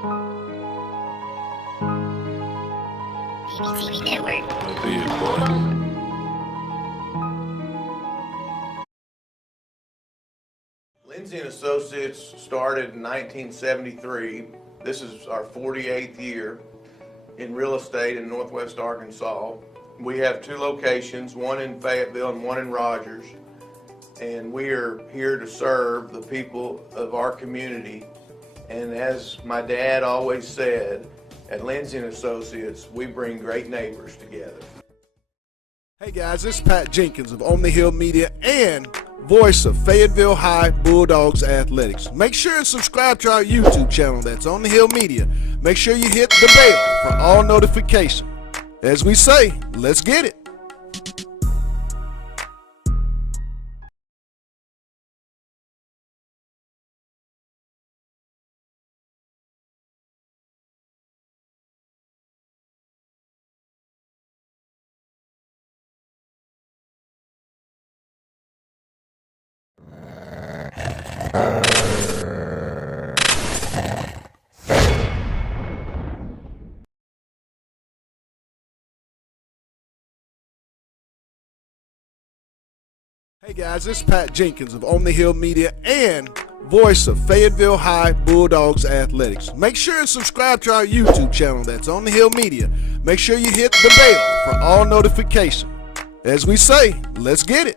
PBTV Network. Lindsay & Associates started in 1973. This is our 48th year in real estate in Northwest Arkansas. We have two locations, one in Fayetteville and one in Rogers. And we are here to serve the people of our community. And as my dad always said, at Lindsay & Associates, we bring great neighbors together. Hey guys, this is Pat Jenkins of On the Hill Media and voice of Fayetteville High Bulldogs Athletics. Make sure and subscribe to our YouTube channel, that's On the Hill Media. Make sure you hit the bell for all notifications. As we say, let's get it. Hey guys, this is Pat Jenkins of On the Hill Media and voice of Fayetteville High Bulldogs Athletics. Make sure and subscribe to our YouTube channel, that's On the Hill Media. Make sure you hit the bell for all notifications. As we say, let's get it.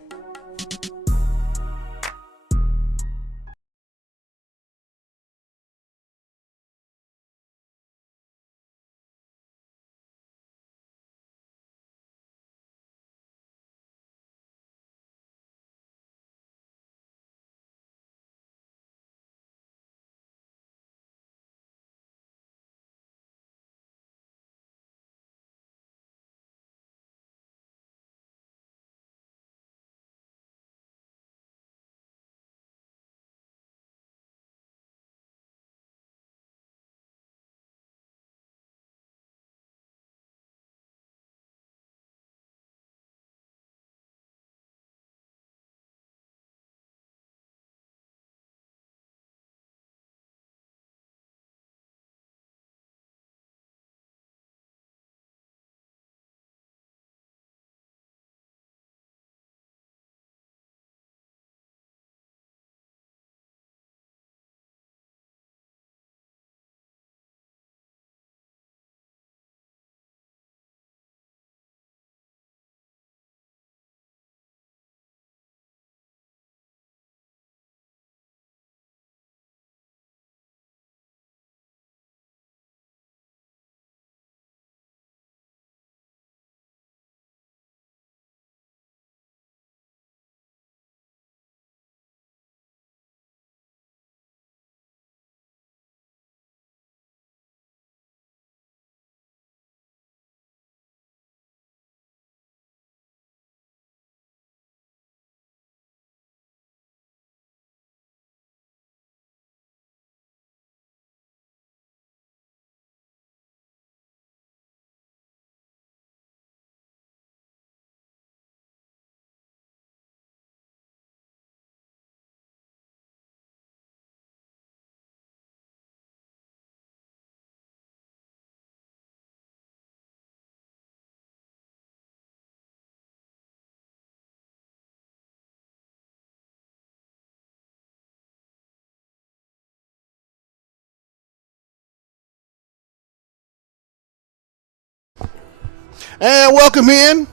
And welcome in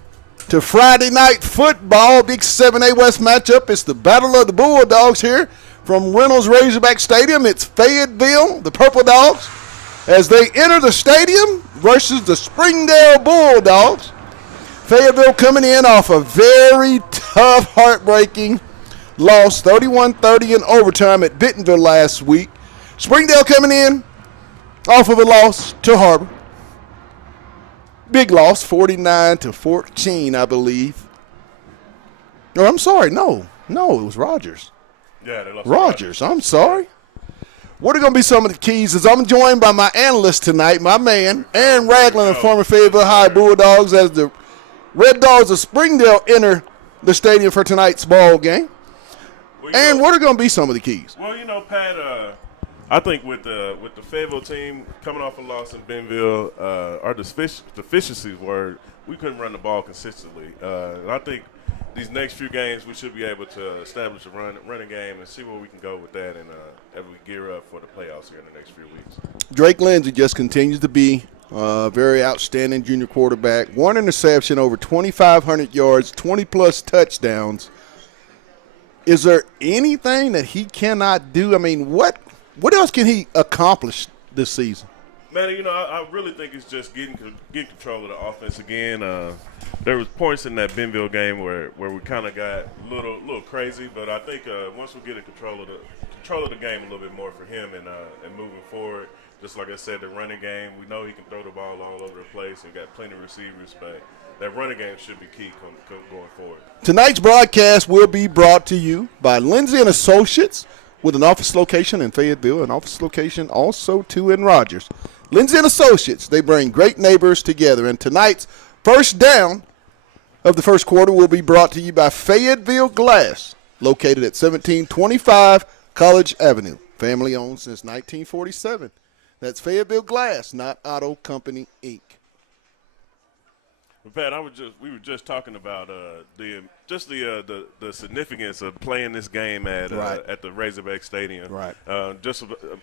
to Friday Night Football, Big 7A West matchup. It's the Battle of the Bulldogs here from Reynolds Razorback Stadium. It's Fayetteville, the Purple Dogs, as they enter the stadium versus the Springdale Bulldogs. Fayetteville coming in off a very tough, heartbreaking loss, 31-30 in overtime at Bentonville last week. Springdale coming in off of a loss to Harbor. Big loss, 49-14, I believe. Oh, I'm sorry. No, it was Rogers. Yeah, they lost. Rogers, I'm sorry. What are going to be some of the keys? As I'm joined by my analyst tonight, my man, Aaron Ragland of former Fayetteville High Bulldogs, as the Red Dogs of Springdale enter the stadium for tonight's ball game. Well, And what are going to be some of the keys? Well, Pat, I think with the Fayetteville team coming off a loss in Bentonville, our deficiencies were we couldn't run the ball consistently. And I think these next few games we should be able to establish a running game and see where we can go with that, and as we gear up for the playoffs here in the next few weeks. Drake Lindsey just continues to be a very outstanding junior quarterback. 1 interception, over 2,500 yards, 20-plus touchdowns. Is there anything that he cannot do? I mean, what else can he accomplish this season? Man, I really think it's just getting control of the offense again. There was points in that Bentonville game where we kind of got a little crazy, but I think once we get in control of the game a little bit more for him and moving forward, just like I said, the running game, we know he can throw the ball all over the place and got plenty of receivers, but that running game should be key going forward. Tonight's broadcast will be brought to you by Lindsay & Associates, with an office location in Fayetteville, an office location also too in Rogers. Lindsay & Associates, they bring great neighbors together. And tonight's first down of the first quarter will be brought to you by Fayetteville Glass, located at 1725 College Avenue. Family owned since 1947. That's Fayetteville Glass, not Auto Company, Inc. Well, Pat, we were just talking about the significance of playing this game at the Razorback Stadium. Right. I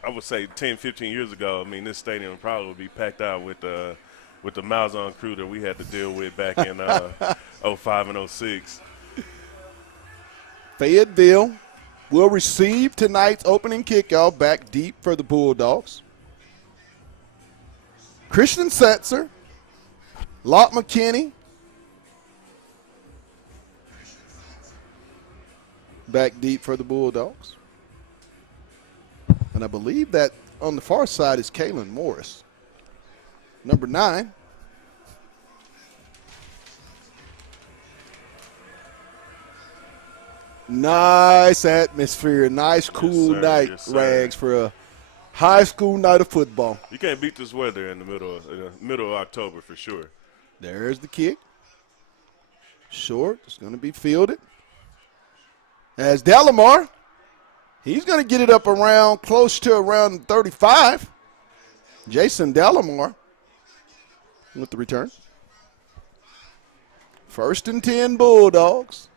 would say 10, 15 years ago, I mean, this stadium probably would be packed out with the Malzahn crew that we had to deal with back in 05 and 06. Fayetteville will receive tonight's opening kickoff back deep for the Bulldogs. Christian Setzer, Locke McKinney, back deep for the Bulldogs. And I believe that on the far side is Kalen Morris. Number 9. Nice atmosphere, nice cool night, Rags, for a high school night of football. You can't beat this weather in the middle of October for sure. There's the kick. Short. It's going to be fielded. As Delamar, he's going to get it up close to around 35. Jason Delamar with the return. 1st and 10 Bulldogs.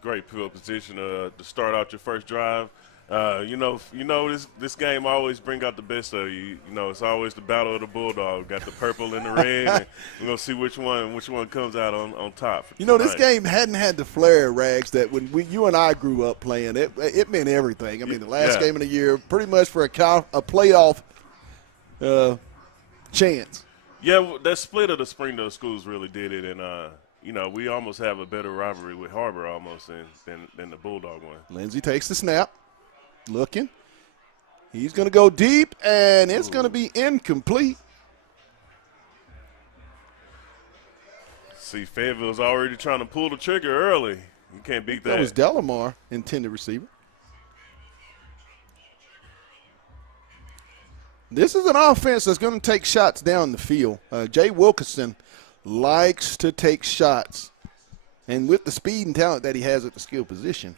Great field position to start out your first drive. This game always bring out the best of you. It's always the battle of the Bulldog. Got the purple and the red. And we're gonna see which one comes out on top. This game hadn't had the flair, Rags, that when you and I grew up playing, it meant everything. I mean, the last game of the year, pretty much for a playoff chance. Yeah, that split of the Springdale schools really did it, and we almost have a better rivalry with Harbor almost than the Bulldog one. Lindsey takes the snap. Looking. He's going to go deep, and it's going to be incomplete. See, Fayetteville's already trying to pull the trigger early. You can't beat that. That was Delamar, intended receiver. This is an offense that's going to take shots down the field. Jay Wilkerson likes to take shots, and with the speed and talent that he has at the skill position.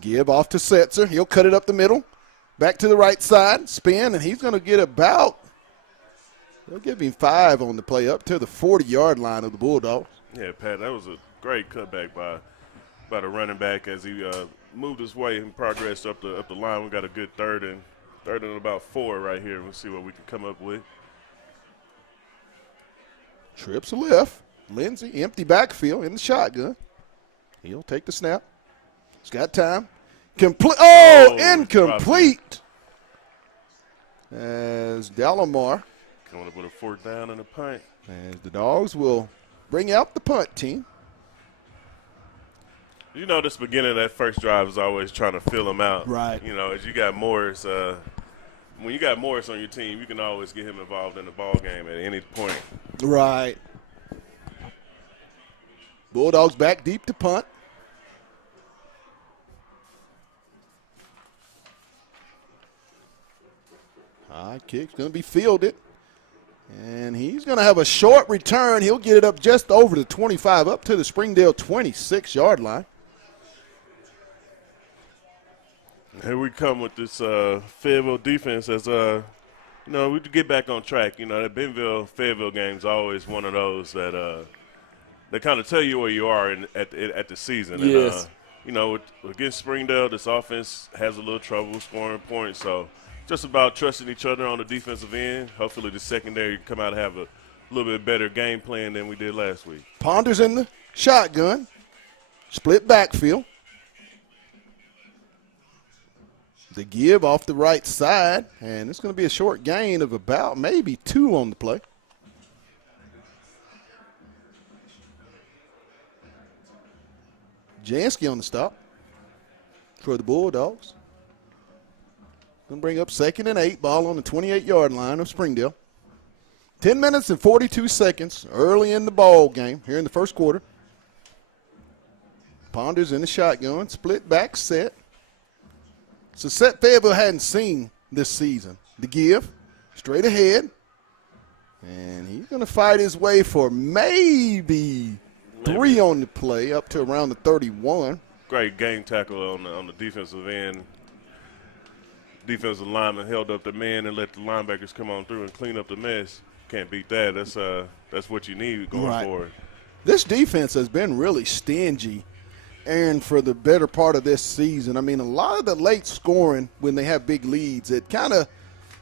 Give off to Setzer. He'll cut it up the middle. Back to the right side. Spin, and he's going to get they'll give him 5 on the play up to the 40-yard line of the Bulldogs. Yeah, Pat, that was a great cutback by the running back as he moved his way and progressed up the line. We got a good third and about 4 right here. We'll see what we can come up with. Trips left. Lindsey, empty backfield in the shotgun. He'll take the snap. He's got time. Incomplete. As Delamar. Coming up with a 4th down and a punt. As the Dogs will bring out the punt team. This beginning of that first drive is always trying to fill him out. Right. As you got Morris, when you got Morris on your team, you can always get him involved in the ball game at any point. Right. Bulldogs back deep to punt. High kick's going to be fielded. And he's going to have a short return. He'll get it up just over the 25, up to the Springdale 26-yard line. Here we come with this Fayetteville defense as we get back on track. You know, that Bentonville-Fayetteville game is always one of those that they kind of tell you where you are at the season. Yes. And, against Springdale, this offense has a little trouble scoring points. So just about trusting each other on the defensive end. Hopefully the secondary can come out and have a little bit better game plan than we did last week. Ponders in the shotgun. Split backfield. The give off the right side, and it's going to be a short gain of about maybe 2 on the play. Jansky on the stop for the Bulldogs. Going to bring up 2nd and 8, ball on the 28-yard line of Springdale. 10 minutes and 42 seconds early in the ball game here in the first quarter. Ponders in the shotgun, split back set. It's a set Fayetteville hadn't seen this season. The give, straight ahead. And he's going to fight his way for maybe 3 on the play, up to around the 31. Great game tackle on the defensive end. Defensive lineman held up the man and let the linebackers come on through and clean up the mess. Can't beat that. That's what you need going forward. This defense has been really stingy, and for the better part of this season. I mean, a lot of the late scoring when they have big leads, it kind of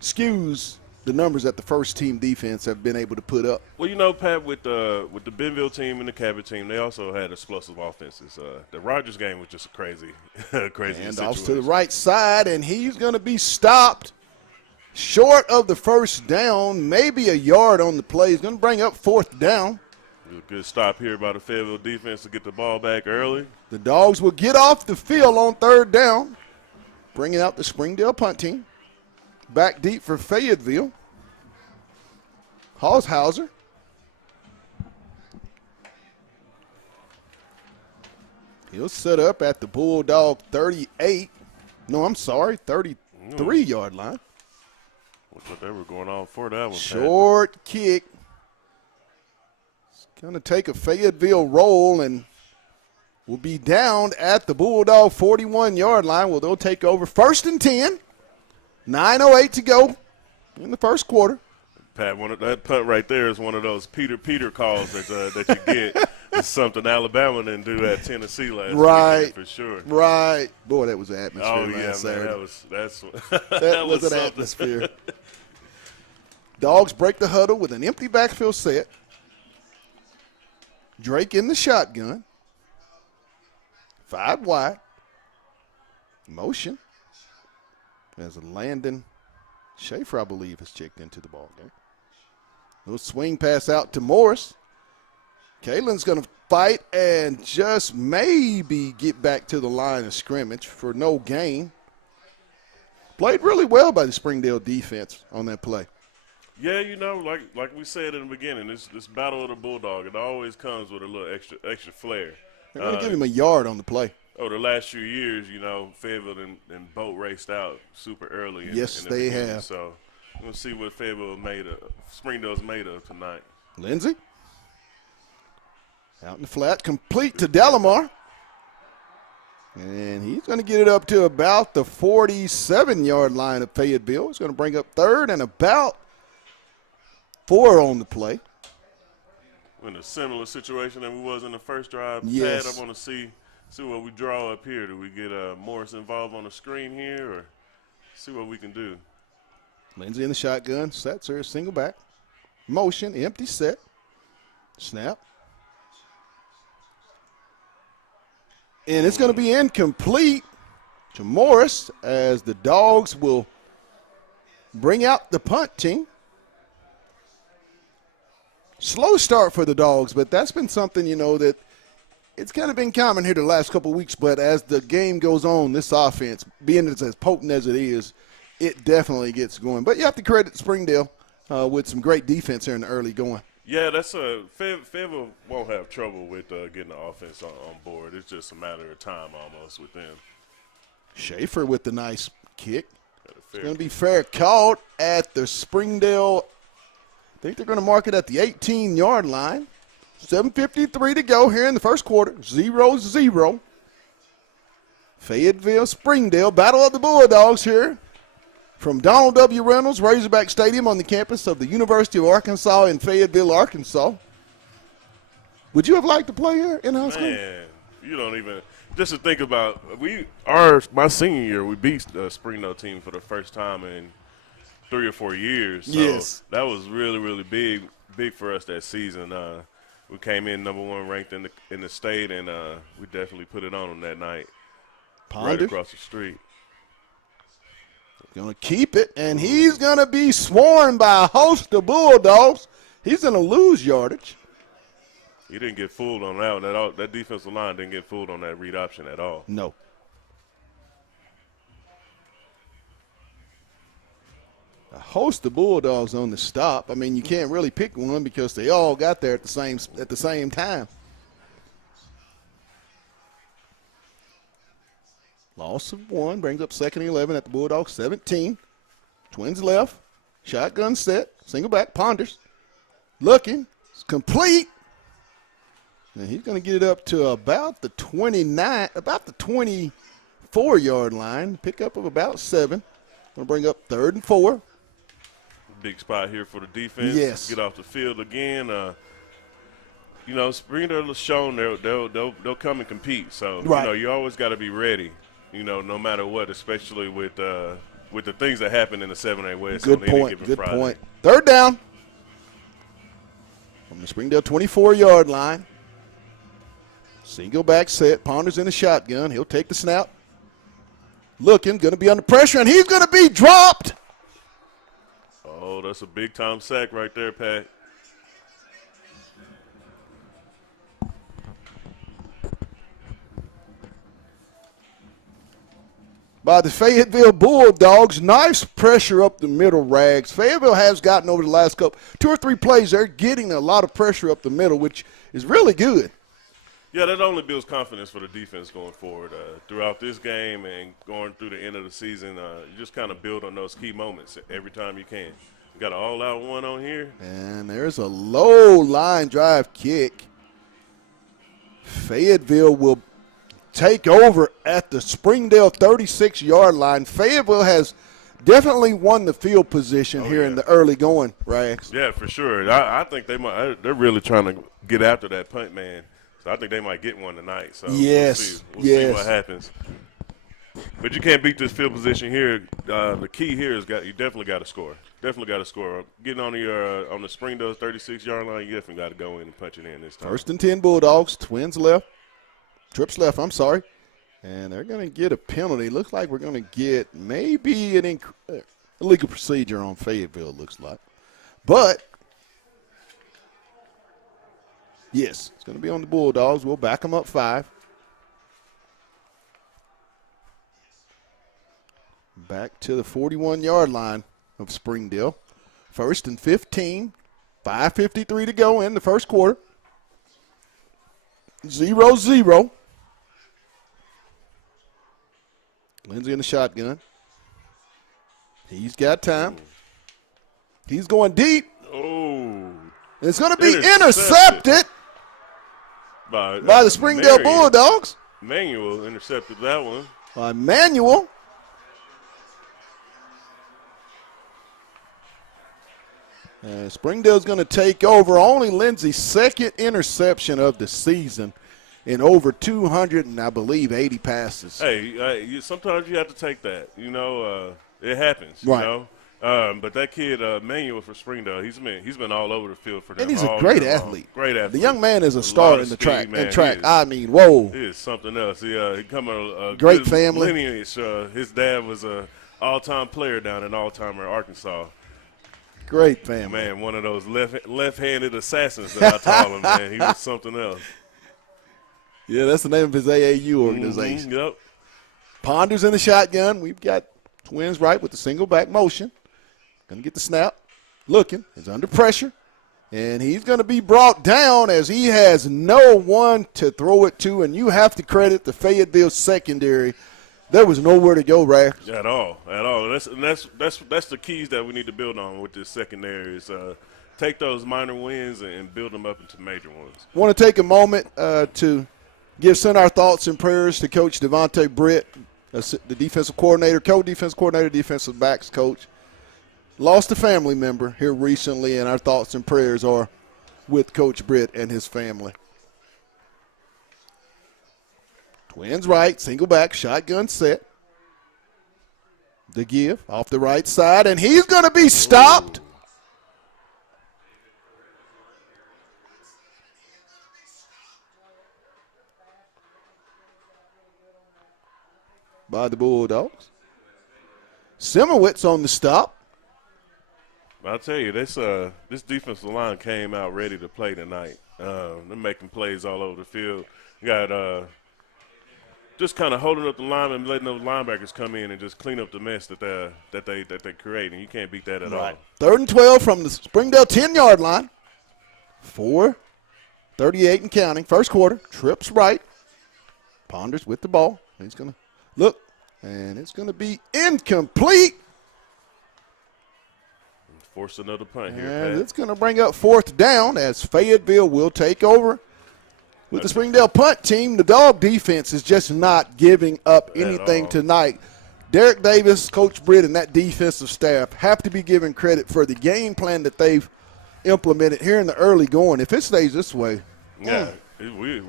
skews the numbers that the first team defense have been able to put up. Well, Pat, with the Bentonville team and the Cabot team, they also had explosive offenses. The Rogers game was just a crazy And situation. off to the right side, and he's going to be stopped short of the first down, maybe a yard on the play. He's going to bring up 4th down. A good stop here by the Fayetteville defense to get the ball back early. The Dogs will get off the field on 3rd down, bringing out the Springdale punt team. Back deep for Fayetteville. Haushauser. He'll set up at the Bulldog 33 yard line. Looks like they were going on for that one. Short kick. It's going to take a Fayetteville roll and will be down at the Bulldog 41-yard line. Well, they'll take over 1st and 10. 9:08 to go in the first quarter. Pat, that punt right there is one of those Peter calls that you get. It's something Alabama didn't do at Tennessee last week, for sure. Right. Boy, that was an atmosphere last man, Saturday. that was an something. atmosphere. Dogs break the huddle with an empty backfield set. Drake in the shotgun. 5 wide. Motion. As Landon Schaefer, I believe, has checked into the ball game. Little swing pass out to Morris. Kalen's going to fight and just maybe get back to the line of scrimmage for no gain. Played really well by the Springdale defense on that play. Yeah, like we said in the beginning, this battle of the Bulldog, it always comes with a little extra flair. They're going to give him a yard on the play. Over the last few years, Fayetteville and boat raced out super early. Yes, in the they beginning. have. So we'll see what Springdale's made of tonight. Lindsey. Out in the flat, complete to Delamar. And he's going to get it up to about the 47-yard line of Fayetteville. He's going to bring up 3rd and about 4 on the play. In a similar situation that we was in the first drive. Yes. Pat, I want to see what we draw up here. Do we get Morris involved on the screen here, or see what we can do? Lindsey in the shotgun, sets her, single back. Motion, empty set. Snap. And it's going to be incomplete to Morris as the Dogs will bring out the punt team. Slow start for the Dogs, but that's been something, that it's kind of been common here the last couple of weeks. But as the game goes on, this offense, being as potent as it is, it definitely gets going. But you have to credit Springdale with some great defense here in the early going. Yeah, that's Fayetteville won't have trouble with getting the offense on board. It's just a matter of time almost with them. Schaefer with the nice kick. It's going to be fair caught at the Springdale. I think they're going to mark it at the 18-yard line. 7:53 to go here in the first quarter. 0-0. Fayetteville, Springdale, Battle of the Bulldogs here from Donald W. Reynolds Razorback Stadium on the campus of the University of Arkansas in Fayetteville, Arkansas. Would you have liked to play here in high school? Man, you don't even just to think about my senior year we beat the Springdale team for the first time in 3 or 4 years. So yes, that was really, really big for us that season. We came in #1 ranked in the state, and we definitely put it on them that night. Ponder. Right across the street. Going to keep it, and he's going to be sworn by a host of Bulldogs. He's going to lose yardage. He didn't get fooled on that one. That defensive line didn't get fooled on that read option at all. No. A host of Bulldogs on the stop. I mean, you can't really pick one because they all got there at the same time. Loss of 1 brings up 2nd and 11 at the Bulldogs 17. Twins left. Shotgun set. Single back. Ponders. Looking. It's complete. And he's going to get it up to about the 24-yard line. Pickup of about 7. Going to bring up 3rd and 4. Big spot here for the defense. Yes. Get off the field again. Springdale has shown they'll come and compete. So, right. You always got to be ready, no matter what, especially with the things that happen in the 7A West. Good on any point. given Good Friday. point. 3rd down from the Springdale 24-yard line. Single back set. Ponders in the shotgun. He'll take the snap. Looking. Going to be under pressure, and he's going to be dropped. Oh, that's a big-time sack right there, Pat. By the Fayetteville Bulldogs. Nice pressure up the middle, Rags. Fayetteville has gotten over the last 2 or 3 plays. They're getting a lot of pressure up the middle, which is really good. Yeah, that only builds confidence for the defense going forward. Throughout this game and going through the end of the season, you just kind of build on those key moments every time you can. You got an all-out one on here. And there's a low line drive kick. Fayetteville will take over at the Springdale 36-yard line. Fayetteville has definitely won the field position here in the early going, Rags. Yeah, for sure. I think they're really trying to get after that punt man. So I think they might get one tonight. So yes, we'll see what happens. But you can't beat this field position here. The key here is you definitely got to score. Definitely got to score. Getting on the Springdale 36-yard line, you definitely got to go in and punch it in this time. 1st and 10 Bulldogs. Twins left. Trips left, I'm sorry. And they're going to get a penalty. Looks like we're going to get maybe an illegal procedure on Fayetteville, looks like. But, yes, it's going to be on the Bulldogs. We'll back them up 5. Back to the 41-yard line of Springdale. 1st and 15. 5:53 to go in the first quarter. 0-0. Lindsay in the shotgun. He's got time. He's going deep. Oh. It's going to be intercepted by the Springdale Bulldogs. Manuel intercepted that one. By Manuel. Springdale's going to take over. Only Lindsay's 2nd interception of the season in over 200 and I believe 80 passes. Hey, sometimes you have to take that. It happens. Right. But that kid, Manuel for Springdale, he's been all over the field for them. And he's a great athlete. Great athlete. The young man is a star in the track. I mean, whoa. He is something else. He come a great good family. Lineage. His dad was a all-time player down in Alzheimer, Arkansas. Great family. Man, one of those left-handed assassins that I call him, man. He was something else. Yeah, that's the name of his AAU organization. Yep. Ponders in the shotgun. We've got Twins right with the single back motion. Going to get the snap. Looking. He's under pressure. And he's going to be brought down as he has no one to throw it to. And you have to credit the Fayetteville secondary. There was nowhere to go, Rags. At all. That's the keys that we need to build on with this secondary is take those minor wins and build them up into major ones. I want to take a moment to Send our thoughts and prayers to Coach Devontae Britt, the defensive coordinator, co-defensive coordinator, defensive backs coach. Lost a family member here recently, and our thoughts and prayers are with Coach Britt and his family. Twins right, single back, shotgun set. The give off the right side, and he's going to be stopped. By the Bulldogs. Simowitz on the stop. I'll tell you, this defensive line came out ready to play tonight. They're making plays all over the field. You got just kind of holding up the line and letting those linebackers come in and just clean up the mess that they create, and you can't beat that at all. 3rd and 12 from the Springdale 10-yard line. 4:38 and counting. First quarter. Trips right. Ponders with the ball. He's going to look, and it's going to be incomplete. Force another punt here. And it's going to bring up 4th down as Fayetteville will take over. With the Springdale punt team, the Dog defense is just not giving up anything tonight. Derek Davis, Coach Britt, and that defensive staff have to be given credit for the game plan that they've implemented here in the early going. If it stays this way. Yeah, we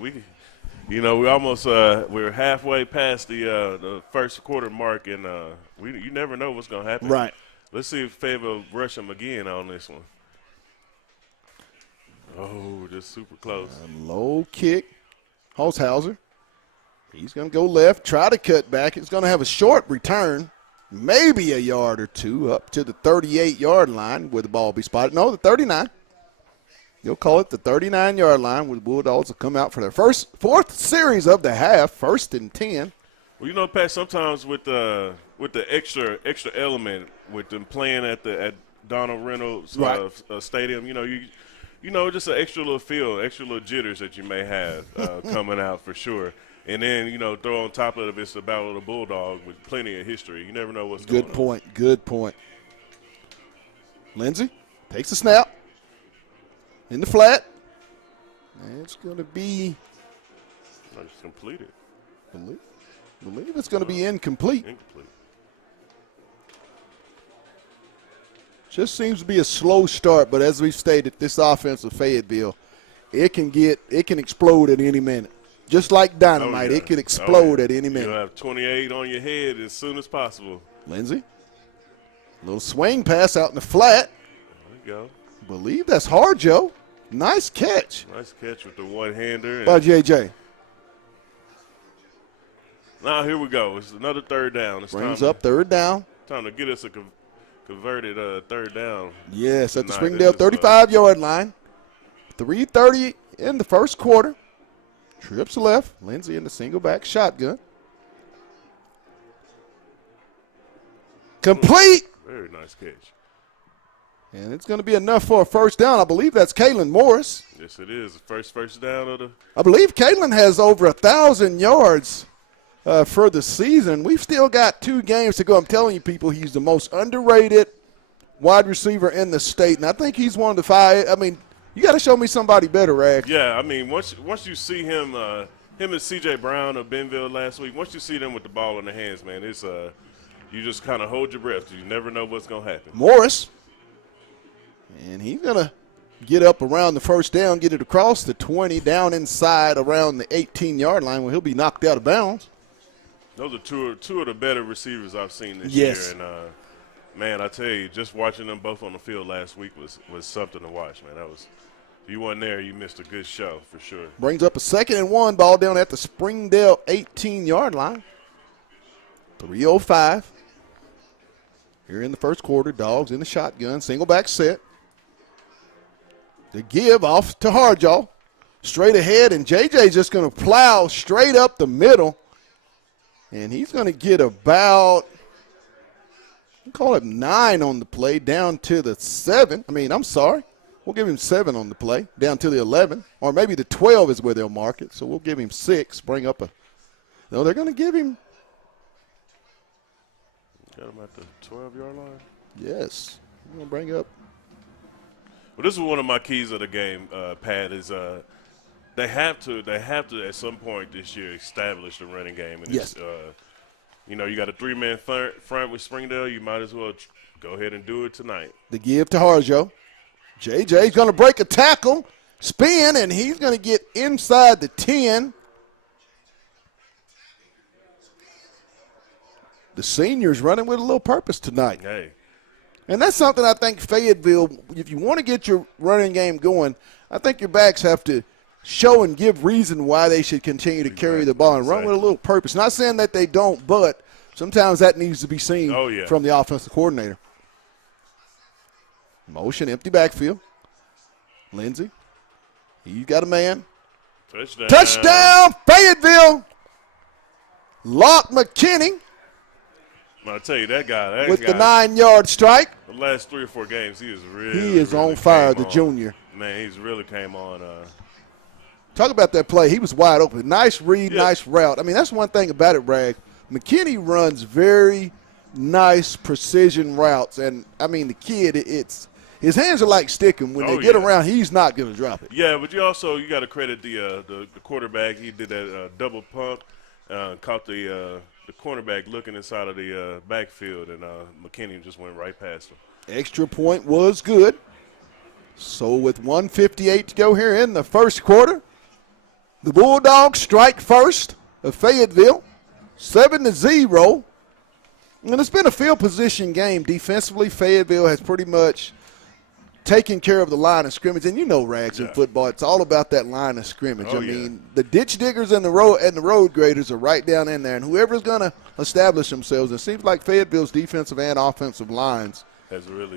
almost we're halfway past the first quarter mark, and you never know what's going to happen. Right. Let's see if Fayetteville rush them again on this one. Oh, just super close. Low kick. Holzhauser. He's going to go left, try to cut back. It's going to have a short return, maybe a yard or two, up to the 38-yard line where the ball will be spotted. No, the 39. You'll call it the 39-yard line where the Bulldogs will come out for their fourth series of the half, 1st and 10. Well, you know, Pat, sometimes with the extra element with them playing at Donald Reynolds Stadium, just an extra little feel, extra little jitters that you may have coming out for sure. And then, throw on top of it, it's the Battle of the Bulldog with plenty of history. You never know what's going on. Good point. Lindsey takes the snap in the flat. And it's going to be – it's completed. Believe it's going to be incomplete. Just seems to be a slow start, but as we've stated, this offense of Fayetteville, it can explode at any minute. Just like dynamite, it could explode at any minute. You'll have 28 on your head as soon as possible. Lindsey, little swing pass out in the flat. There you go. Believe that's hard, Joe. Nice catch. Nice catch with the one-hander. By J.J. Now here we go. It's another 3rd down. Brings up 3rd down. Time to get us a converted 3rd down. Yes, at the Springdale 35-yard line. 3:30 in the first quarter. Trips left. Lindsey in the single back shotgun. Complete. Very nice catch. And it's going to be enough for a 1st down. I believe that's Kalen Morris. Yes, it is. The first down of the. I believe Kalen has over 1,000 yards for the season. We've still got 2 games to go. I'm telling you, people, he's the most underrated wide receiver in the state, and I think he's one of the 5. I mean, you got to show me somebody better, Rag. Yeah, I mean, once you see him and C.J. Brown of Benville last week, once you see them with the ball in their hands, man, it's you just kind of hold your breath. You never know what's going to happen. Morris, and he's going to get up around the 1st down, get it across the 20, down inside around the 18-yard line where he'll be knocked out of bounds. Those are two of the better receivers I've seen this Yes. year. And, man, I tell you, just watching them both on the field last week was something to watch, man. If you weren't there, you missed a good show for sure. Brings up a 2nd and 1, ball down at the Springdale 18-yard line. 3:05. Here in the first quarter, Dogs in the shotgun, single back set. The give off to Harjaw. Straight ahead, and JJ's just going to plow straight up the middle. And he's going to get about, call it 9 on the play, down to the 7. We'll give him 7 on the play, down to the 11. Or maybe the 12 is where they'll mark it. So we'll give him 6, bring up a – no, they're going to give him – got him at the 12-yard line? yes. We're going to bring up – well, this is one of my keys of the game, Pat, is They have to at some point this year establish the running game. And Yes. you know, you got a 3-man front with Springdale. You might as well go ahead and do it tonight. The give to Harjo. JJ's going to break a tackle, spin, and he's going to get inside the 10. The seniors running with a little purpose tonight. Hey. And that's something I think Fayetteville, if you want to get your running game going, I think your backs have to show and give reason why they should continue to carry the ball and run with a little purpose. Not saying that they don't, but sometimes that needs to be seen from the offensive coordinator. Motion, empty backfield. Lindsey, he's got a man. Touchdown, Fayetteville. Locke McKinney. I'll tell you, that guy with the 9-yard strike. The last 3 or 4 games, he is on fire, the junior. Man, he's really came on. Talk about that play. He was wide open. Nice read, nice route. I mean, that's one thing about it, Bragg. McKinney runs very nice precision routes. And, I mean, the kid, his hands are like sticking. When they get around, he's not going to drop it. Yeah, but you got to credit the quarterback. He did that double pump, caught the cornerback looking inside of the backfield, and McKinney just went right past him. Extra point was good. So with 1:58 to go here in the first quarter, the Bulldogs strike first of Fayetteville, 7-0. And it's been a field position game. Defensively, Fayetteville has pretty much taking care of the line of scrimmage. And you know, Rags, in football, it's all about that line of scrimmage. I mean, the ditch diggers and the road graders are right down in there. And whoever's going to establish themselves, it seems like Fayetteville's defensive and offensive lines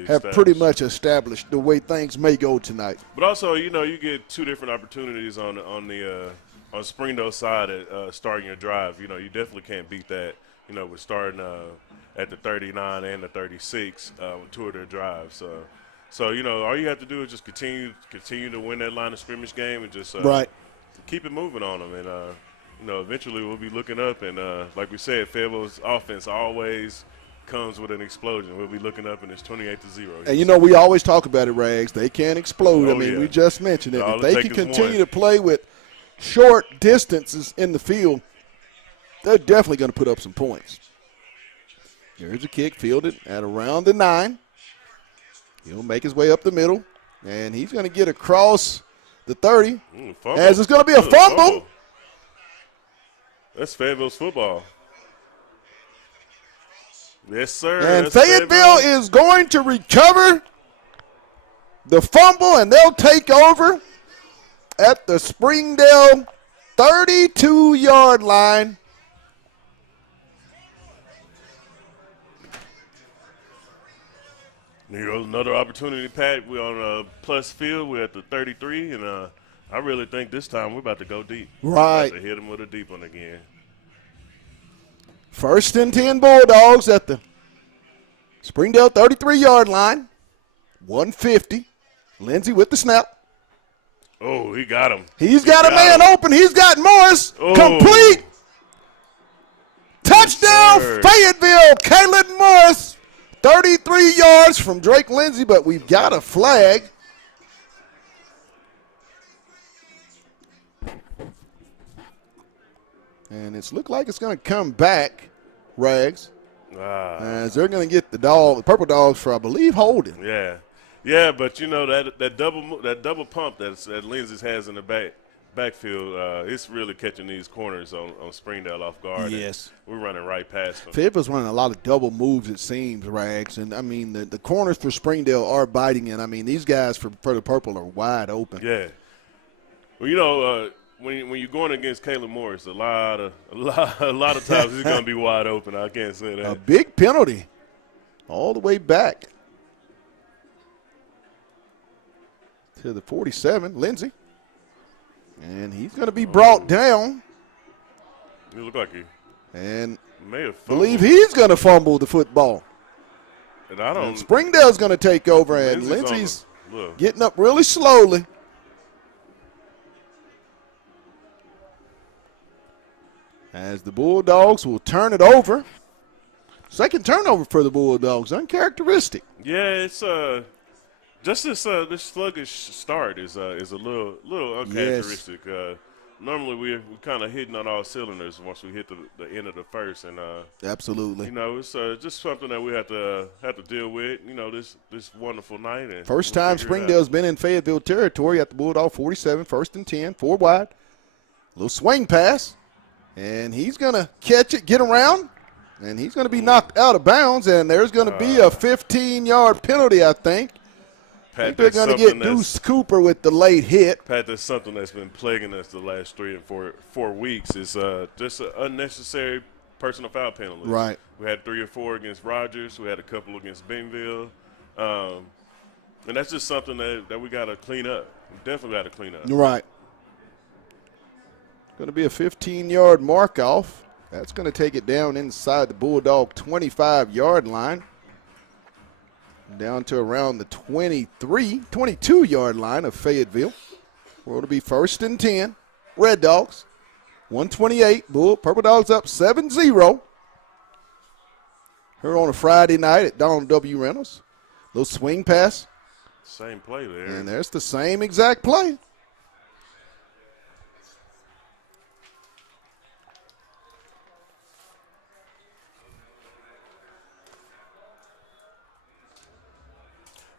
have pretty much established the way things may go tonight. But also, you know, you get 2 different opportunities on Springdale side at starting your drive. You know, you definitely can't beat that, you know, with starting at the 39 and the 36 with 2 of their drives. So, you know, all you have to do is just continue to win that line of scrimmage game and just keep it moving on them. And, you know, eventually we'll be looking up. And, like we said, Fayetteville's offense always comes with an explosion. We'll be looking up, and it's 28-0. And, you know, we always talk about it, Rags. They can explode. I mean, we just mentioned it. If they can continue to play with short distances in the field, they're definitely going to put up some points. Here's a kick fielded at around the 9. He'll make his way up the middle, and he's going to get across the 30. As it's going to be a fumble. That's Fayetteville's football. Yes, sir. And Fayetteville is going to recover the fumble, and they'll take over at the Springdale 32-yard line. Here goes another opportunity, Pat. We're on a plus field. We're at the 33, and I really think this time we're about to go deep. Right. We're about to hit them with a deep one again. 1st and 10 Bulldogs at the Springdale 33-yard line. 150. Lindsey with the snap. Oh, he got him. He's got a man open. He's got Morris. Complete. Touchdown, Fayetteville. Kalen Morris. 33 yards from Drake Lindsey, but we've got a flag. And it's looked like it's going to come back, Rags. As they're going to get the Purple Dogs for, I believe, holding. Yeah, but you know that double pump that Lindsey has in the backfield, it's really catching these corners on Springdale off guard. Yes. We're running right past them. Fayetteville's running a lot of double moves, it seems, Rags. And, I mean, the corners for Springdale are biting in. I mean, these guys for the Purple are wide open. Yeah. Well, you know, when you're going against Caleb Morris, a lot of times he's going to be wide open. I can't say that. A big penalty all the way back to the 47, Lindsey. And he's going to be brought down. He looked like he may have fumbled. Believe he's going to fumble the football. And Springdale's going to take over, and Lindsey's getting up really slowly. As the Bulldogs will turn it over. Second turnover for the Bulldogs, uncharacteristic. Yeah, it's Just this sluggish start is a little uncharacteristic. Normally we're kind of hitting on all cylinders once we hit the end of the first, and absolutely. It's just something that we have to deal with. This wonderful night. And First time Springdale's been in Fayetteville territory at the Bulldog 47, 1st and 10, 4 wide. Little swing pass, and he's gonna catch it, get around, and he's gonna be knocked out of bounds, and there's gonna be a 15-yard penalty, I think. Pat, I think they're going to get Deuce Cooper with the late hit. Pat, that's something that's been plaguing us the last 3 and 4 weeks is just an unnecessary personal foul penalty. Right. We had 3 or 4 against Rogers. We had a couple against Benville. And that's just something that we got to clean up. We definitely got to clean up. Right. Going to be a 15-yard mark off. That's going to take it down inside the Bulldog 25-yard line. Down to around the 22-yard line of Fayetteville. Where it'll be 1st and 10. Red Dogs. 128. Purple Dogs up 7-0. Here on a Friday night at Donald W. Reynolds. Little swing pass. Same play there. And there's the same exact play.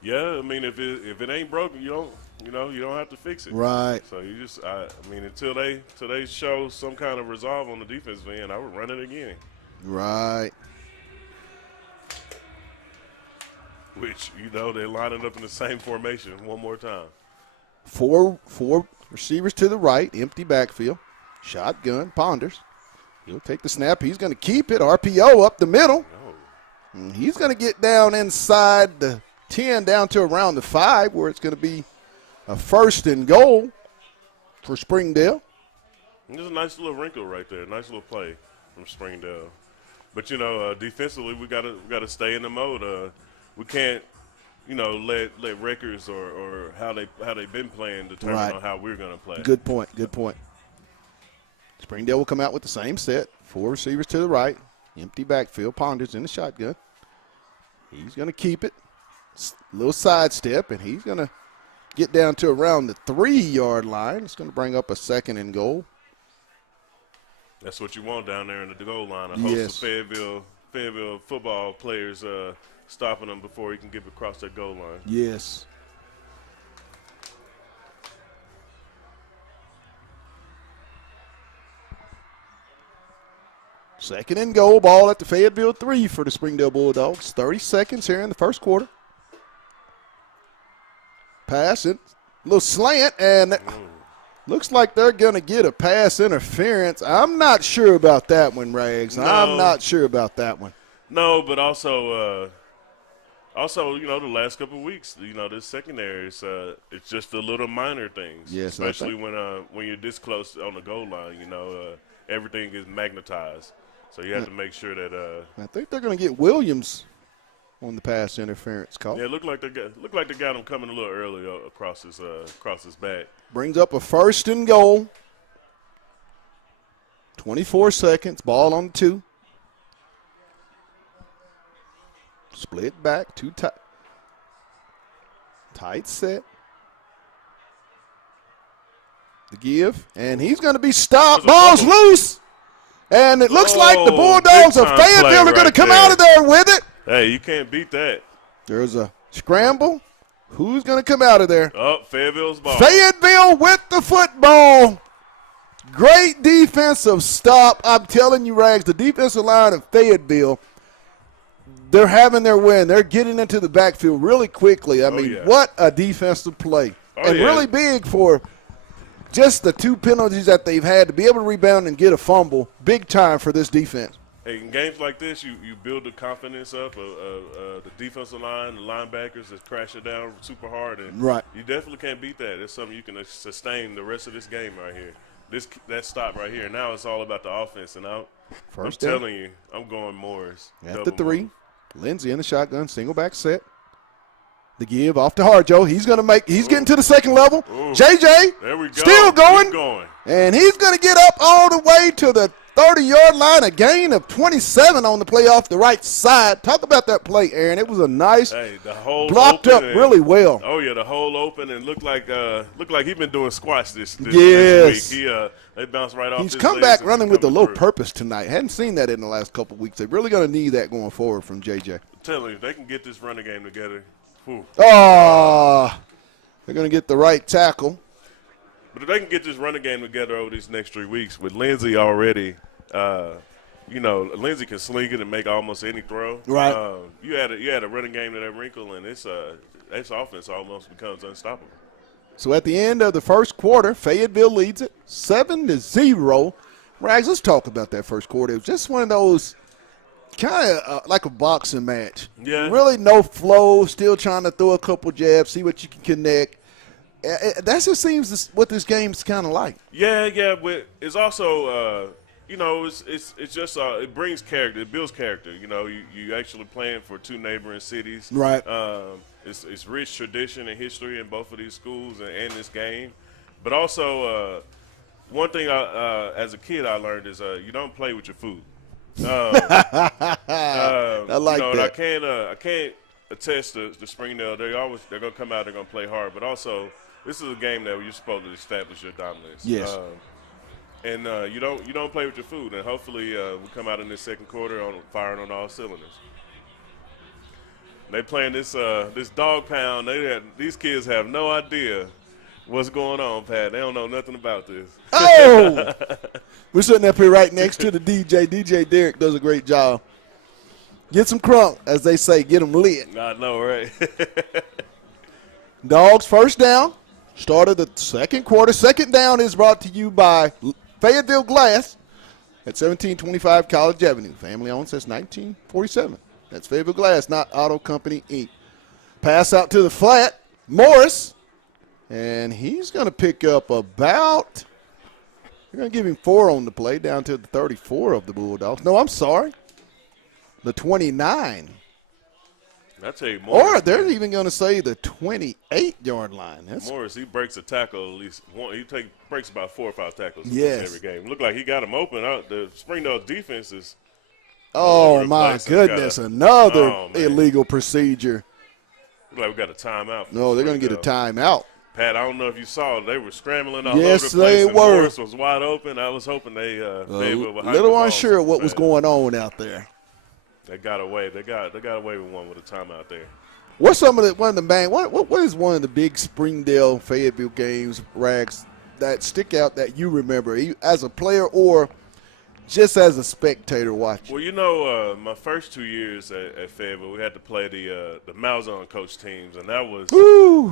Yeah, I mean, if it ain't broken, you don't have to fix it. Right. So you just, until they show some kind of resolve on the defensive end, I would run it again. Right. Which, they're lining up in the same formation one more time. Four receivers to the right, empty backfield. Shotgun, Ponders. He'll take the snap. He's going to keep it. RPO up the middle. And he's going to get down inside the 10 down to around the 5 where it's going to be a 1st and goal for Springdale. There's a nice little wrinkle right there. Nice little play from Springdale. But, defensively we gotta stay in the mode. We can't, let records or how they've been playing determine on how we're going to play. Good point. Springdale will come out with the same set. 4 receivers to the right. Empty backfield. Ponders in the shotgun. He's going to keep it. Little sidestep, and he's going to get down to around the 3-yard line. It's going to bring up a 2nd and goal. That's what you want down there in the goal line. A host of Fayetteville football players stopping him before he can get across that goal line. Yes. Second and goal, ball at the Fayetteville 3 for the Springdale Bulldogs. 30 seconds here in the first quarter. Pass it, little slant, and looks like they're going to get a pass interference. I'm not sure about that one, Rags. No. I'm not sure about that one. No, but also, the last couple of weeks, this secondary is it's just the little minor things. Yes, especially when you're this close on the goal line, everything is magnetized. So you have to make sure that. I think they're going to get Williams on the pass interference call. Yeah, look like they got him coming a little early across his back. Brings up a 1st and goal. 24 seconds. Ball on the 2. Split back. Too tight. Tight set. The give. And he's going to be stopped. Ball's loose. And it looks like the Bulldogs of Fayetteville are going to come out of there with it. Hey, you can't beat that. There's a scramble. Who's going to come out of there? Oh, Fayetteville's ball. Fayetteville with the football. Great defensive stop. I'm telling you, Rags, the defensive line of Fayetteville, they're having their win. They're getting into the backfield really quickly. I mean, what a defensive play. Really big for just the 2 penalties that they've had to be able to rebound and get a fumble. Big time for this defense. Hey, in games like this, you build the confidence up of the defensive line, the linebackers that crash it down super hard, and you definitely can't beat that. It's something you can sustain the rest of this game right here. That stop right here. Now it's all about the offense, and I'm telling you, I'm going Morris. At the 3, Lindsey in the shotgun, single back set. The give off to Harjo. He's getting to the 2nd level. JJ there we go. Still going. And he's going to get up all the way to the 30-yard line, a gain of 27 on the play off the right side. Talk about that play, Aaron. It was a nice, the hole blocked up really well. Oh yeah, the hole open and looked like he's been doing squash this week. They bounced right off. He's come back running with a little purpose tonight. Hadn't seen that in the last couple of weeks. They're really going to need that going forward from JJ. I'm telling you, if they can get this running game together. Whew. Oh, they're going to get the right tackle. But if they can get this running game together over these next 3 weeks with Lindsey already, Lindsey can sling it and make almost any throw. Right. You had a running game to that wrinkle, and this offense almost becomes unstoppable. So at the end of the first quarter, Fayetteville leads it 7-0. Rags, let's talk about that first quarter. It was just one of those kind of like a boxing match. Yeah. Really no flow, still trying to throw a couple jabs, see what you can connect. That just seems what this game's kind of like. Yeah, but it's also, it's just it brings character, it builds character. You actually playing for two neighboring cities. Right. It's rich tradition and history in both of these schools and this game. But also, one thing as a kid I learned is you don't play with your food. I like that. I can't attest to Springdale. They're gonna come out. They're gonna play hard. But also, this is a game that you're supposed to establish your dominance. Yes. And you don't play with your food. And hopefully, we come out in this second quarter firing on all cylinders. They playing this dog pound. These kids have no idea what's going on, Pat. They don't know nothing about this. Oh, we're sitting up here right next to the DJ. DJ Derek does a great job. Get some crunk, as they say. Get them lit. I know, right? Dogs first down. Start of the second quarter. Second down is brought to you by Fayetteville Glass at 1725 College Avenue. Family owned since 1947. That's Fayetteville Glass, not Auto Company, Inc. Pass out to the flat. Morris. And he's going to pick up about – they're going to give him 4 on the play, down to the 34 of the Bulldogs. No, I'm sorry. The 29. I tell you, Morris, or they're even going to say the 28-yard line. Morris, he breaks a tackle at least one. He breaks about 4 or 5 tackles every game. Look like he got him open. The Springdale defense is. Oh my goodness! Another illegal procedure. Look like we got a timeout. No, they're going to get a timeout. Pat, I don't know if you saw, they were scrambling all over the place. Yes, they were. Morris was wide open. I was hoping they were a little unsure what was going on out there. They got away. They got away with one with a timeout there. What's what is one of the big Springdale Fayetteville games, Rags, that stick out that you remember as a player or just as a spectator watching? Well, my first 2 years at Fayetteville, we had to play the Malzahn coach teams, and that was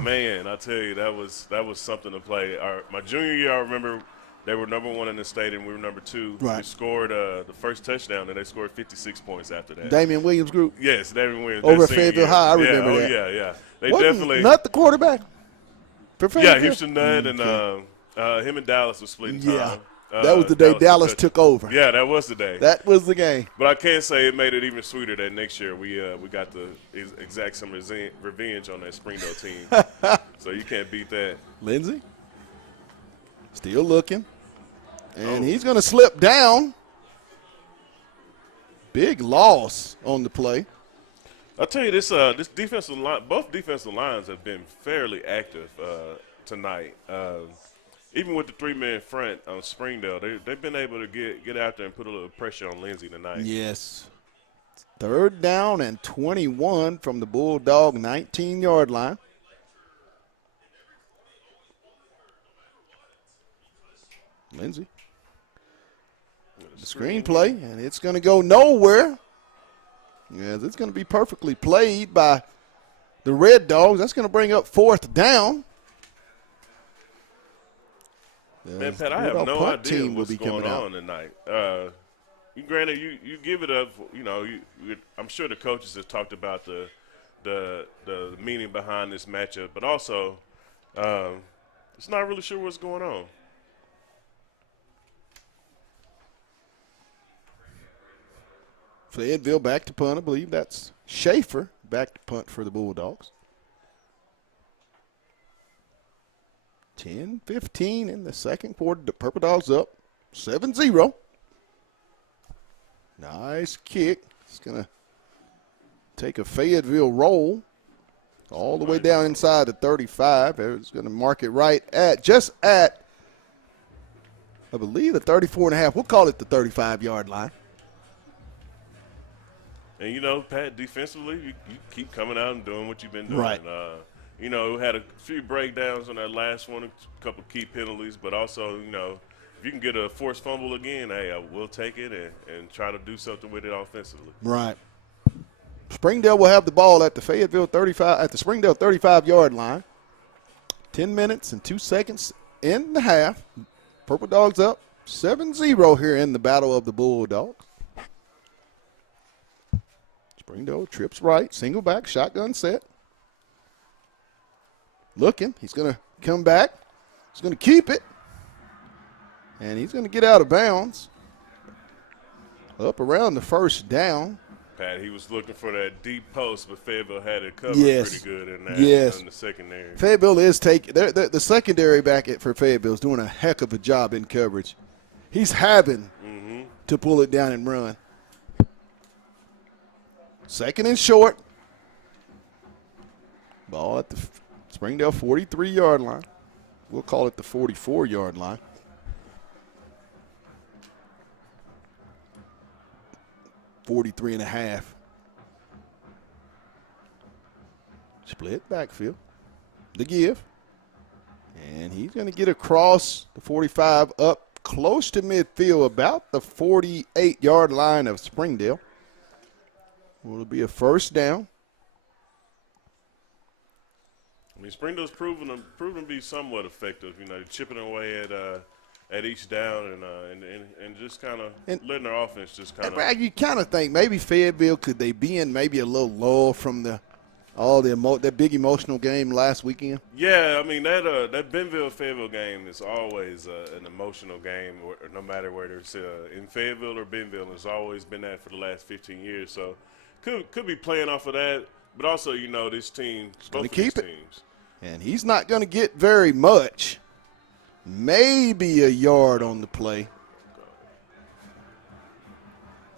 man, I tell you, that was something to play. My junior year, I remember they were number 1 in the state, and we were number 2. Right. We scored the first touchdown, and they scored 56 points after that. Damian Williams group. Yes, Damian Williams. Over at Fayetteville High, I remember that. Yeah. They Wasn't definitely not the quarterback. Yeah, Houston Nutt and him and Dallas was splitting time. Yeah. That was the day Dallas took over. Yeah, that was the day. That was the game. But I can't say it made it even sweeter that next year we got to exact some revenge on that Springdale team. So you can't beat that. Lindsey still looking. And he's going to slip down. Big loss on the play. I'll tell you, this defensive line, both defensive lines have been fairly active tonight. Even with the 3-man front on Springdale, they've been able to get out there and put a little pressure on Lindsey tonight. Yes. Third down and 21 from the Bulldog 19-yard line. Lindsey. The screenplay, and it's going to go nowhere. Yes, it's going to be perfectly played by the Red Dogs. That's going to bring up 4th down. Man, Pat, I have no idea what's going on tonight. Granted, you give it up. I'm sure the coaches have talked about the meaning behind this matchup, but also it's not really sure what's going on. Fayetteville back to punt. I believe that's Schaefer back to punt for the Bulldogs. 10-15 in the second quarter. The Purple Dogs up 7-0. Nice kick. It's going to take a Fayetteville roll all the way down inside the 35. It's going to mark it right at, I believe, the 34.5. We'll call it the 35-yard line. And, you know, Pat, defensively, you keep coming out and doing what you've been doing. Right. You know, had a few breakdowns on that last one, a couple key penalties, but also, you know, if you can get a forced fumble again, hey, we'll take it and try to do something with it offensively. Right. Springdale will have the ball at the Fayetteville 35, at the Springdale 35-yard line. 10 minutes and 2 seconds in the half. Purple Dogs up 7-0 here in the Battle of the Bulldogs. Springdale trips right, single back, shotgun set. Looking, he's going to come back. He's going to keep it. And he's going to get out of bounds. Up around the first down. Pat, he was looking for that deep post, but Fayetteville had it covered pretty good in that in the secondary. Fayetteville is taking the secondary back for Fayetteville is doing a heck of a job in coverage. He's having to pull it down and run. Second and short. Ball at the Springdale 43-yard line. We'll call it the 44-yard line. .43.5. Split backfield. The give. And he's going to get across the 45 up close to midfield, about the 48-yard line of Springdale. Will be a first down. I mean, Springdale's proven to be somewhat effective. You know, chipping away at each down and just kind of letting their offense just kind of. You kind of think maybe Fayetteville, could they be in maybe a little lull from that big emotional game last weekend? Yeah, I mean that Bentonville-Fayetteville game is always an emotional game, no matter whether it's in Fayetteville or Bentonville. It's always been that for the last 15 years. So could be playing off of that, but also this team, both of these teams. And he's not going to get very much. Maybe a yard on the play.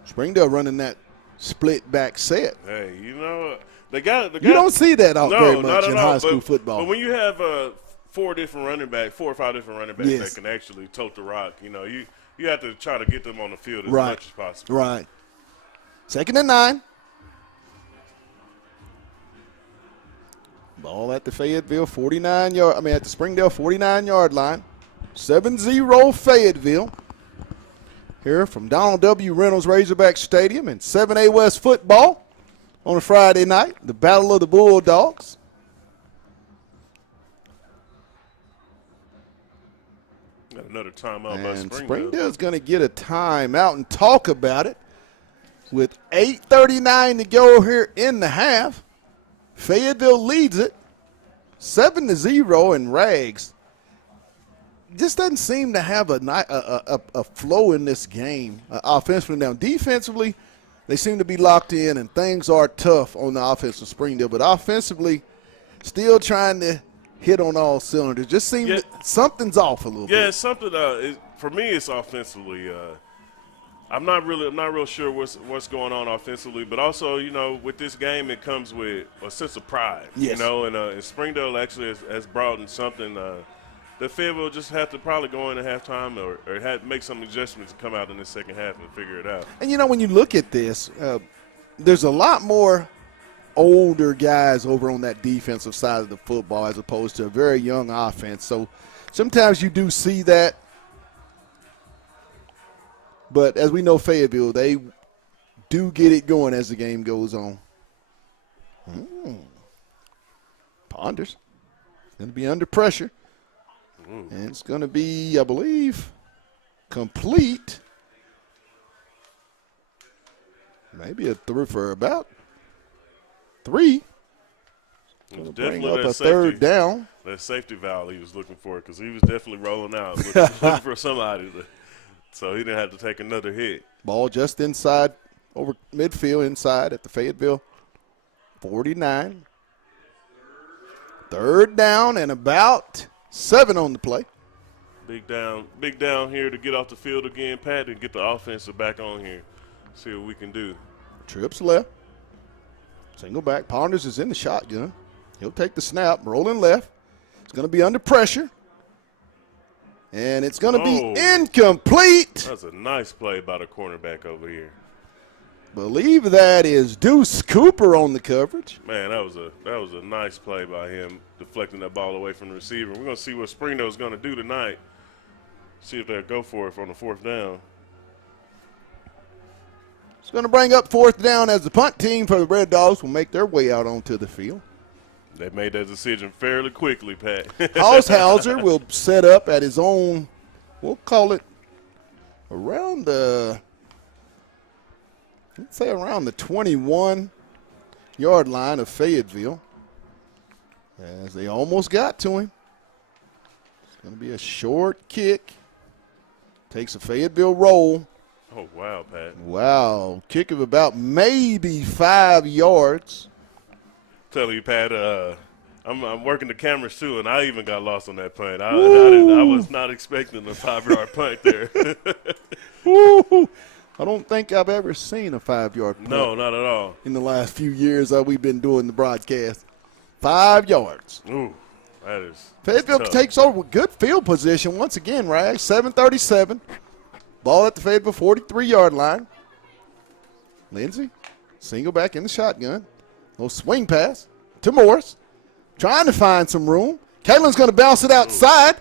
Springdale running that split back set. Hey, they got. You don't see that out very much in high school football. But when you have 4 or 5 different running backs that can actually tote the rock, you have to try to get them on the field as much as possible. Right. Second and 9. Ball at the Fayetteville at the Springdale 49-yard line. 7-0 Fayetteville. Here from Donald W. Reynolds Razorback Stadium in 7A West football on a Friday night. The Battle of the Bulldogs. Got another timeout by Springdale. Springdale's going to get a timeout and talk about it with 8:39 to go here in the half. Fayetteville leads it 7-0, and Rags just doesn't seem to have a flow in this game offensively. Now, defensively, they seem to be locked in, and things are tough on the offense of Springdale. But offensively, still trying to hit on all cylinders. Just seems something's off a little bit. Yeah, something. For me, it's offensively. I'm not real sure what's going on offensively, but also, with this game, it comes with a sense of pride. Yes. And Springdale actually has brought in something that Fayetteville just have to probably go in at halftime or make some adjustments to come out in the second half and figure it out. And, when you look at this, there's a lot more older guys over on that defensive side of the football as opposed to a very young offense. So sometimes you do see that. But as we know, Fayetteville, they do get it going as the game goes on. Ponders. Going to be under pressure. And it's going to be, I believe, complete. Maybe a through for about 3. Going to bring up a third down. That safety valve he was looking for, because he was definitely rolling out, looking for somebody so he didn't have to take another hit. Ball just inside, over midfield inside at the Fayetteville 49. Third down and about 7 on the play. Big down here to get off the field again, Pat, and get the offensive back on here. See what we can do. Trips left. Single back. Ponders is in the shotgun. He'll take the snap, rolling left. It's going to be under pressure. And it's going to be incomplete. That's a nice play by the cornerback over here. Believe that is Deuce Cooper on the coverage. Man, that was a nice play by him, deflecting that ball away from the receiver. We're going to see what Springdale is going to do tonight. See if they'll go for it on the 4th down. It's going to bring up 4th down as the punt team for the Red Dogs will make their way out onto the field. They made that decision fairly quickly, Pat. Haushauser will set up at his own, we'll call it around the, let's say around the 21-yard line of Fayetteville. As they almost got to him. It's going to be a short kick. Takes a Fayetteville roll. Oh, wow, Pat. Wow. Kick of about maybe 5 yards. Telling you, Pat, I'm working the cameras too, and I even got lost on that punt. I was not expecting a 5-yard punt there. Woo. I don't think I've ever seen a 5-yard punt. No, not at all. In the last few years we've been doing the broadcast. 5 yards. Ooh, that is Fayetteville tough. takes over with good field position once again, Rag. 7:37. Ball at the Fayetteville 43-yard line. Lindsey, single back in the shotgun. Little swing pass to Morris. Trying to find some room. Kalen's going to bounce it outside.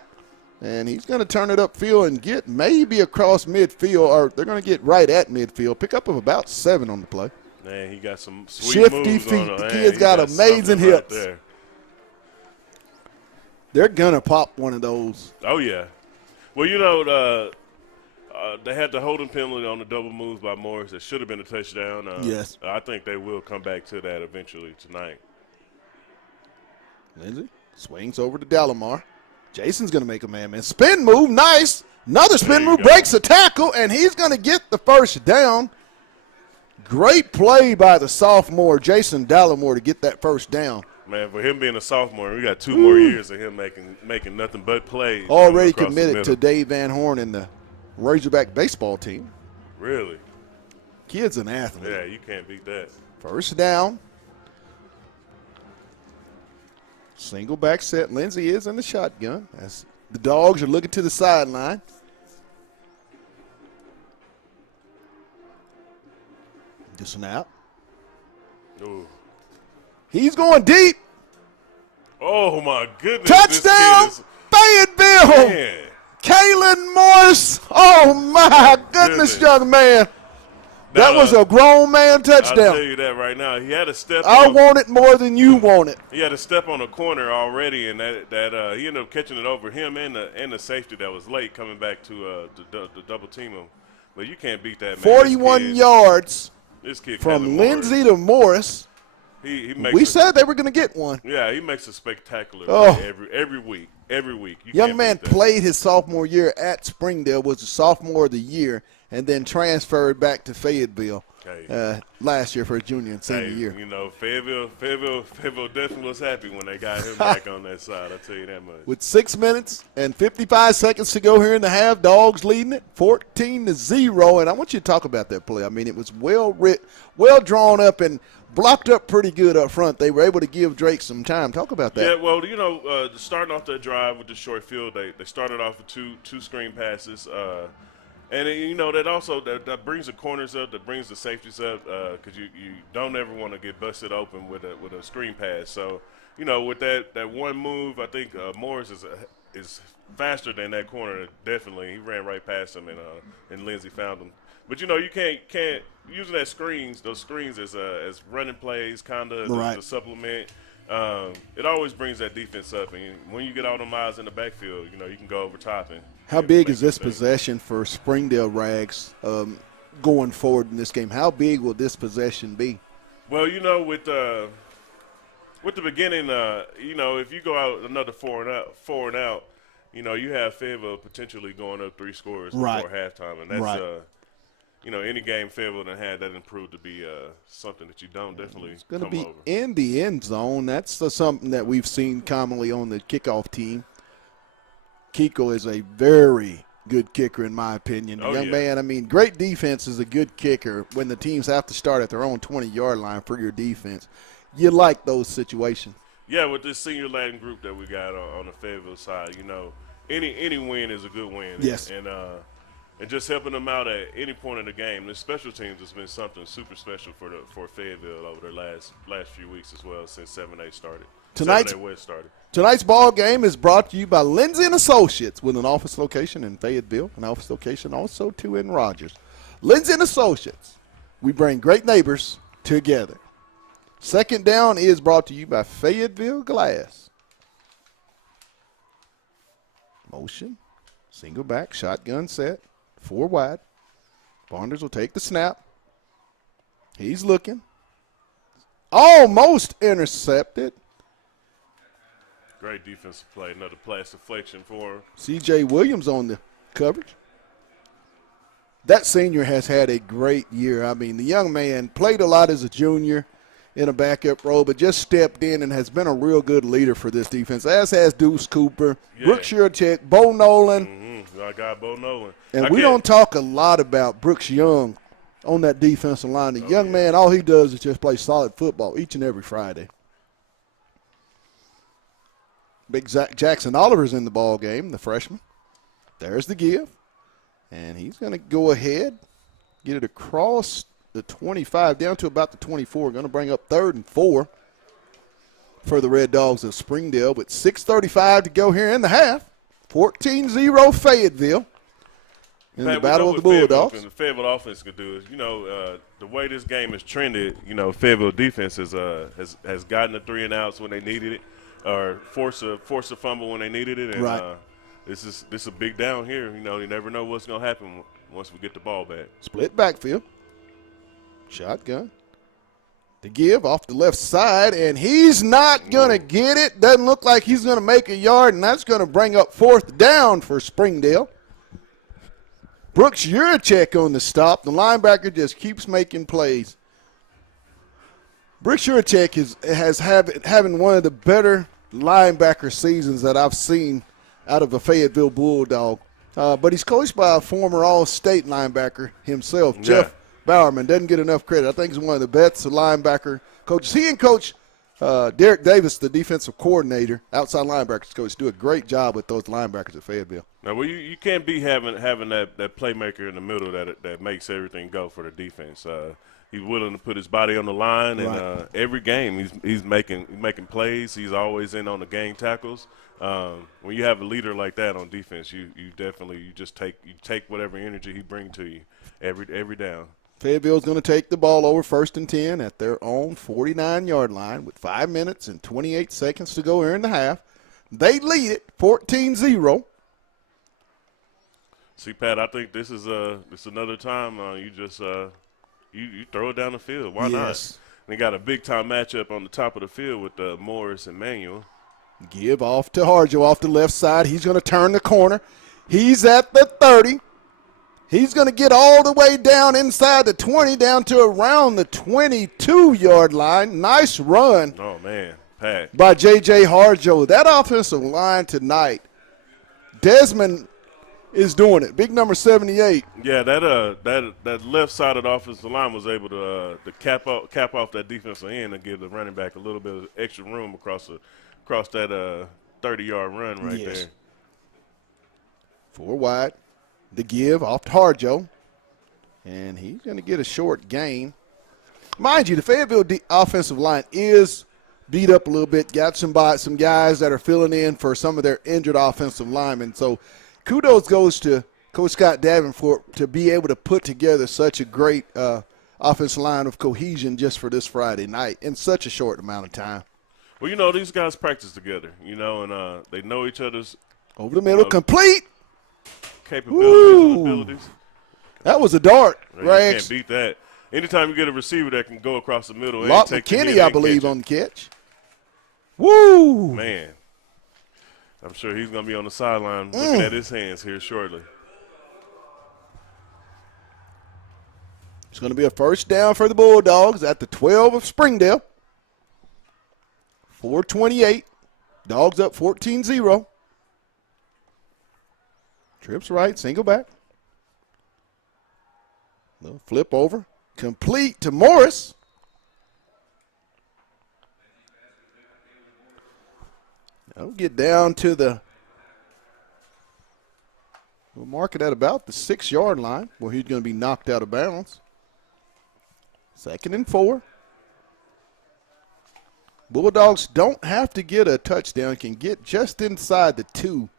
And he's going to turn it upfield and get maybe across midfield, or they're going to get right at midfield. Pickup of about 7 on the play. Man, he got some sweet Shifty moves feet. on him. The Man, kid's he got amazing something right hips. there. They're going to pop one of those. Oh, yeah. Well, you know, they had the holding penalty on the double moves by Morris. It should have been a touchdown. Yes. I think they will come back to that eventually tonight. Lindsey swings over to Delamar. Jason's going to make a man-man. Spin move, nice. Another spin move, breaks the tackle, and he's going to get the first down. Great play by the sophomore, Jason Delamar, to get that first down. Man, for him being a sophomore, we got 2 more years of him making nothing but plays. Already across the committed middle. to Dave Van Horn and the Razorback baseball team. Really? Kid's an athlete. Yeah, you can't beat that. First down. Single back set. Lindsey is in the shotgun as the Dogs are looking to the sideline. The snap. Ooh. He's going deep. Oh, my goodness. Touchdown, This kid Fayetteville. is, man. Kalen Morris. Oh, my goodness, young man. That was a grown man I'll touchdown. tell you that right now. He had a step. I want it more than you want it. He had a step on the corner already, and that he ended up catching it over him and the safety that was late coming back to double team him. But you can't beat that, man. 41 yards This kid from Lindsey to Morris. He makes We said they were going to get one. Yeah, he makes a spectacular Oh. play every week. Every week. You Young can't man beat that. played his sophomore year at Springdale, was the sophomore of the year, and then transferred back to Fayetteville last year for his junior and senior year. You know, Fayetteville definitely was happy when they got him back on that side. I'll tell you that much. With 6 minutes and 55 seconds to go here in the half, Dogs leading it 14-0. And I want you to talk about that play. I mean, it was well drawn up and blocked up pretty good up front. They were able to give Drake some time. Talk about that. Yeah, well, you know, starting off that drive with the short field, they started off with two screen passes. And, you know, that brings the corners up, that brings the safeties up, because you don't ever want to get busted open with a screen pass. So, you know, with that one move, I think Morris is faster than that corner, definitely. He ran right past him, and Lindsey found him. But, you know, you can't using those screens as running plays, kind of Right. to supplement. It always brings that defense up, and when you get all them eyes in the backfield, you know, you can go over top. And How big is this possession for Springdale Rags going forward in this game? How big will this possession be? Well, you know, with the beginning, you know, if you go out another four and out, you know, you have Fayetteville potentially going up 3 scores before halftime, and that's you know, any game Fayetteville done had that improved to be something that you don't definitely It's going to come be over. in the end zone. That's something that we've seen commonly on the kickoff team. Kiko is a very good kicker, in my opinion. The Oh, young yeah. man, I mean, great defense is a good kicker when the teams have to start at their own 20-yard line for your defense. You like those situations. Yeah, with this senior Latin group that we got on the Fayetteville side, any win is a good win. Yes. And just helping them out at any point in the game. The special teams has been something super special for Fayetteville over the last few weeks as well since 7A started. Tonight's 7A West started. Tonight's ball game is brought to you by Lindsay & Associates with an office location in Fayetteville, an office location also too in Rogers. Lindsay & Associates, we bring great neighbors together. Second down is brought to you by Fayetteville Glass. Motion, single back, shotgun set, 4 wide. Barnes will take the snap. He's looking. Almost intercepted. Great defensive play. Another pass deflection for him. C.J. Williams on the coverage. That senior has had a great year. I mean, the young man played a lot as a junior in a backup role, but just stepped in and has been a real good leader for this defense, as has Deuce Cooper, Yeah. Brooks Shurchek, Bo Nolan. Mm-hmm. I got Bo Nolan. And we don't talk a lot about Brooks Young on that defensive line. The young man, all he does is just play solid football each and every Friday. Big Jackson Oliver's in the ball game, the freshman. There's the give. And he's going to go ahead, get it across the 25 down to about the 24. Going to bring up 3rd and 4 for the Red Dogs of Springdale. But 6:35 to go here in the half. 14-0 Fayetteville in the Battle of the Bulldogs. The Fayetteville offense could do is, the way this game has trended, Fayetteville defense has gotten the 3 and outs when they needed it, or force a fumble when they needed it, and right. This is a big down here. You never know what's going to happen once we get the ball back. Split backfield. Shotgun. The give off the left side, and he's not going to get it. Doesn't look like he's going to make a yard, and that's going to bring up 4th down for Springdale. Brooks Shurchek on the stop. The linebacker just keeps making plays. Brooks Shurchek has having one of the better linebacker seasons that I've seen out of a Fayetteville Bulldog. But he's coached by a former All-State linebacker himself, Jeff Bowerman. Doesn't get enough credit. I think he's one of the best linebacker coaches. He and Coach Derek Davis, the defensive coordinator, outside linebackers coach, do a great job with those linebackers at Fayetteville. Now, you can't be having that playmaker in the middle that makes everything go for the defense. He's willing to put his body on the line, and right. Every game he's making plays. He's always in on the gang tackles. When you have a leader like that on defense, you take whatever energy he brings to you every down. Fayetteville's going to take the ball over 1st and 10 at their own 49-yard line with 5 minutes and 28 seconds to go here in the half. They lead it 14-0. See, Pat, I think this is another time you just you throw it down the field. Why not? They got a big-time matchup on the top of the field with Morris and Manuel. Give off to Harjo off the left side. He's going to turn the corner. He's at the 30. He's going to get all the way down inside the 20, down to around the 22-yard line. Nice run. Oh, man, Pat. By J.J. Harjo. That offensive line tonight, Desmond is doing it. Big number 78. Yeah, that left side of the offensive line was able to cap off that defensive end and give the running back a little bit of extra room across that 30-yard run right there. 4 wide. The give off to Harjo. And he's going to get a short gain. Mind you, the Fayetteville offensive line is beat up a little bit. Got some guys that are filling in for some of their injured offensive linemen. So kudos goes to Coach Scott Davenport to be able to put together such a great offensive line of cohesion just for this Friday night in such a short amount of time. Well, these guys practice together, and they know each other's over the middle, complete capabilities and abilities. That was a dart, You Rags. can't beat that. Anytime you get a receiver that can go across the middle Locke and take the McKinney, hit I and believe, catch on the catch. Woo! Man, I'm sure he's going to be on the sideline looking at his hands here shortly. It's going to be a 1st down for the Bulldogs at the 12 of Springdale. 4:28. Dogs up 14-0. Trips right, single back. Little flip over. Complete to Morris. Now we'll get down to we'll mark it at about the 6-yard line where he's going to be knocked out of bounds. 2nd and 4. Bulldogs don't have to get a touchdown, can get just inside the 2.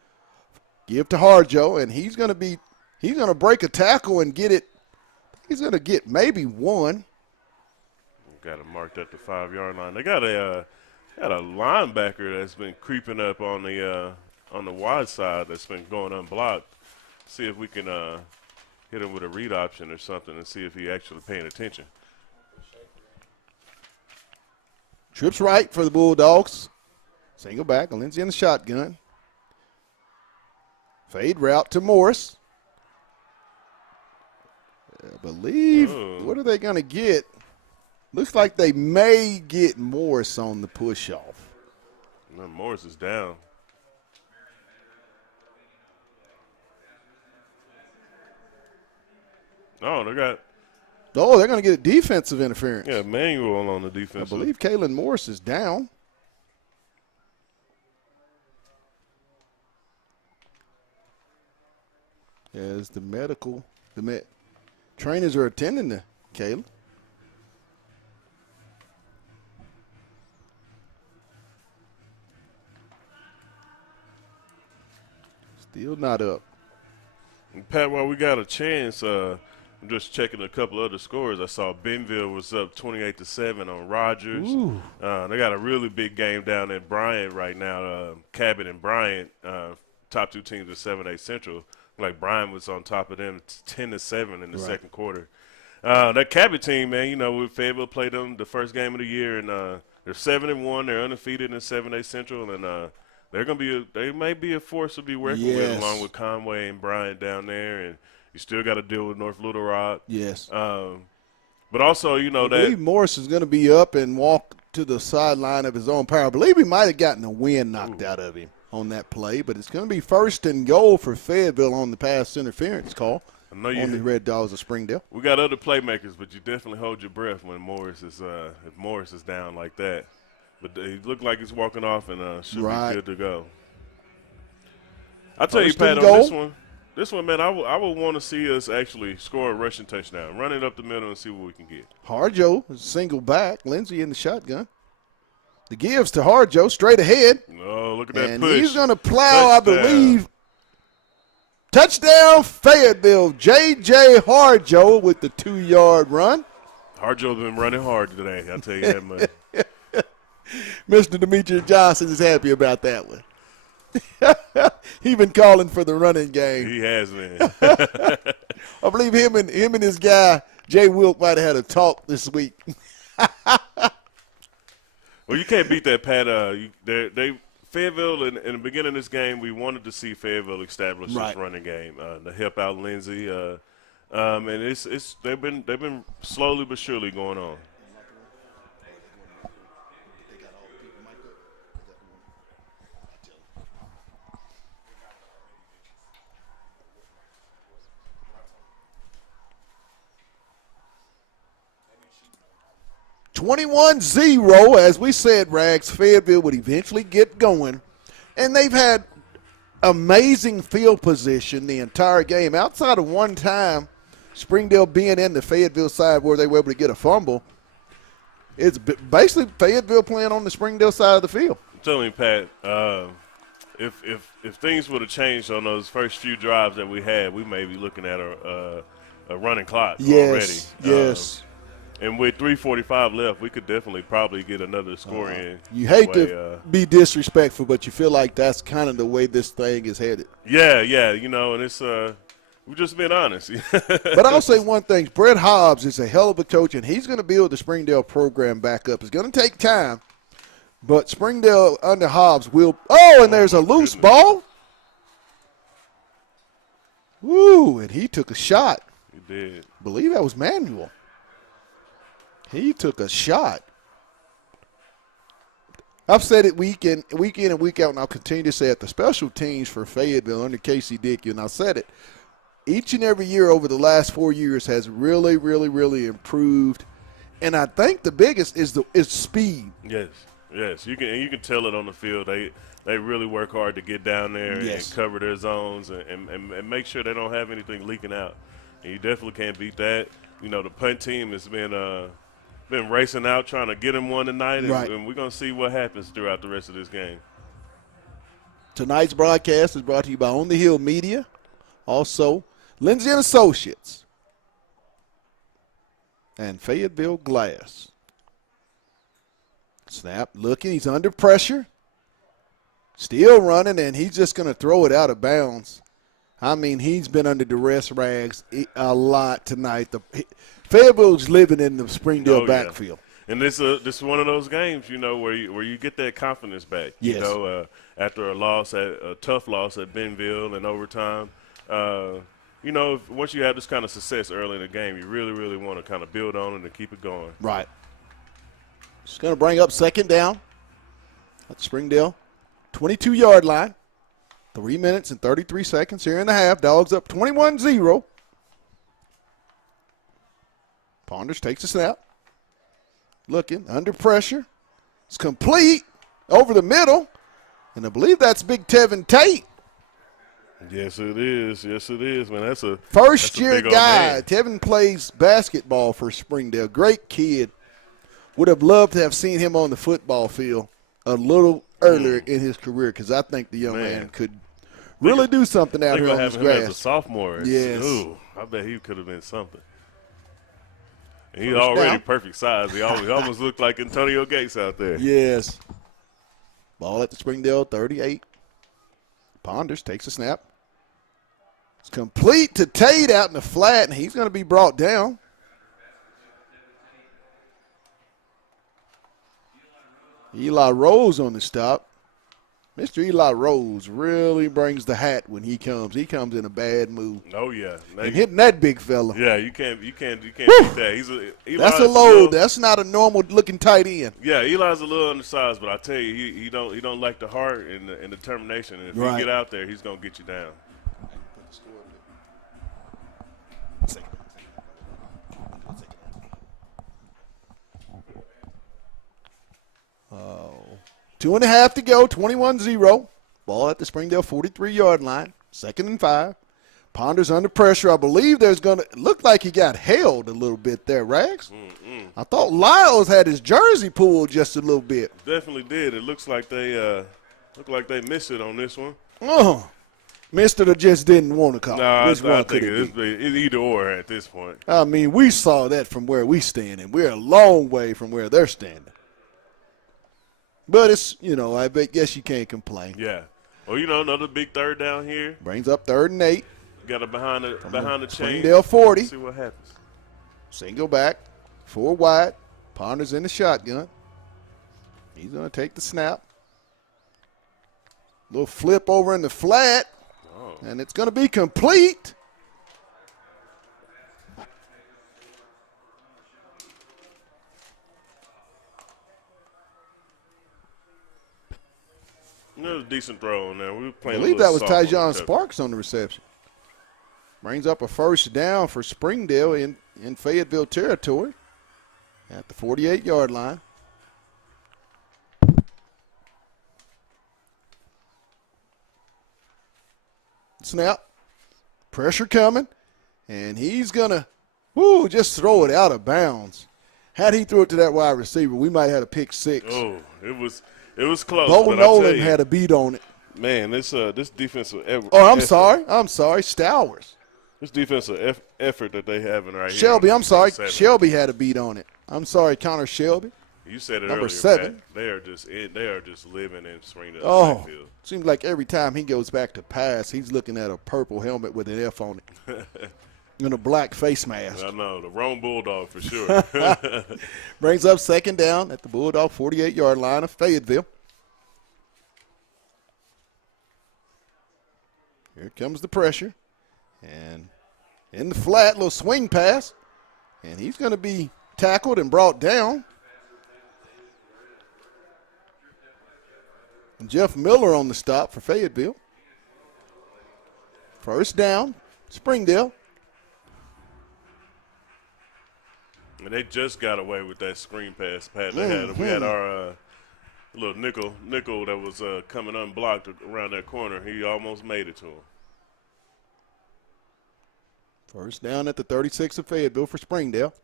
Give to Harjo, and he's going to break a tackle and get it. He's going to get maybe 1. Got it marked at the 5-yard line. They got a linebacker that's been creeping up on the wide side that's been going unblocked. See if we can hit him with a read option or something and see if he actually paying attention. Trips right for the Bulldogs. Single back, Lindsey in the shotgun. Fade route to Morris. I believe, what are they going to get? Looks like they may get Morris on the push-off. No, Morris is down. Oh, they're going to get a defensive interference. Yeah, manual on the defense. I believe Kalen Morris is down. As the trainers are attending to Kalen. Still not up. And Pat, while we got a chance, I'm just checking a couple other scores. I saw Benville was up 28-7 on Rogers. They got a really big game down at Bryant right now. Cabot and Bryant, top 2 teams at 7A Central. Like Bryant was on top of them 10-7 in the second quarter. That Cabot team, man, we Fayetteville played them the first game of the year, and they're 7-1. They're undefeated in 7A Central, and they may be a force to be working with, along with Conway and Bryant down there, and you still got to deal with North Little Rock. Yes. But also, I believe Morris is going to be up and walk to the sideline of his own power. I believe he might have gotten the wind knocked out of him on that play, but it's going to be 1st and goal for Fayetteville on the pass interference call on the Red Dogs of Springdale. We got other playmakers, but you definitely hold your breath when Morris is if Morris is down like that. But he looked like he's walking off and should be good to go. I'll tell you, Pat, on this one, man, I would want to see us actually score a rushing touchdown. Run it up the middle and see what we can get. Harjo is single back. Lindsey in the shotgun. The gives to Harjo straight ahead. Oh, look at that and push. And he's going to plow, I believe. Touchdown, Fayetteville. J.J. Harjo with the 2-yard run. Harjo's been running hard today, I'll tell you that much. Mr. Demetrius Johnson is happy about that one. He's been calling for the running game. He has been. I believe him and his guy, Jay Wilk, might have had a talk this week. Well, you can't beat that, Pat. Fayetteville, in the beginning of this game, we wanted to see Fayetteville establish this running game to help out Lindsey. And they've been slowly but surely going on. $21-0, as we said, Rags, Fayetteville would eventually get going. And they've had amazing field position the entire game. Outside of one time, Springdale being in the Fayetteville side where they were able to get a fumble, it's basically Fayetteville playing on the Springdale side of the field. I'm telling you, Pat, if things would have changed on those first few drives that we had, we may be looking at a running clock already. Yes. And with 3:45 left, we could definitely probably get another score in. You hate to be disrespectful, but you feel like that's kind of the way this thing is headed. Yeah, and it's we've just been honest. But I'll say one thing. Brett Hobbs is a hell of a coach, and he's going to build the Springdale program back up. It's going to take time, but Springdale under Hobbs will – and there's a loose ball. Woo, and he took a shot. He did. I believe that was Manuel. He took a shot. I've said it week in and week out, and I'll continue to say it. The special teams for Fayetteville under Casey Dickey, and I said it, each and every year over the last 4 years has really, really, really improved. And I think the biggest is speed. Yes. You can tell it on the field. They really work hard to get down there and cover their zones and make sure they don't have anything leaking out. And you definitely can't beat that. You know, the punt team has been racing out trying to get him one tonight, and we're going to see what happens throughout the rest of this game. Tonight's broadcast is brought to you by On the Hill Media, also Lindsay & Associates, and Fayetteville Glass. Snap, looking, he's under pressure, still running, and he's just going to throw it out of bounds. I mean, he's been under duress rags a lot tonight. Fayetteville's living in the Springdale backfield. And this is one of those games, you know, where you get that confidence back. Yes. You know, after a tough loss at Benville in overtime. You know, once you have this kind of success early in the game, you really, really want to kind of build on it and keep it going. Right. Just going to bring up second down at Springdale, 22-yard line. 3 minutes and 33 seconds here in the half. Dogs up 21-0. Ponders takes a snap. Looking, under pressure. It's complete over the middle. And I believe that's Big Tevin Tate. Yes, it is. Yes, it is, man. That's a first-year big old guy. man. Tevin plays basketball for Springdale. Great kid. Would have loved to have seen him on the football field a little earlier in his career, because I think the young man could really do something out here on this grass. Him as a sophomore. Yes. Ooh, I bet he could have been something. And he's already down. perfect size. He almost looked like Antonio Gates out there. Yes. Ball at the Springdale 38. Ponders takes a snap. It's complete to Tate out in the flat, and he's going to be brought down. Eli Rose on the stop. Mr. Eli Rose really brings the hat when he comes. He comes in a bad mood. Oh yeah, and hitting that big fella. Yeah, you can't beat that. That's a load. That's not a normal looking tight end. Yeah, Eli's a little undersized, but I tell you, he don't lack the heart and the determination. And if you get out there, he's gonna get you down. Oh. 2.5 to go, 21-0. Ball at the Springdale 43-yard line. 2nd and 5. Ponders under pressure. I believe there's going to look like he got held a little bit there, Rags. I thought Lyles had his jersey pulled just a little bit. Definitely did. It looks like they missed it on this one. Missed it or just didn't want to call. No, Which I one think could it be? it's either or at this point. I mean, we saw that from where we stand, and we're a long way from where they're standing. But it's, I guess you can't complain. Yeah. Well, another big third down here. Brings up 3rd and 8. Got it behind the chain. Springdale 40. Let's see what happens. Single back, 4 wide. Ponders in the shotgun. He's going to take the snap. Little flip over in the flat. And it's going to be complete. Another decent throw on there. We were playing. I believe that was Tyjon Sparks on the reception. Brings up a 1st down for Springdale in Fayetteville territory at the 48-yard line. Snap. Pressure coming. And he's going to just throw it out of bounds. Had he threw it to that wide receiver, we might have had a pick 6. Oh, it was close. Bo but Nolan had a beat on it. Man, this defensive effort. Oh, I'm sorry. Stowers. This defensive effort that they having right Shelby, here. I'm sorry. Shelby had a beat on it. I'm sorry, Connor Shelby. You said it Number earlier, 7. Matt. They are just living in Springdale. Oh, seems like every time he goes back to pass, he's looking at a purple helmet with an F on it and a black face mask. I know, the wrong Bulldog for sure. Brings up 2nd down at the Bulldog 48-yard line of Fayetteville. Here comes the pressure. And in the flat, little swing pass. And he's going to be tackled and brought down. Jeff Miller on the stop for Fayetteville. First down, Springdale. And they just got away with that screen pass, Pat. We had our little nickel that was coming unblocked around that corner. He almost made it to him. First down at the 36 of Fayetteville for Springdale.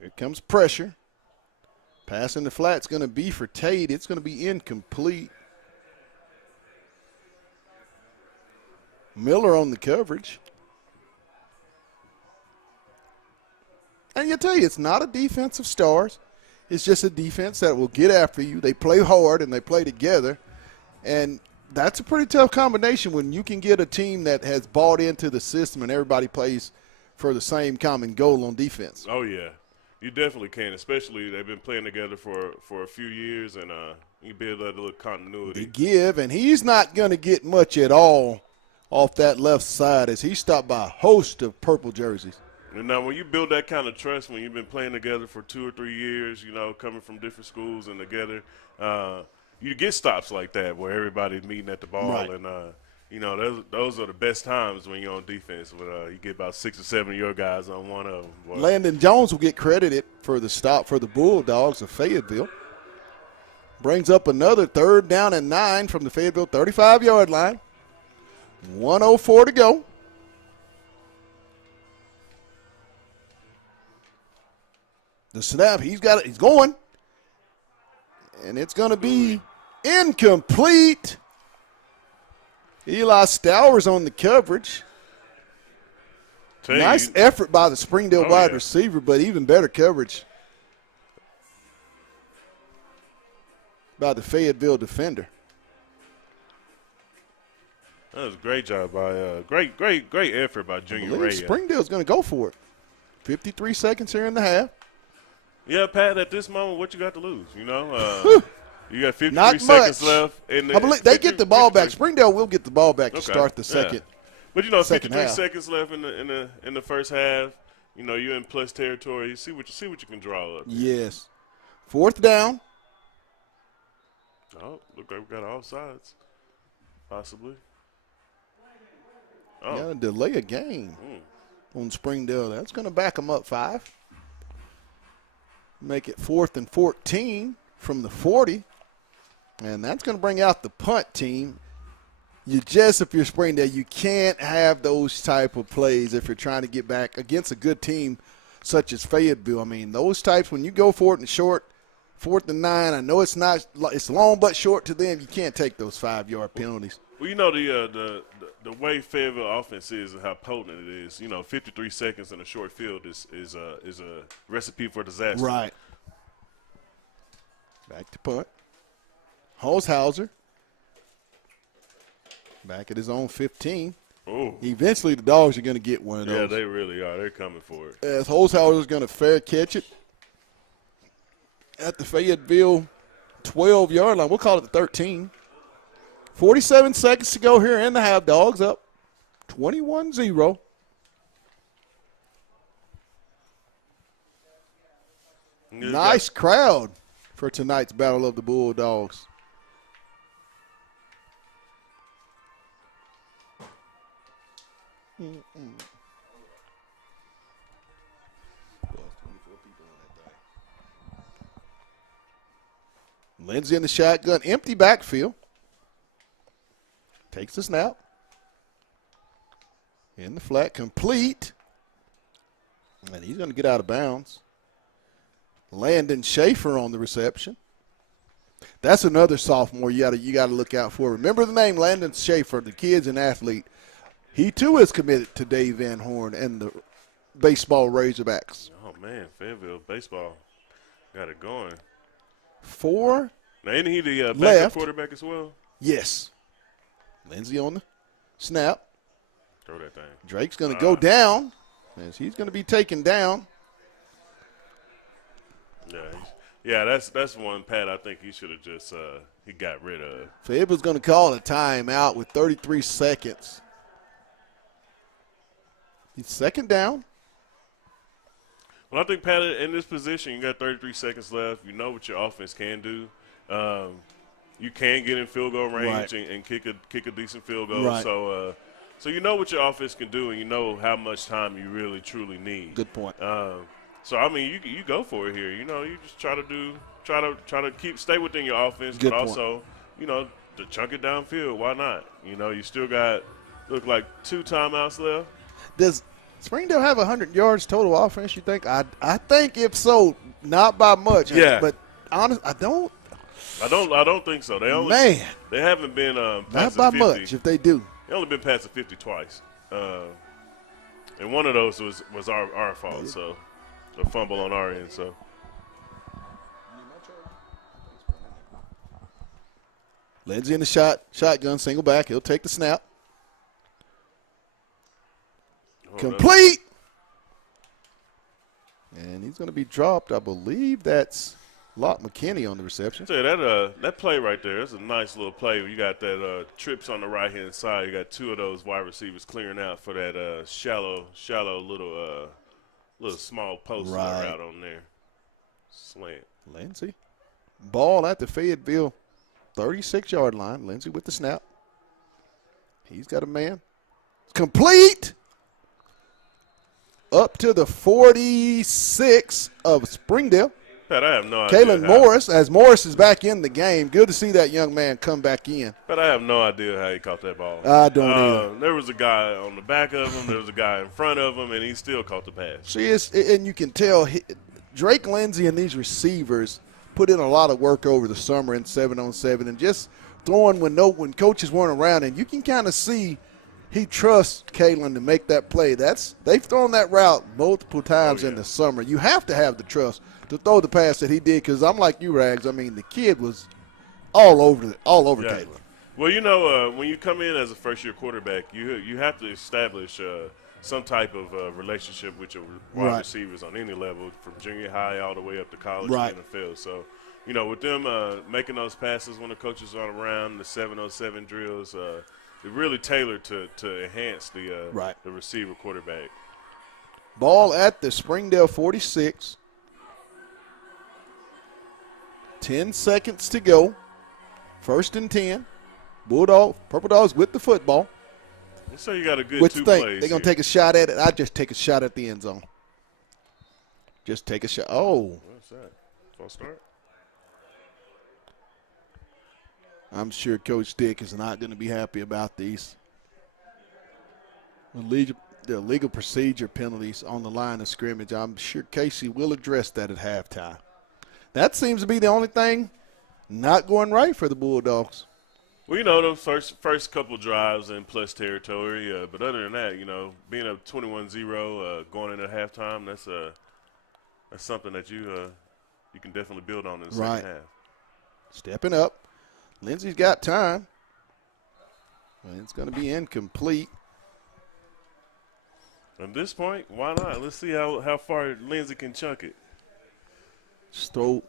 Here comes pressure. Pass in the flat's going to be for Tate. It's going to be incomplete. Miller on the coverage. And I tell you, it's not a defense of stars. It's just a defense that will get after you. They play hard and they play together. And that's a pretty tough combination when you can get a team that has bought into the system and everybody plays for the same common goal on defense. Oh, yeah. You definitely can, especially they've been playing together for a few years, and you build that little continuity. They give, and he's not going to get much at all off that left side as he's stopped by a host of purple jerseys. And now when you build that kind of trust, when you've been playing together for 2 or 3 years, coming from different schools and together, you get stops like that where everybody's meeting at the ball. Right. And, those are the best times when you're on defense. When you get about 6 or 7 of your guys on one of them. Boy. Landon Jones will get credited for the stop for the Bulldogs of Fayetteville. Brings up another 3rd down and 9 from the Fayetteville 35-yard line. 1:04 to go. The snap, he's going. And it's going to be incomplete. Eli Stowers on the coverage. Nice effort by the Springdale wide receiver, but even better coverage by the Fayetteville defender. That was a great job by great effort by Junior Ray. Springdale's going to go for it. 53 seconds here in the half. Yeah, Pat, at this moment, what you got to lose? You got 53 seconds left. I believe they get the ball back. Springdale will get the ball back to start the second. But 53 seconds left in the first half. You're in plus territory. You see what you can draw up. Yes. 4th down. Oh, look like we got all sides, possibly. Oh. Got to delay a game on Springdale. That's going to back them up 5. Make it 4th and 14 from the 40. And that's going to bring out the punt team. If you're Springdale, you can't have those type of plays if you're trying to get back against a good team such as Fayetteville. I mean, those types, when you go for it in short, 4th and 9, I know it's long but short to them. You can't take those 5-yard penalties. Well, the way Fayetteville offense is and how potent it is, 53 seconds in a short field is a recipe for disaster. Right. Back to punt. Holzhauser. Back at his own 15. Oh. Eventually the Dogs are going to get one of those. Yeah, they really are. They're coming for it. As Holzhauser is going to fair catch it at the Fayetteville 12-yard line. We'll call it the 13. 47 seconds to go here in the half. Dogs up 21-0. Nice crowd for tonight's Battle of the Bulldogs. Lindsey in the shotgun, empty backfield. Takes the snap. In the flat, complete. And he's going to get out of bounds. Landon Schaefer on the reception. That's another sophomore you got to look out for. Remember the name Landon Schaefer, the kid's an athlete. He too is committed to Dave Van Horn and the baseball Razorbacks. Oh man, Fayetteville baseball got it going. 4 now, isn't he the backup left. Quarterback as well? Yes. Lindsey on the snap. Throw that thing. Drake's going to go down as he's going to be taken down. Yeah, that's one, Pat, I think he should have just he got rid of. Fayetteville's going to call a timeout with 33 seconds. He's 2nd down. Well, I think, Pat, in this position, you got 33 seconds left. You know what your offense can do. you can get in field goal range Right. and kick a decent field goal. Right. So you know what your offense can do, and you know how much time you really truly need. Good point. So I mean, you go for it here. You know, you just try to stay within your offense, Good but point. also, you know, to chunk it downfield. Why not? You know, you still got look like 2 timeouts left. Does Springdale have 100 yards total offense, you think? I think if so, not by much. Yeah. But honest, I don't. I don't think so. They haven't been Not past by the 50. much if they do. They only been past the 50 twice, and one of those was our fault. So a fumble on our end. So Lindsey in the shotgun, single back. He'll take the snap. Complete. And he's going to be dropped. I believe that's Locke McKinney on the reception. So that play right there, that's a nice little play. You got that trips on the right-hand side. You got 2 of those wide receivers clearing out for that shallow little small post route on there. Slant. Lindsey. Ball at the Fayetteville 36-yard line. Lindsey with the snap. He's got a man. Complete. Up to the 46 of Springdale. Pat, I have no idea. Kalen Morris, as Morris is back in the game. Good to see that young man come back in. But I have no idea how he caught that ball. I don't either. There was a guy on the back of him. There was a guy in front of him, and he still caught the pass. And you can tell Drake Lindsey and these receivers put in a lot of work over the summer in 7-on-7 and just throwing when coaches weren't around. And you can kind of see he trusts Kalen to make that play. They've thrown that route multiple times in the summer. You have to have the trust to throw the pass that he did, because I'm like you, Rags. I mean, the kid was all over Kalen. Well, you know, when you come in as a first-year quarterback, you have to establish some type of relationship with your wide receivers on any level, from junior high all the way up to college and NFL. So, you know, with them making those passes when the coaches aren't around, the 7-on-7 drills, it really tailored to enhance the receiver quarterback. Ball at the Springdale 46. 10 seconds to go. 1st and 10. Purple Dogs with the football. Let's say you got a good What 2 you think? plays. They're going to take a shot at it? I just take a shot at the end zone. Just take a shot. Oh. What's that? False start? I'm sure Coach Dick is not going to be happy about these. The legal procedure penalties on the line of scrimmage. I'm sure Casey will address that at halftime. That seems to be the only thing not going right for the Bulldogs. Well, you know, those first couple drives in plus territory. But other than that, you know, being up 21-0 going into halftime, that's something that you can definitely build on in the second half. Stepping up. Lindsey's got time. And it's going to be incomplete. At this point, why not? Let's see how far Lindsey can chunk it. Just throw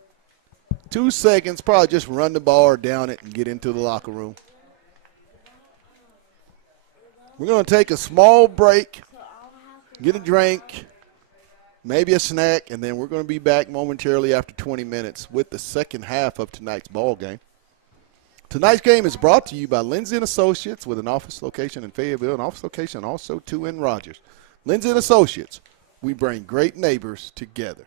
2 seconds, probably just run the ball or down it and get into the locker room. We're going to take a small break, get a drink, maybe a snack, and then we're going to be back momentarily after 20 minutes with the second half of tonight's ball game. Tonight's game is brought to you by Lindsey & Associates, with an office location in Fayetteville, an office location also 2 in Rogers. Lindsey & Associates, we bring great neighbors together.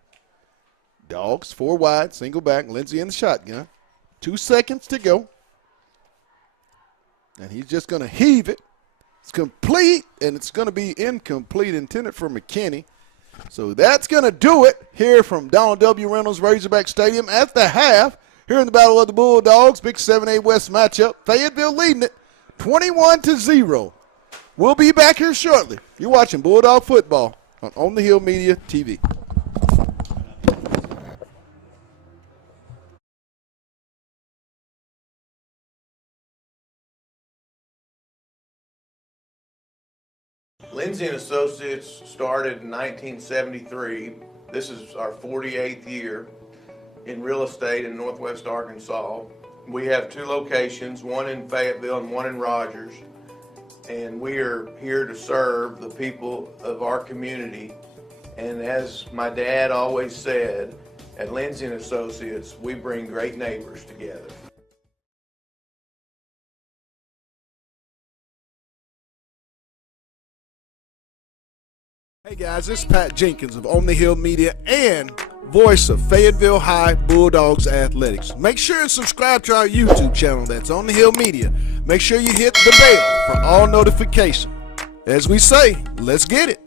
Dogs, 4 wide, single back, Lindsey in the shotgun. 2 seconds to go. And he's just going to heave it. It's complete, and it's going to be incomplete, intended for McKinney. So that's going to do it here from Donald W. Reynolds Razorback Stadium at the half. Here in the Battle of the Bulldogs, big 7A West matchup. Fayetteville leading it 21-0. We'll be back here shortly. You're watching Bulldog football on the Hill Media TV. Lindsey & Associates started in 1973. This is our 48th year in real estate in Northwest Arkansas. We have 2 locations, one in Fayetteville and one in Rogers. And we are here to serve the people of our community. And as my dad always said, at Lindsey & Associates, we bring great neighbors together. Hey guys, this is Pat Jenkins of On the Hill Media and voice of Fayetteville High Bulldogs Athletics. Make sure and subscribe to our YouTube channel, that's On the Hill Media. Make sure you hit the bell for all notifications. As we say, let's get it.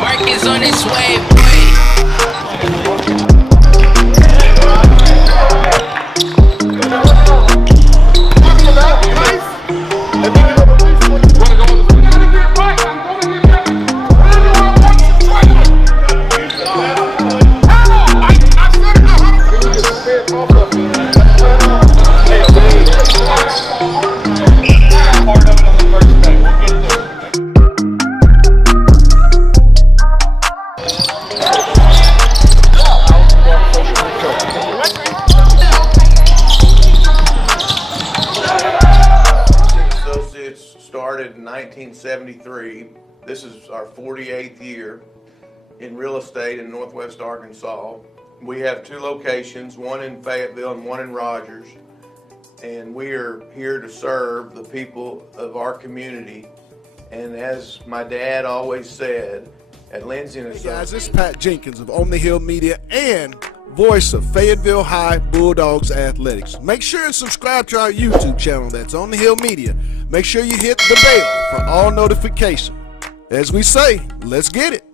Mark is on its way, boy. Started in 1973. This is our 48th year in real estate in Northwest Arkansas. We have two locations, one in Fayetteville and one in Rogers, and we are here to serve the people of our community. And as my dad always said, at Lindsay and Hey Associates. guys, this is Pat Jenkins of On the Hill Media and voice of Fayetteville High Bulldogs Athletics. Make sure and subscribe to our YouTube channel, that's On the Hill Media. Make sure you hit the bell for all notifications. As we say, let's get it.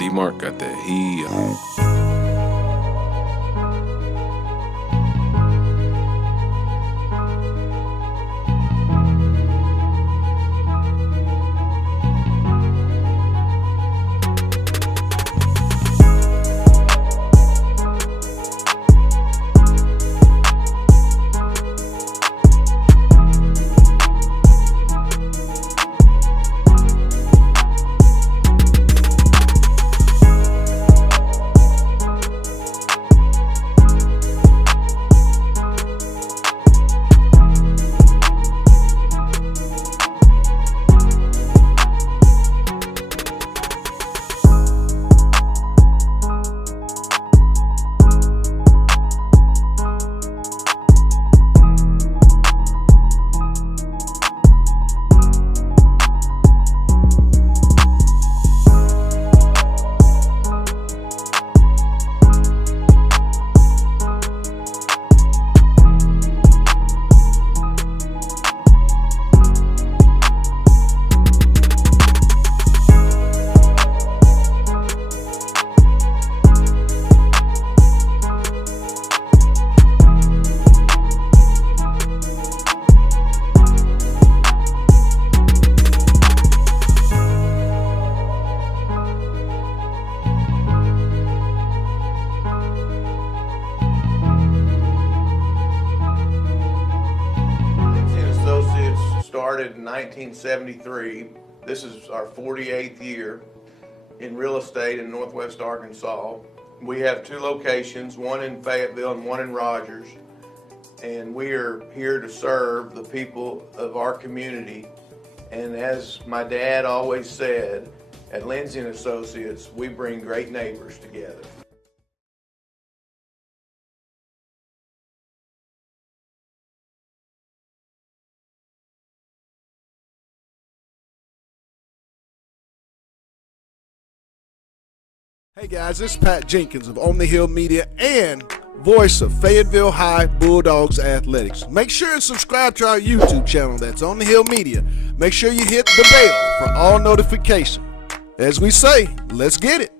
D-Mark got that heat. Started in 1973. This is our 48th year in real estate in Northwest Arkansas. We have two locations, one in Fayetteville and one in Rogers, and we are here to serve the people of our community. And as my dad always said, at Lindsay & Associates, we bring great neighbors together. Hey guys, this is Pat Jenkins of On the Hill Media and voice of Fayetteville High Bulldogs Athletics. Make sure and subscribe to our YouTube channel, that's On the Hill Media. Make sure you hit the bell for all notifications. As we say, let's get it.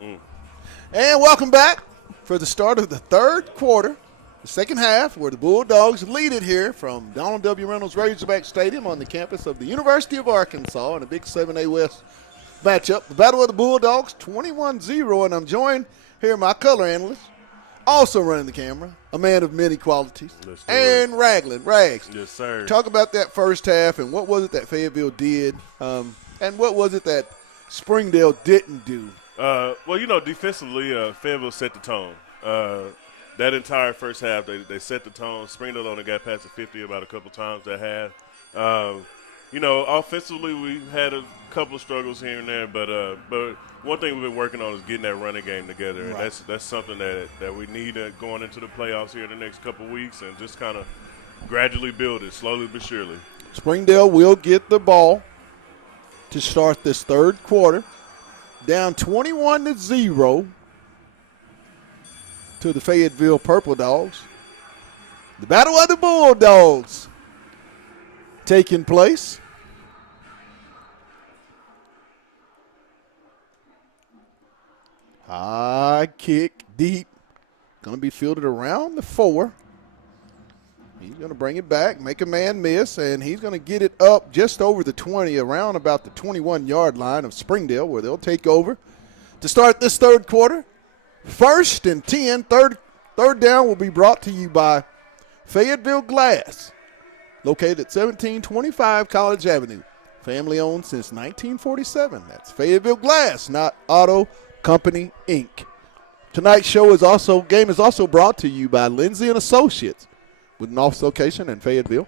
And welcome back for the start of the third quarter, the second half, where the Bulldogs lead it here from Donald W. Reynolds Razorback Stadium on the campus of the University of Arkansas in a big 7A West matchup. The Battle of the Bulldogs, 21-0, and I'm joined here, my color analyst, also running the camera, a man of many qualities, Aaron Ragland. Rags. Yes, sir. Talk about that first half and what was it that Fayetteville did, and what was it that Springdale didn't do? Well, defensively, Fayetteville set the tone. That entire first half, they set the tone. Springdale only got past the 50 about a couple times that half. Offensively, we've had a couple of struggles here and there, but one thing we've been working on is getting that running game together, and that's something that we need going into the playoffs here in the next couple of weeks, and just kind of gradually build it, slowly but surely. Springdale will get the ball to start this third quarter, down 21-0 to the Fayetteville Purple Dogs. The Battle of the Bulldogs taking place. High kick, deep. Going to be fielded around the 4. He's going to bring it back, make a man miss, and he's going to get it up just over the 20, around about the 21-yard line of Springdale, where they'll take over to start this third quarter. 1st and 10, third down will be brought to you by Fayetteville Glass, located at 1725 College Avenue. Family owned since 1947. That's Fayetteville Glass, not Auto Company, Inc. Tonight's game is also brought to you by Lindsay & Associates, with an office location in Fayetteville,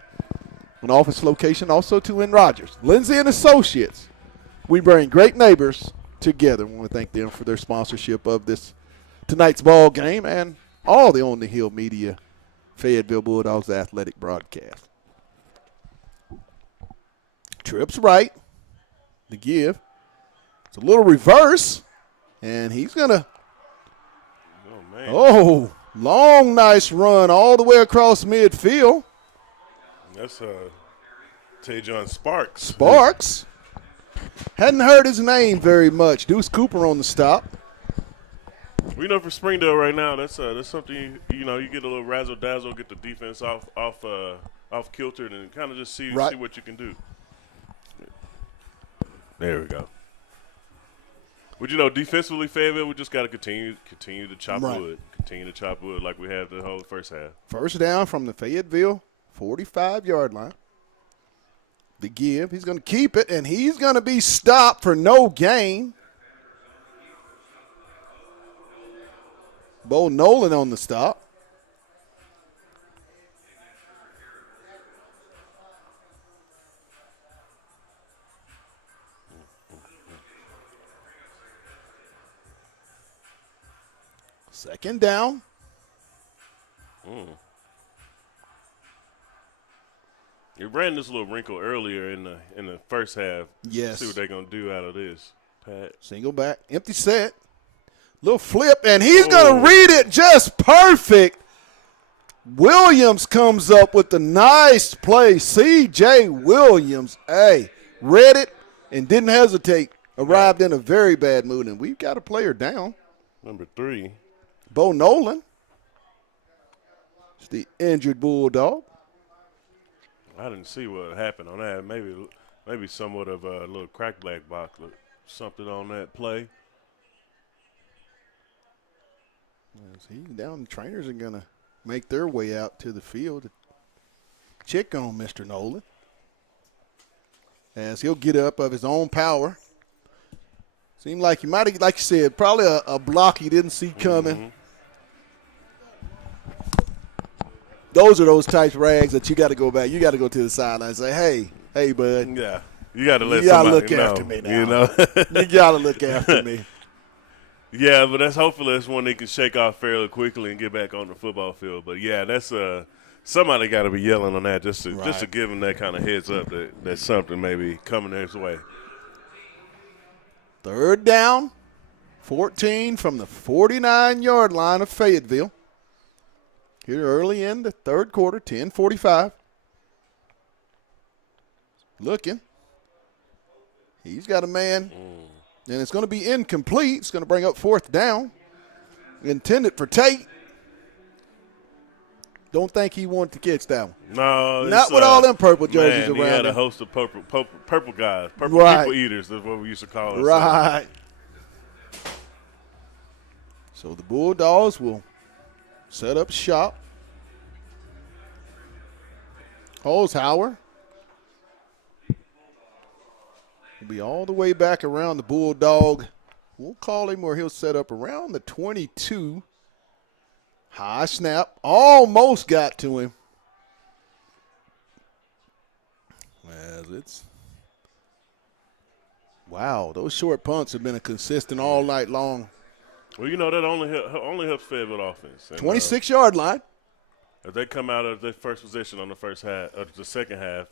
an office location also too in Rogers. Lindsay & Associates, we bring great neighbors together. We want to thank them for their sponsorship of tonight's ball game and all the On the Hill Media Fayetteville Bulldogs athletic broadcast. Trips right, the give. It's a little reverse, and he's going to long, nice run all the way across midfield. That's Tajon Sparks. Sparks. Hadn't heard his name very much. Deuce Cooper on the stop. We know for Springdale right now, that's something you get a little razzle dazzle, get the defense off kilter, and kind of just see what you can do. There we go. But defensively, Fayetteville, we just got to continue to chop wood. Continue to chop wood like we have the whole first half. First down from the Fayetteville 45-yard line. The give. He's going to keep it, and he's going to be stopped for no gain. Bo Nolan on the stop. Second down. You ran this little wrinkle earlier in the first half. Yes. See what they're going to do out of this. Pat. Single back. Empty set. Little flip, and he's going to read it just perfect. Williams comes up with the nice play. C.J. Williams, read it and didn't hesitate. Arrived in a very bad mood, and we've got a player down. Number 3. Bo Nolan. It's the injured Bulldog. I didn't see what happened on that. Maybe somewhat of a little crack black box or something on that play. The trainers are going to make their way out to the field to check on Mr. Nolan, as he'll get up of his own power. Seemed like he might have, like you said, probably a block he didn't see coming. Mm-hmm. Those are those types of rags that you got to go back. You got to go to the sideline and say, hey, bud. Yeah. You got to let you gotta somebody look know, after me now. You got to look after me. Yeah, but hopefully that's one they can shake off fairly quickly and get back on the football field. But, yeah, that's somebody got to be yelling on that just to give them that kind of heads up that something may be coming his way. Third down, 14 from the 49-yard line of Fayetteville. Here early in the third quarter, 10:45. Looking. He's got a man And it's going to be incomplete. It's going to bring up 4th down. Intended for Tate. Don't think he wanted to catch that one. No, not with all them purple jerseys man, around. He had him. a host of purple guys, purple Right. people eaters. That's what we used to call it. Right. So the Bulldogs will set up shop. Holzhauer will be all the way back around the Bulldog. We'll call him where he'll set up around the 22. High snap. Almost got to him. As it's wow, those short punts have been a consistent all night long. Well, you know, that only helps Fayetteville offense. 26-yard line. If they come out of their first position on the first half, the second half,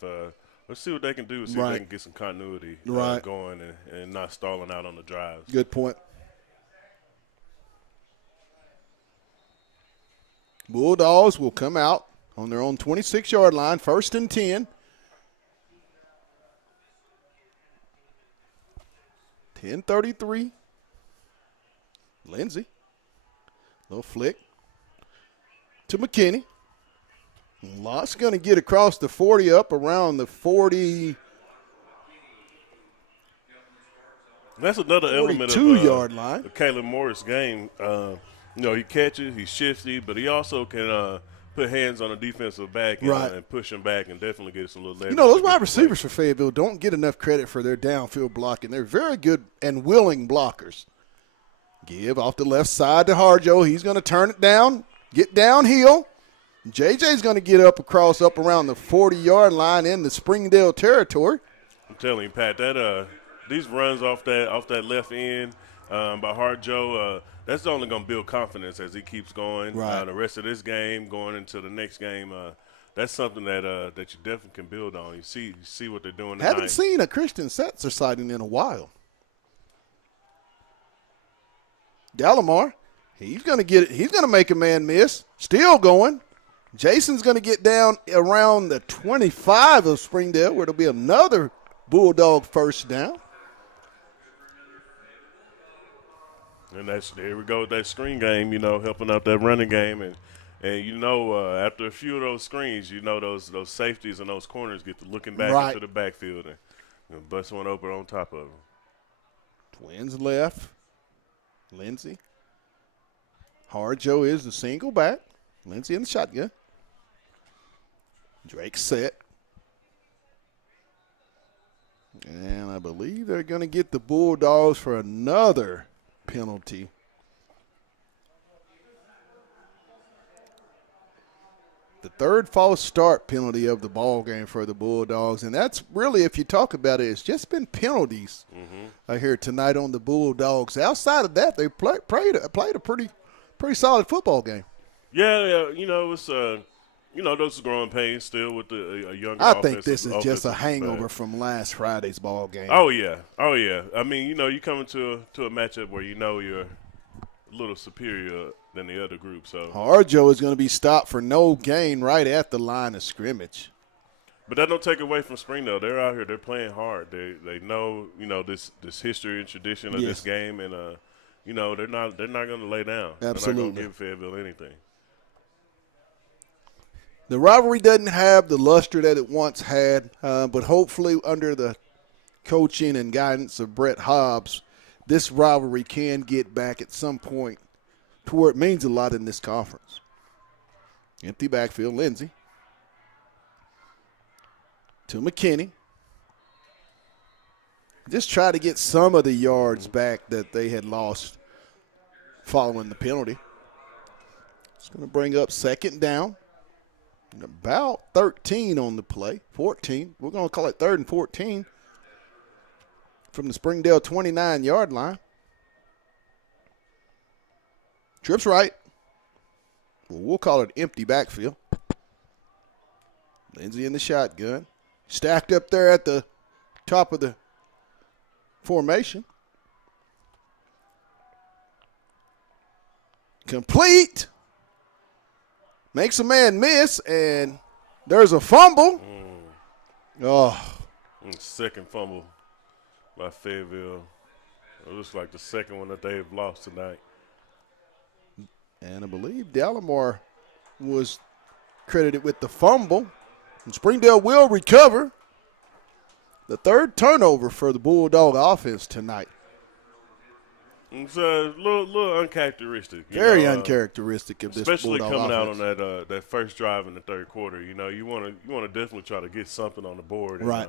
let's see what they can do. See if they can get some continuity going and not stalling out on the drives. Good point. Bulldogs will come out on their own 26-yard line, 1st and 10. 10:33. Lindsey. Little flick to McKinney. Lott's going to get across the 40 up around the 40. That's another element of 42-yard line. the Caleb Morris game. You know, he catches, he's shifty, but he also can put hands on a defensive back and push him back and definitely get some little leverage. You know, those wide receivers for Fayetteville don't get enough credit for their downfield blocking. They're very good and willing blockers. Give off the left side to Harjo. He's going to turn it down, get downhill. JJ's going to get up around the 40-yard line in the Springdale territory. I'm telling you, Pat, that these runs off that left end by Harjo, that's only going to build confidence as he keeps going. Right. The rest of this game, going into the next game, that's something that you definitely can build on. You see what they're doing tonight. Haven't seen a Christian Setzer sighting in a while. Gallimore, he's going to get it. He's going to make a man miss. Still going. Jason's going to get down around the 25 of Springdale, where it'll be another Bulldog 1st down. And there we go with that screen game, you know, helping out that running game. And you know, after a few of those screens, you know, those safeties and those corners get to looking back into the backfield and bust one open on top of them. Twins left. Lindsey. Harjo is the single back. Lindsey in the shotgun. Drake set. And I believe they're going to get the Bulldogs for another penalty. The 3rd false start penalty of the ball game for the Bulldogs, and that's really, if you talk about it, it's just been penalties here tonight on the Bulldogs. Outside of that, they played a pretty solid football game. Yeah, you know, it's you know, those growing pains still with the younger. I think this is just a hangover from last Friday's ball game. Oh yeah. I mean, you know, you come into a matchup where you know you're a little superior than the other group. So Harjo is going to be stopped for no gain right at the line of scrimmage. But that don't take away from Springdale. They're out here. They're playing hard. They know, you know, this history and tradition of this game, and you know, they're not going to lay down. Absolutely. They're not going to give Fayetteville anything. The rivalry doesn't have the luster that it once had, but hopefully under the coaching and guidance of Brett Hobbs, this rivalry can get back at some point to where it means a lot in this conference. Empty backfield, Lindsey. To McKinney. Just try to get some of the yards back that they had lost following the penalty. It's going to bring up 2nd down. About 13 on the play, 14. We're going to call it 3rd and 14 from the Springdale 29-yard line. Trips right. Well, we'll call it empty backfield. Lindsey in the shotgun. Stacked up there at the top of the formation. Complete. Makes a man miss, and there's a fumble. Oh. 2nd fumble by Fayetteville. It looks like the second one that they've lost tonight. And I believe Dallimore was credited with the fumble. And Springdale will recover. The third turnover for the Bulldog offense tonight. It's a little uncharacteristic. Very uncharacteristic of this especially Bulldog coming offense. out on that first drive in the third quarter. You want to definitely try to get something on the board. And, Right.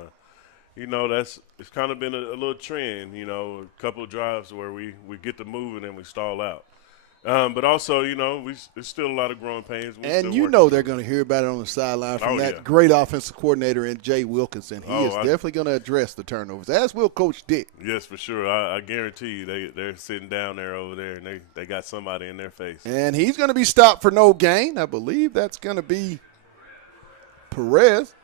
It's kind of been a little trend. A couple of drives where we get to moving and we stall out. But also, there's still a lot of growing pains. And they're going to hear about it on the sideline from that great offensive coordinator in Jay Wilkinson. He is definitely going to address the turnovers, as will Coach Dick. Yes, for sure. I guarantee you they're sitting down there over there, and they got somebody in their face. And he's going to be stopped for no gain. I believe that's going to be Perez.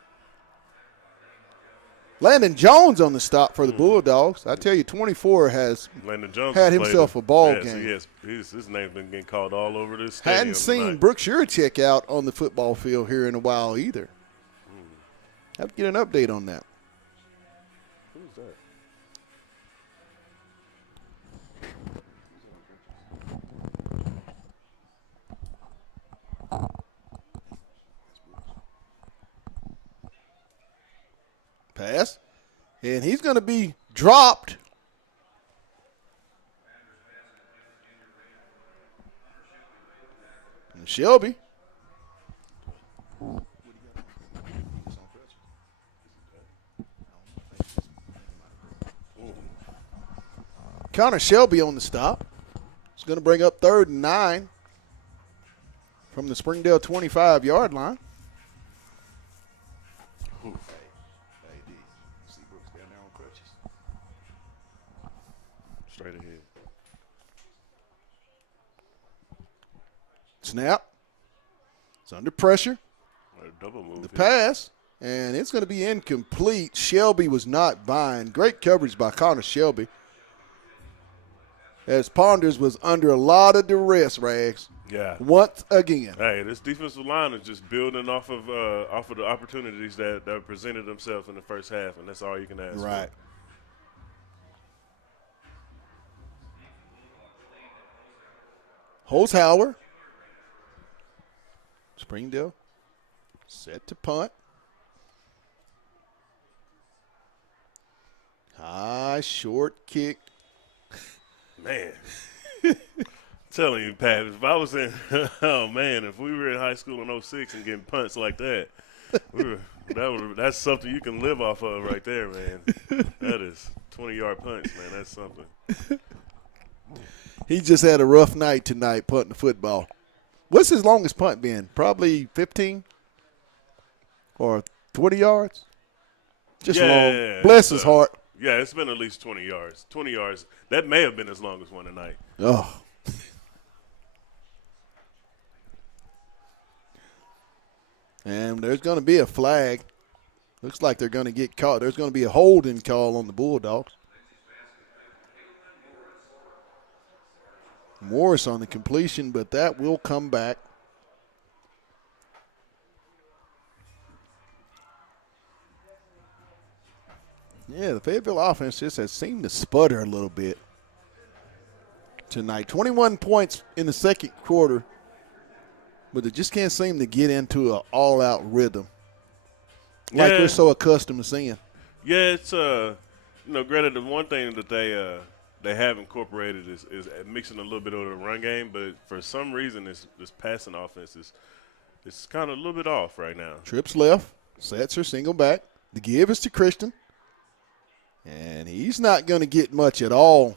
Landon Jones on the stop for the Bulldogs. I tell you, 24 has Landon Jones had himself a ball game. Yes, his name's been getting called all over this stadium. Hadn't seen tonight. Brooks Urachek out on the football field here in a while either. Have to get an update on that. Who's that? Pass. And he's going to be dropped. And Shelby. Connor Shelby on the stop. It's going to bring up 3rd and 9 from the Springdale 25-yard line. Straight ahead. Snap. It's under pressure. Double move. The pass, and it's going to be incomplete. Shelby was not buying. Great coverage by Connor Shelby. As Ponders was under a lot of duress, Rags. Yeah. Once again. Hey, this defensive line is just building off of the opportunities that presented themselves in the first half, and that's all you can ask Right. for. Holzhauer. Springdale set to punt. High, short kick. Man. Telling you, Pat, if I was in if we were in high school in 06 and getting punts like that, that's something you can live off of right there, man. That is 20-yard punts, man. That's something. He just had a rough night tonight punting the football. What's his longest punt been? Probably 15 or 20 yards? Just long. Bless his heart. Yeah, it's been at least 20 yards. 20 yards. That may have been his longest one tonight. Oh. And there's going to be a flag. Looks like they're going to get caught. There's going to be a holding call on the Bulldogs. Morris on the completion, but that will come back. Yeah, the Fayetteville offense just has seemed to sputter a little bit tonight. 21 points in the second quarter, but they just can't seem to get into an all-out rhythm like we're so accustomed to seeing. Yeah, it's granted, the one thing that they have incorporated is mixing a little bit of the run game, but for some reason this passing offense is kind of a little bit off right now. Trips left, sets her single back. The give is to Christian, and he's not going to get much at all.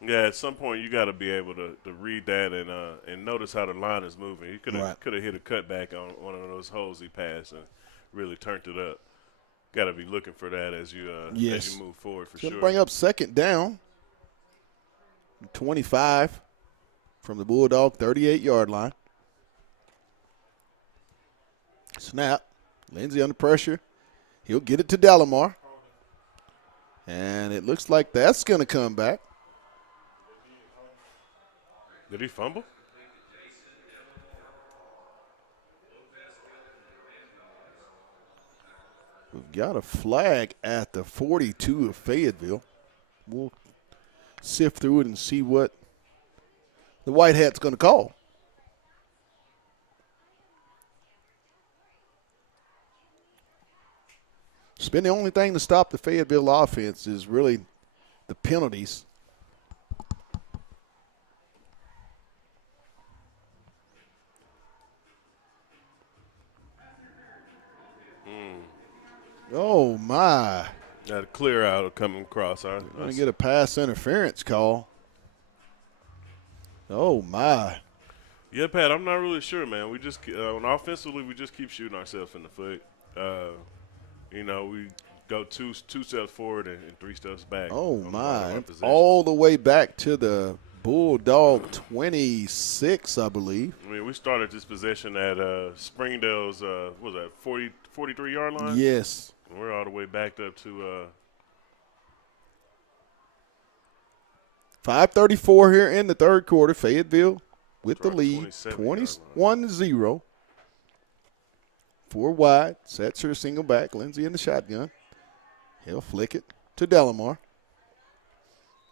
Yeah, at some point you got to be able to read that and notice how the line is moving. He could have hit a cutback on one of those holes he passed and really turned it up. Got to be looking for that as you move forward for sure. Bring up second down. 25 from the Bulldog 38-yard line. Snap. Lindsey under pressure. He'll get it to Dallimore. And it looks like that's going to come back. Did he fumble? We've got a flag at the 42 of Fayetteville. We'll sift through it and see what the White Hat's going to call. It's been the only thing to stop the Fayetteville offense is really the penalties. Oh, my. Got a clear out coming across. Going to get a pass interference call. Oh, my. Yeah, Pat, I'm not really sure, man. We just on offensively, we just keep shooting ourselves in the foot. We go two steps forward and 3 steps back. Oh, my. All the way back to the Bulldog 26, I believe. I mean, we started this possession at Springdale's, 43-yard line? Yes. And we're all the way backed up to 5:34 here in the third quarter. Fayetteville with the lead, 21-0. 4 wide, sets her single back. Lindsay in the shotgun. He'll flick it to Delamar.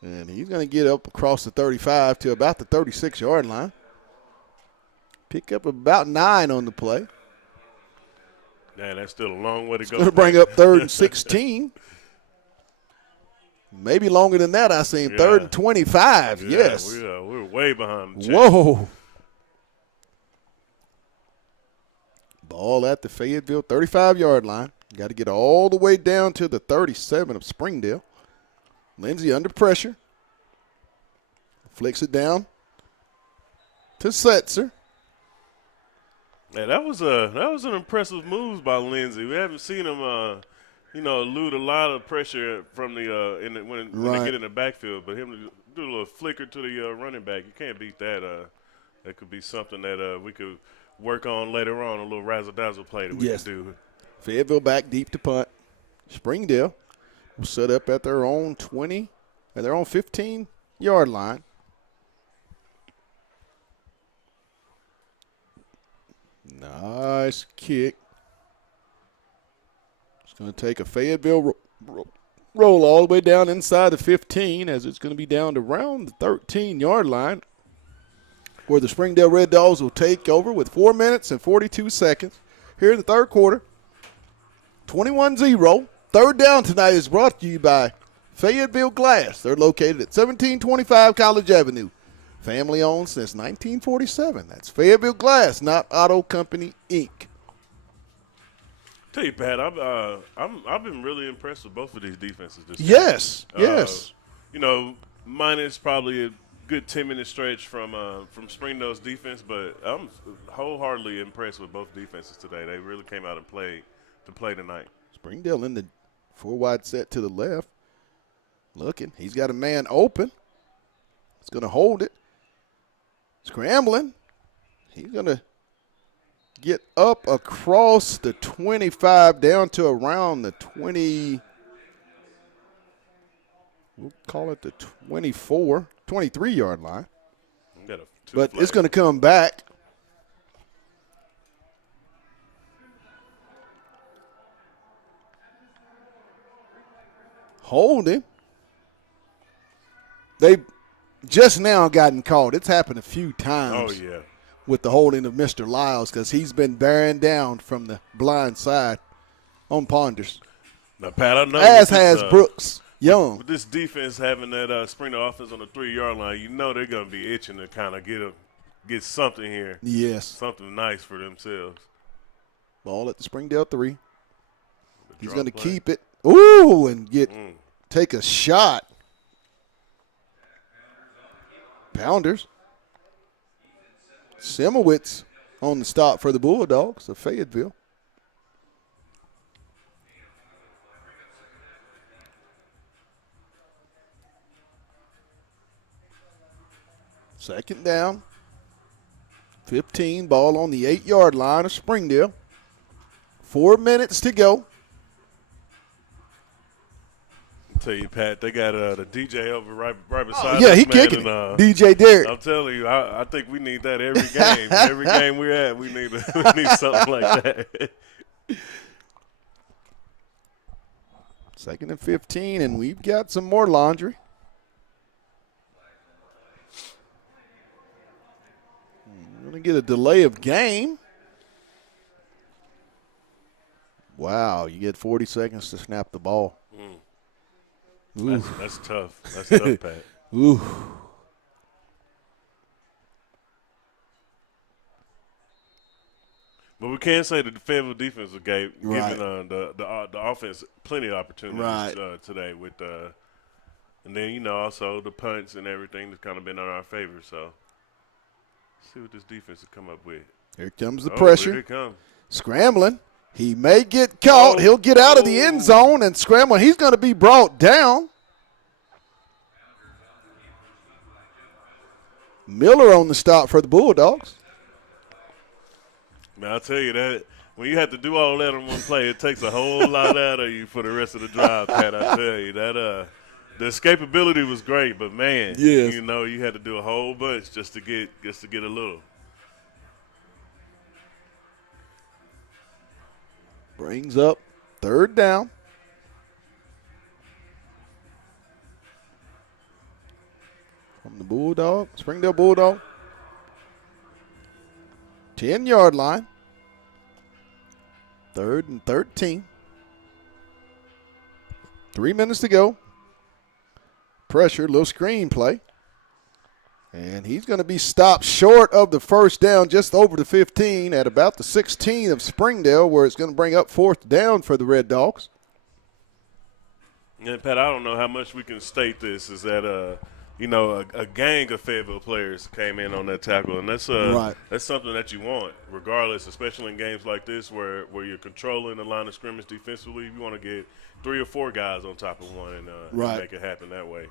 And he's going to get up across the 35 to about the 36-yard line. Pick up about 9 on the play. Man, that's still a long way to go. Going to bring up 3rd and 16. Maybe longer than that, I seen. Yeah. 3rd and 25, yeah, yes. We're way behind the chain. Whoa. Ball at the Fayetteville 35-yard line. Got to get all the way down to the 37 of Springdale. Lindsay under pressure. Flicks it down to Setzer. Yeah, that was an impressive move by Lindsay. We haven't seen him, elude a lot of pressure from when they get in the backfield. But him to do a little flicker to the running back, you can't beat that. That could be something that we could work on later on, a little razzle-dazzle play that we can do. Fayetteville back deep to punt. Springdale will set up at their own 20, at their own 15-yard line. Nice kick. It's going to take a Fayetteville roll all the way down inside the 15 as it's going to be down to around the 13-yard line where the Springdale Red Dogs will take over with 4 minutes and 42 seconds here in the third quarter. 21-0. Third down tonight is brought to you by Fayetteville Glass. They're located at 1725 College Avenue. Family owned since 1947. That's Fayetteville Glass, not Auto Company, Inc. Tell you, Pat, I've been really impressed with both of these defenses this year. Yes. Minus probably a good 10-minute stretch from Springdale's defense, but I'm wholeheartedly impressed with both defenses today. They really came out and played to play tonight. Springdale in the 4 wide set to the left. Looking. He's got a man open. He's going to hold it. Scrambling. He's going to get up across the 25 down to around the 20. We'll call it the 23-yard line. But it's going to come back. Holding. They just now gotten caught. It's happened a few times. Oh, yeah. With the holding of Mr. Lyles because he's been bearing down from the blind side on Ponders. Now, Pat, I know. As has Brooks Young. With this defense having that Springdale offense on the 3-yard line, they're going to be itching to kind of get something here. Yes. Something nice for themselves. Ball at the Springdale 3. He's going to keep it. Ooh, and take a shot. Pounders. Simowitz on the stop for the Bulldogs of Fayetteville. Second down. 15, ball on the 8-yard line of Springdale. 4 minutes to go. I'll tell you, Pat, they got the DJ over right beside us. Yeah, he man, kicking and, it. DJ Derrick. I'm telling you, I think we need that every game. Every game we're at, we need something like that. 2nd and 15, and we've got some more laundry. We're going to get a delay of game. Wow, you get 40 seconds to snap the ball. That's tough. That's tough, Pat. Ooh. But we can say that the Fayetteville defense was giving Right. the offense plenty of opportunities Right. today with and then also the punts and everything that's kind of been in our favor. So let's see what this defense will come up with. Here comes the Here pressure. it comes. Scrambling. He may get caught. He'll get out of the end zone and scramble. He's going to be brought down. Miller on the stop for the Bulldogs. Man, I'll tell you that when you have to do all that on one play, it takes a whole lot out of you for the rest of the drive, Pat. I tell you that the escapability was great, but man, Yes. you had to do a whole bunch just to get a little. Brings up 3rd down. From the Bulldog, Springdale Bulldog. 10-yard line. 3rd and 13. 3 minutes to go. Pressure, little screen play. And he's going to be stopped short of the 1st down, just over the 15 at about the 16 of Springdale, where it's going to bring up 4th down for the Red Dogs. And Pat, I don't know how much we can state this is that a gang of Fayetteville players came in on that tackle, and that's Right. that's something that you want, regardless, especially in games like this where you're controlling the line of scrimmage defensively. You want to get 3 or 4 guys on top of one and Right. make it happen that way.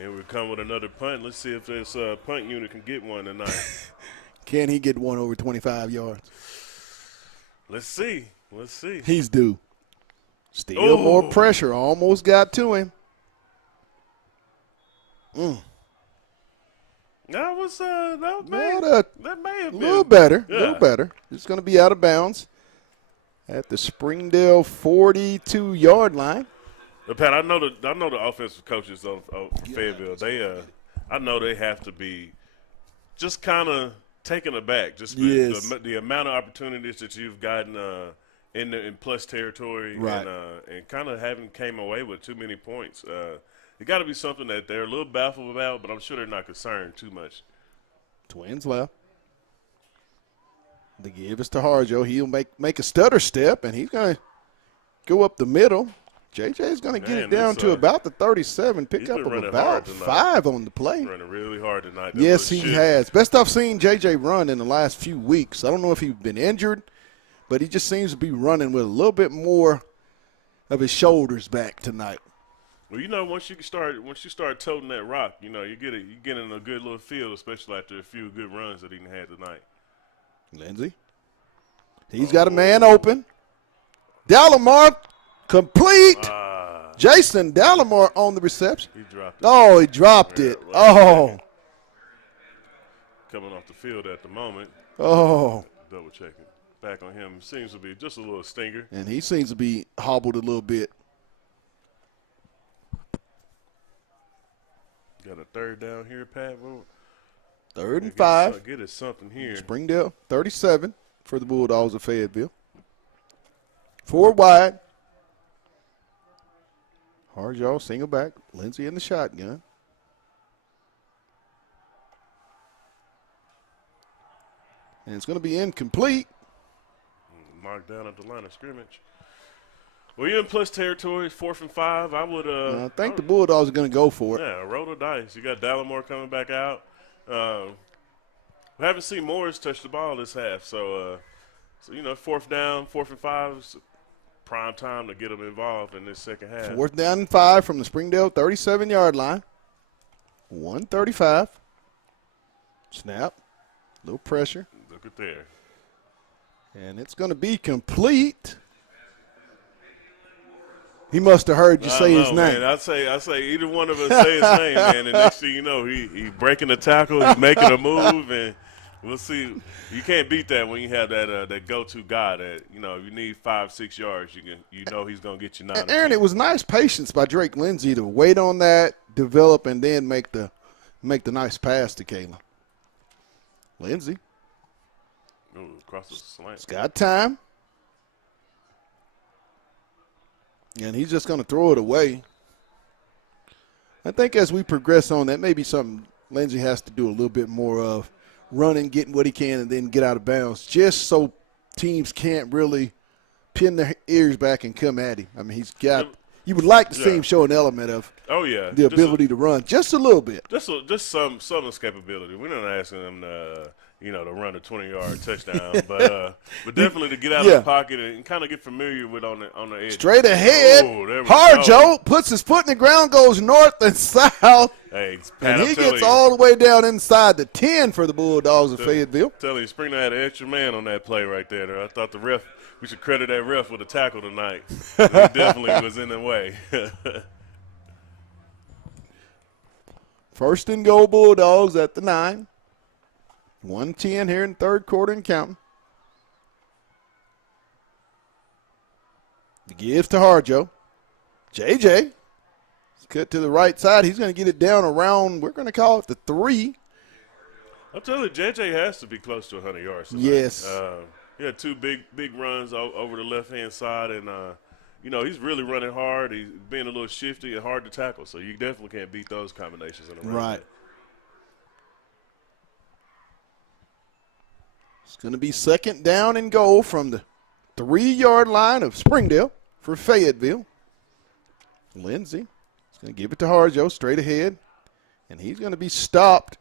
And we come with another punt. Let's see if this punt unit can get one tonight. Can he get one over 25 yards? Let's see. Let's see. He's due. Still more pressure. Almost got to him. That was that may have A been little better. A Yeah. little better. It's going to be out of bounds at the Springdale 42-yard line. But Pat, I know the offensive coaches of Fayetteville. I know they have to be just kind of taken aback. Just Yes. the amount of opportunities that you've gotten in plus territory, Right. and kind of haven't came away with too many points. It got to be something that they're a little baffled about, but I'm sure they're not concerned too much. Twins left. The give is to Harjo. He'll make a stutter step, and he's going to go up the middle. JJ's going to get it down to about the 37, pick he's up been of running about hard tonight. 5 on the play. Running really hard tonight. That Yes, little he shift. has. Best I've seen JJ run in the last few weeks. I don't know if he's been injured, but he just seems to be running with a little bit more of his shoulders back tonight. Well, once you start toting that rock, you get in a good little field, especially after a few good runs that he had tonight. Lindsey. He's got a man open. Dallamar complete. Jason Dallamar on the reception. He dropped it. Oh, he dropped it. right. Oh. Coming off the field at the moment. Oh. Double checking. Back on him. Seems to be just a little stinger. And he seems to be hobbled a little bit. Got a 3rd down here, Pat. 3rd and 5. Get us something here. Springdale, 37 for the Bulldogs of Fayetteville. 4 wide. Harjo, single back. Lindsey in the shotgun. And it's going to be incomplete. Marked down at the line of scrimmage. Well, you're in plus territory, 4th and 5. I would. I think the Bulldogs are going to go for it. Yeah, roll the dice. You got Dallamore coming back out. We haven't seen Morris touch the ball this half, so 4th down, 4th and 5 is prime time to get them involved in this second half. 4th down and 5 from the Springdale 37-yard line. 135. Snap. Little pressure. Look at there. And it's going to be complete. He must have heard you say his name. Man. I say either one of us say his name, man. And next thing you know, he breaking the tackle, he's making a move, and We'll see. You can't beat that when you have that go-to guy that you need 5-6 yards. You know he's gonna get you 9. And Aaron, it was nice patience by Drake Lindsey to wait on that, develop, and then make the nice pass to Kalen. Lindsey. Ooh, across the slant. He's got time. And he's just going to throw it away. I think as we progress on, that may be something Lindsey has to do a little bit more of, running, getting what he can, and then get out of bounds, just so teams can't really pin their ears back and come at him. I mean, he's got – you would like to see him show an element of the ability to run just a little bit. Just some escapability. We're not asking him to run a 20-yard touchdown, but definitely to get out of the pocket and kind of get familiar with on the edge. Straight ahead. Harjo puts his foot in the ground, goes north and south. Hey, Pat, and he gets all the way down inside the 10 for the Bulldogs of Fayetteville. Tell you, Springdale had an extra man on that play right there. I thought we should credit that ref with a tackle tonight. He definitely was in the way. First and goal, Bulldogs at the 9. 1:10 here in third quarter and counting. The gives to Harjo. JJ. Cut to the right side. He's going to get it down around, we're going to call it the 3. I'm telling you, JJ has to be close to 100 yards tonight. Yes. He had 2 big runs over the left-hand side, and, he's really running hard. He's being a little shifty and hard to tackle, so you definitely can't beat those combinations in a run. Right. It's going to be second down and goal from the 3-yard line of Springdale for Fayetteville. Lindsey is going to give it to Harjo straight ahead, and he's going to be stopped.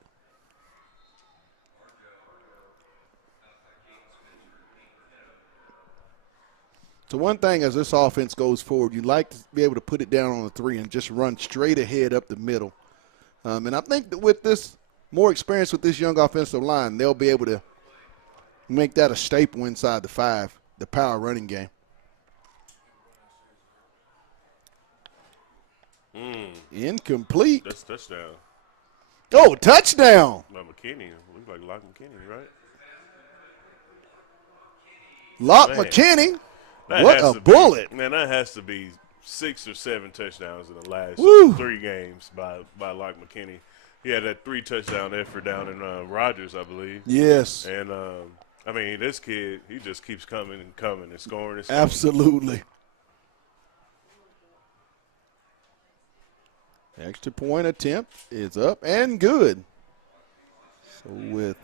So one thing as this offense goes forward, you'd like to be able to put it down on the 3 and just run straight ahead up the middle. And I think that with this more experience with this young offensive line, they'll be able to make that a staple inside the 5, the power running game. Incomplete. That's touchdown. Oh, touchdown. By McKinney. Looks like Locke McKinney, right? Locke McKinney. What a bullet. Man, that has to be 6 or 7 touchdowns in the last 3 games by Locke McKinney. He had that 3 touchdown effort down in Rogers, I believe. Yes. And, this kid, he just keeps coming and coming and scoring and scoring. Absolutely. Extra point attempt is up and good. So with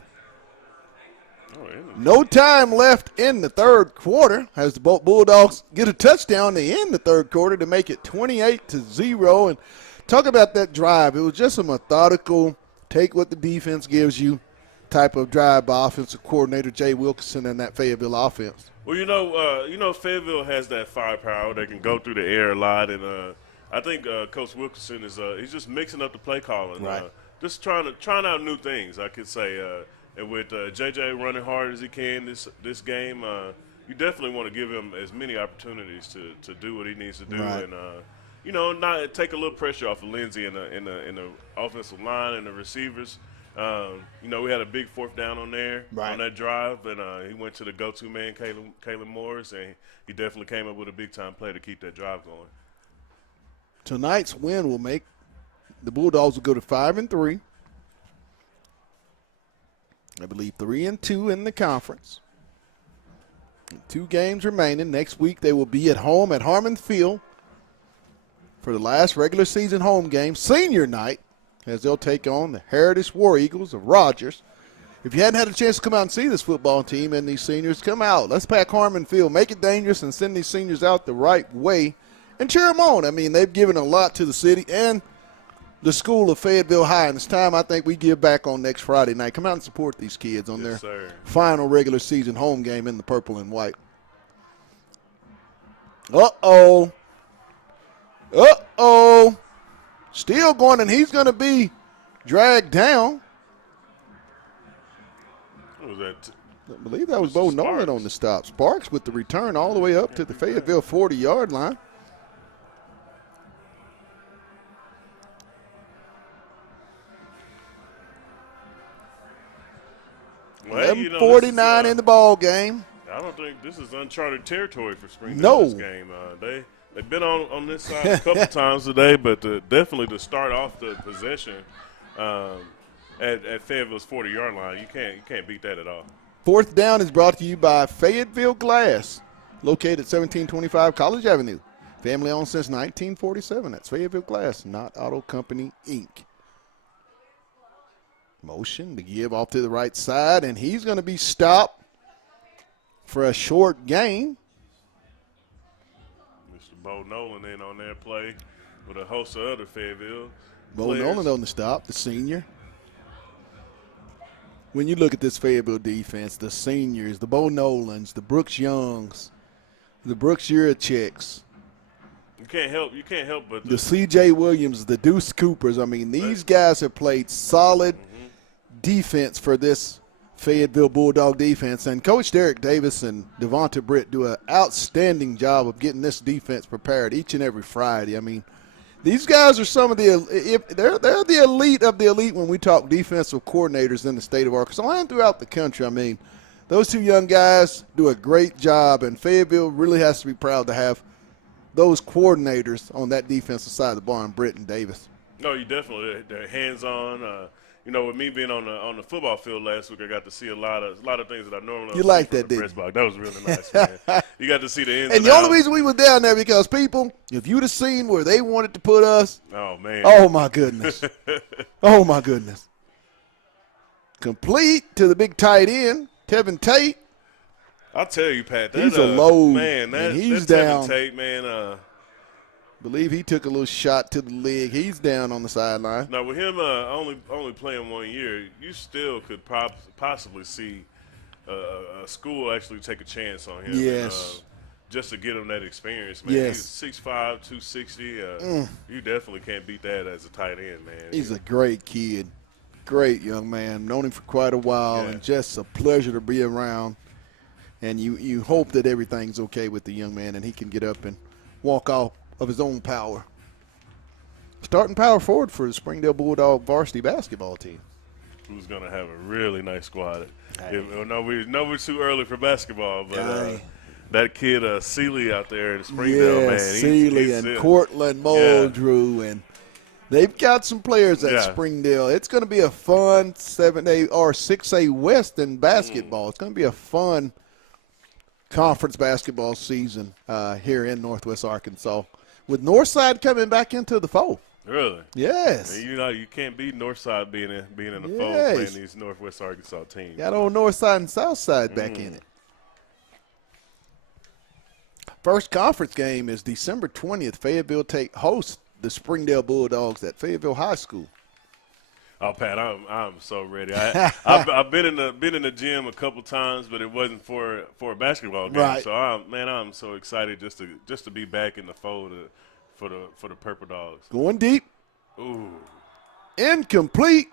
no time left in the third quarter, as the Bulldogs get a touchdown to end the third quarter to make it 28-0. And talk about that drive. It was just a methodical, take what the defense gives you type of drive by offensive coordinator Jay Wilkinson and that Fayetteville offense. Well, Fayetteville has that firepower. They can go through the air a lot, and I think Coach Wilkinson is he's just mixing up the play calling, just trying out new things. I could say, and with JJ running hard as he can this game, you definitely want to give him as many opportunities to do what he needs to do, and not take a little pressure off of Lindsey in the offensive line and the receivers. We had a big 4th down on there on that drive, and he went to the go-to man, Kalen Morris, and he definitely came up with a big-time play to keep that drive going. Tonight's win will make the Bulldogs will go to 5-3. I believe 3-2 in the conference. 2 games remaining. Next week they will be at home at Harmon Field for the last regular season home game, senior night, as they'll take on the Heritage War Eagles of Rogers. If you hadn't had a chance to come out and see this football team and these seniors, come out. Let's pack Harmon Field, make it dangerous, and send these seniors out the right way and cheer them on. I mean, they've given a lot to the city and the school of Fayetteville High, and it's time I think we give back on next Friday night. Come out and support these kids on their final regular season home game in the purple and white. Uh-oh. Still going, and he's going to be dragged down. What was that? I believe that was Bo Nolan on the stop. Sparks with the return all the way up to the Fayetteville 40-yard line. Well, 11:49 in the ball game. I don't think this is uncharted territory for Springdale. This game. They've been on this side a couple times today, but definitely to start off the possession at Fayetteville's 40-yard line, you can't beat that at all. Fourth down is brought to you by Fayetteville Glass, located at 1725 College Avenue. Family owned since 1947. That's Fayetteville Glass, not Auto Company, Inc. Motion to give off to the right side, and he's going to be stopped for a short gain. Mr. Bo Nolan in on that play with a host of other Fayetteville Bo players. Nolan on the stop, the senior. When you look at this Fayetteville defense, the seniors, the Bo Nolans, the Brooks Youngs, the Brooks Yuricheks, You can't help but the C.J. Williams, the Deuce Coopers. I mean, these guys have played solid defense for this Fayetteville Bulldog defense. And Coach Derek Davis and Devonta Britt do an outstanding job of getting this defense prepared each and every Friday. I mean, these guys are some of they're the elite of the elite when we talk defensive coordinators in the state of Arkansas and throughout the country. I mean, those two young guys do a great job, and Fayetteville really has to be proud to have those coordinators on that defensive side of the ball, Britt and Davis. No, you definitely. They're hands-on. With me being on the football field last week, I got to see a lot of things that I normally You don't like see that, from the didn't press box. That was really nice, man. You got to see the ins And the only reason we were down there because people, if you'd have seen where they wanted to put us, oh man, oh my goodness, oh my goodness, complete to the big tight end, Tevin Tate. I'll tell you, Pat, that, he's a load, man. and that's he's down. Tevin Tate, man. Believe he took a little shot to the leg. He's down on the sideline. Now with him only playing 1 year, you still could possibly see a school actually take a chance on him. Yes. Just to get him that experience, man. Yes. He's 6'5", 260. You definitely can't beat that as a tight end, man. He's a great kid, great young man. Known him for quite a while, and just a pleasure to be around. And you hope that everything's okay with the young man and he can get up and walk off of his own power. Starting power forward for the Springdale Bulldog varsity basketball team. Who's going to have a really nice squad. We're too early for basketball, but that kid Seeley out there in Springdale, man. Seeley and Cortland Muldrew, and they've got some players at Springdale. It's going to be a fun 7A or 6A West in basketball. It's going to be a fun conference basketball season here in Northwest Arkansas, with Northside coming back into the fold. Really? Yes. And you can't beat Northside being in the fold playing these Northwest Arkansas teams. Got old Northside and Southside back in it. First conference game is December 20th. Fayetteville host the Springdale Bulldogs at Fayetteville High School. Oh, Pat, I'm so ready. I've been in the gym a couple times, but it wasn't for a basketball game. Right. So I'm so excited just to be back in the fold for the Purple Dogs. Going deep. Ooh. Incomplete.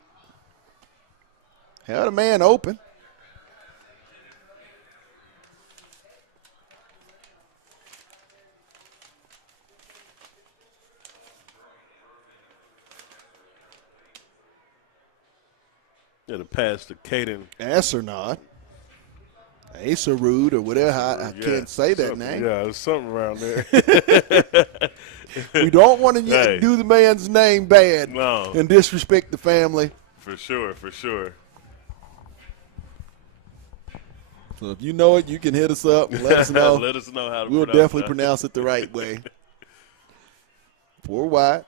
Had a man open. Yeah, the pass to Caden. Asernod. Acerud or whatever. I can't say that name. Yeah, there's something around there. We don't want to do the man's name bad and disrespect the family. For sure. So if you know it, you can hit us up and let us know. Let us know how to We'll definitely pronounce it the right way. 4 wide.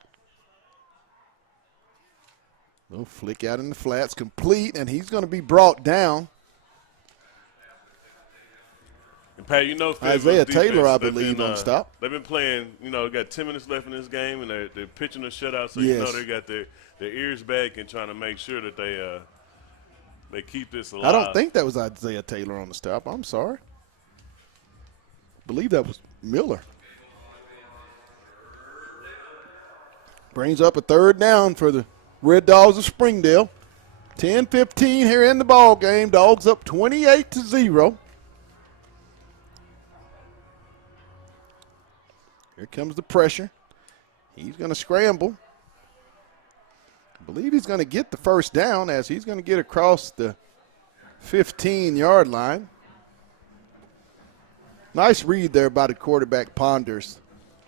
No flick out in the flats, complete, and he's going to be brought down. And Pat, Isaiah Taylor, I believe, on the stop. They've been playing, got 10 minutes left in this game, and they're pitching a shutout, so they got their ears back and trying to make sure that they keep this alive. I don't think that was Isaiah Taylor on the stop. I'm sorry. I believe that was Miller. Brings up a third down for the Red Dogs of Springdale. 10-15 here in the ball game. Dogs up 28-0. Here comes the pressure. He's going to scramble. I believe he's going to get the first down as he's going to get across the 15-yard line. Nice read there by the quarterback Ponders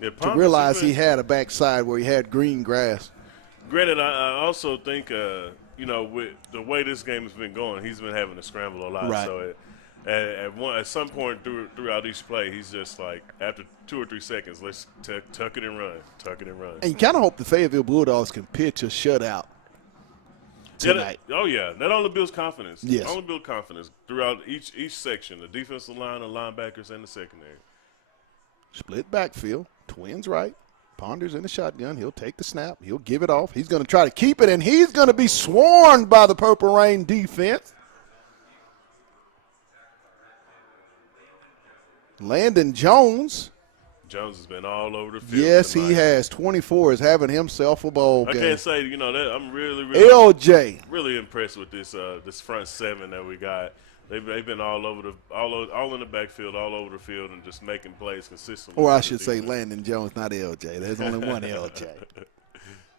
Yeah, to realize he had a backside where he had green grass. Granted, I also think, with the way this game has been going, he's been having to scramble a lot. Right. So at some point throughout each play, he's just like, after 2 or 3 seconds, let's tuck it and run, tuck it and run. And you kind of hope the Fayetteville Bulldogs can pitch a shutout tonight. That only builds confidence. Yes. Only builds confidence throughout each section, the defensive line, the linebackers, and the secondary. Split backfield, twins right. Ponders in the shotgun. He'll take the snap. He'll give it off. He's going to try to keep it, and he's going to be swarmed by the Purple Rain defense. Landon Jones. Jones has been all over the field. Yes, tonight. he has. 24 is having himself a ball I game. can't say, that I'm really LJ. really impressed with this front seven that we got. They've been all in the backfield, all over the field, and just making plays consistently. Or I should say Landon Jones, not LJ. There's only one LJ.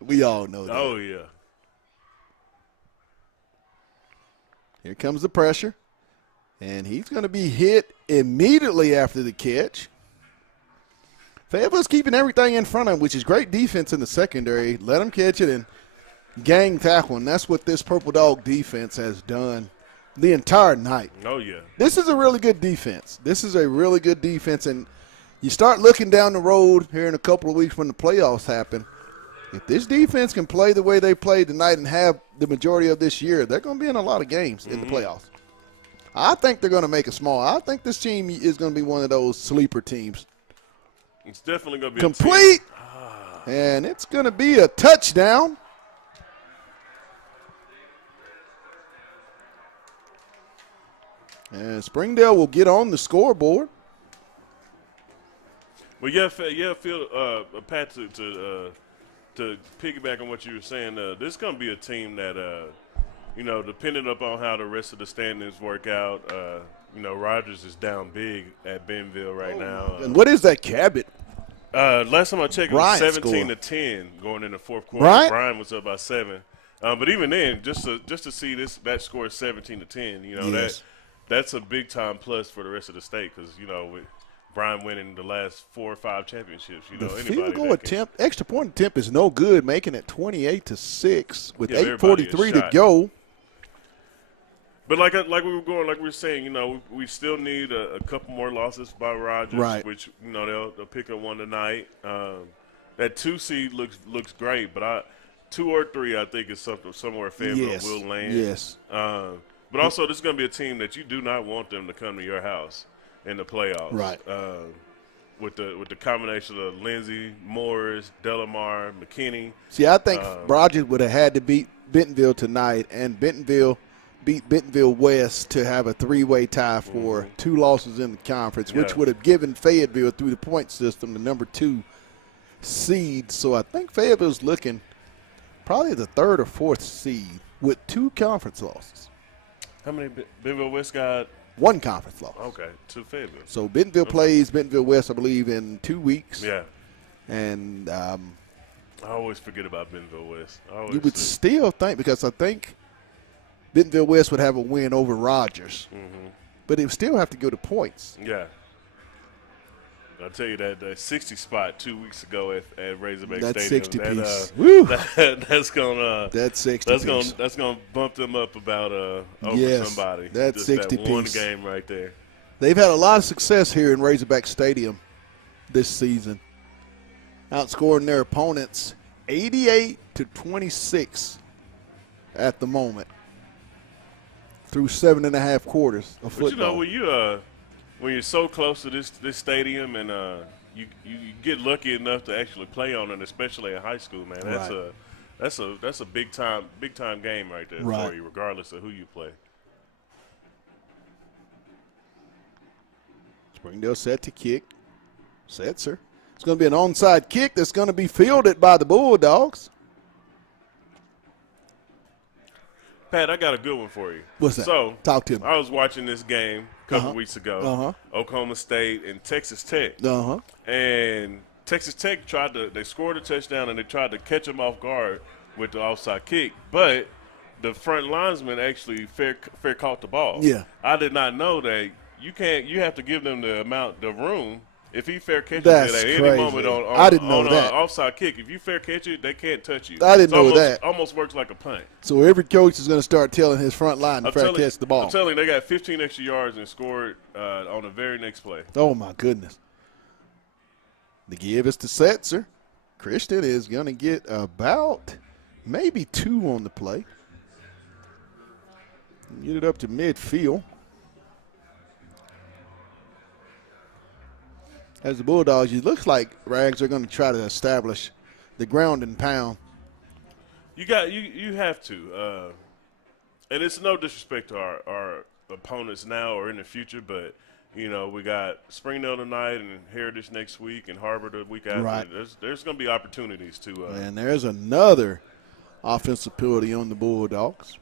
We all know that. Oh, yeah. Here comes the pressure. And he's going to be hit immediately after the catch. Fayetteville's keeping everything in front of him, which is great defense in the secondary. Let him catch it and gang tackle, and that's what this Purple Dog defense has done the entire night. Oh, yeah. This is a really good defense. And you start looking down the road here in a couple of weeks when the playoffs happen. If this defense can play the way they played tonight and have the majority of this year, they're going to be in a lot of games in the playoffs. I think they're going to make it small. I think this team is going to be one of those sleeper teams. It's definitely going to be complete, and it's going to be a touchdown. And Springdale will get on the scoreboard. Well, Phil, Pat, to piggyback on what you were saying, this is going to be a team that, depending upon how the rest of the standings work out, Rogers is down big at Bentonville right now. And what is that, Cabot? Last time I checked, it was 17-10 going in the fourth quarter. Brian was up by 7. But even then, just to see that score is 17-10, yes. That's a big time plus for the rest of the state because with Brian winning the last 4 or 5 championships, the field goal attempt, extra point attempt is no good, making it 28-6 with 8:43 to go. But like we were saying, we still need a couple more losses by Rogers, right. Which they'll pick up one tonight. That 2 seed looks great, but 2 or 3 I think is somewhere Fayetteville will land. Yes. But also this is going to be a team that you do not want them to come to your house in the playoffs. Right. With the combination of Lindsey, Morris, Delamar, McKinney. See, I think Rogers would have had to beat Bentonville tonight, and Bentonville beat Bentonville West to have a 3-way tie for 2 losses in the conference, which would have given Fayetteville through the point system the number 2 seed. So I think Fayetteville's looking probably the 3rd or 4th seed with 2 conference losses. How many Bentonville West got? 1 conference loss. Okay, 2 Fayetteville. So Bentonville plays Bentonville West, I believe, in 2 weeks. Yeah. And I always forget about Bentonville West. You would still think, because I think Bentonville West would have a win over Rogers. Mm-hmm. But it would still have to go to points. Yeah. I'll tell you that 60 spot 2 weeks ago at Razorback That's Stadium. 60 piece. Woo. That's gonna. That's 60 piece. That's gonna bump them up about over somebody. That's just 60 that one piece. game right there. They've had a lot of success here in Razorback Stadium this season, outscoring their opponents 88-26 at the moment through 7.5 quarters of football. But when you're so close to this stadium and you get lucky enough to actually play on it, especially in high school, man, that's a big time game right there for you, regardless of who you play. Springdale set to kick. Sets her. It's going to be an onside kick that's going to be fielded by the Bulldogs. Pat, I got a good one for you. What's that? So, talk to me. I was watching this game a couple weeks ago, Oklahoma State and Texas Tech. And Texas Tech they scored a touchdown and they tried to catch them off guard with the offside kick, but the front linesman actually fair caught the ball. Yeah. I did not know that you have to give them the room. If he fair catches That's it at crazy. any moment I didn't know on that. an offside kick, if you fair catch it, they can't touch you. I didn't know that. Almost works like a punt. So every coach is going to start telling his front line to fair catch the ball. I'm telling you, they got 15 extra yards and scored on the very next play. Oh, my goodness. The give is to Setzer. Christian is going to get about maybe 2 on the play. Get it up to midfield. As the Bulldogs, it looks like Rags are going to try to establish the ground and pound. You have to, and it's no disrespect to our opponents now or in the future, but we got Springdale tonight and Heritage next week and Harbor the week after. Right. There's going to be opportunities to. And there's another offensive penalty on the Bulldogs.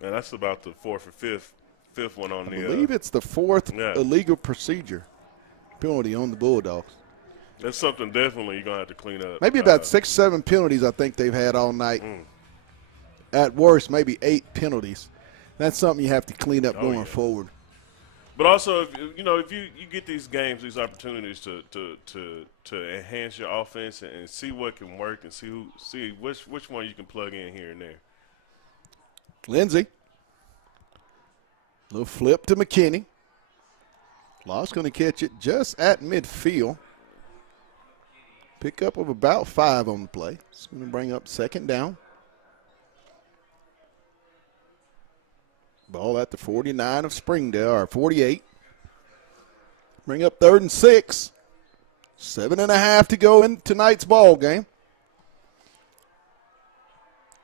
And that's about the fourth or fifth one on I believe it's the 4th illegal procedure penalty on the Bulldogs. That's something definitely you're going to have to clean up. Maybe about 6, 7 penalties I think they've had all night. At worst, maybe 8 penalties. That's something you have to clean up going forward. But also, if you get these games, these opportunities to enhance your offense and see what can work and see which one you can plug in here and there. Lindsey. Little flip to McKinney. Law's going to catch it just at midfield. Pickup of about 5 on the play. It's going to bring up 2nd down. Ball at the 49 of Springdale, or 48. Bring up 3rd and 6. 7.5 to go in tonight's ball game.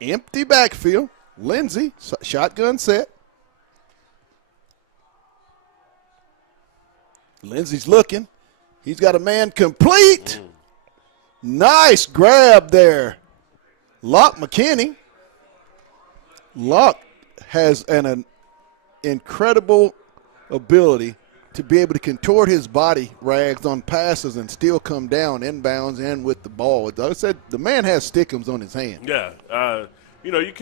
Empty backfield. Lindsey, shotgun set. Lindsey's looking. He's got a man complete. Nice grab there. Locke McKinney. Locke has an incredible ability to be able to contort his body, Rags, on passes and still come down inbounds and with the ball. Like I said, the man has stickums on his hand. Yeah. You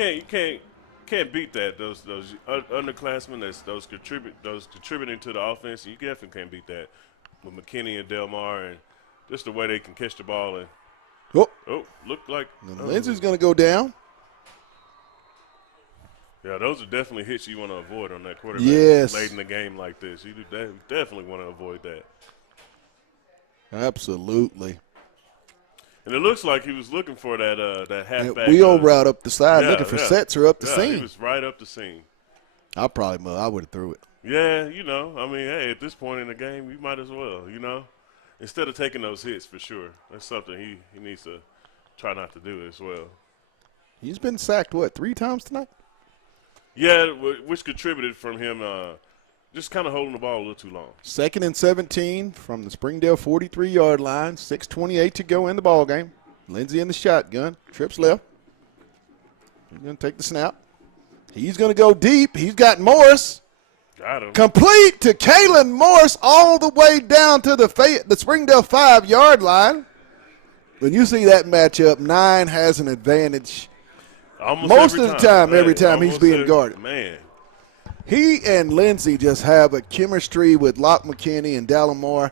can't beat that. Those underclassmen, those contributing to the offense, you definitely can't beat that with McKinney and Delmar and just the way they can catch the ball and look like Lindsey's going to go down. Yeah, those are definitely hits you want to avoid on that quarterback. Yes. Late in the game like this, you definitely want to avoid that. Absolutely. And it looks like he was looking for that halfback. Wheel route up the side, looking for Setzer up the seam. He was right up the seam. I would have threw it. Yeah, hey, at this point in the game, you might as well, Instead of taking those hits, for sure. That's something he needs to try not to do as well. He's been sacked, 3 times tonight? Yeah, which contributed from him just kind of holding the ball a little too long. 2nd and 17 from the Springdale 43-yard line. 6:28 to go in the ball game. Lindsey in the shotgun. Trips left. He's going to take the snap. He's going to go deep. He's got Morris. Got him. Complete to Kalen Morris all the way down to the Springdale 5-yard line. When you see that matchup, 9 has an advantage. Most of the time, every time he's being guarded. Man. He and Lindsey just have a chemistry with Locke McKinney and Dallimore.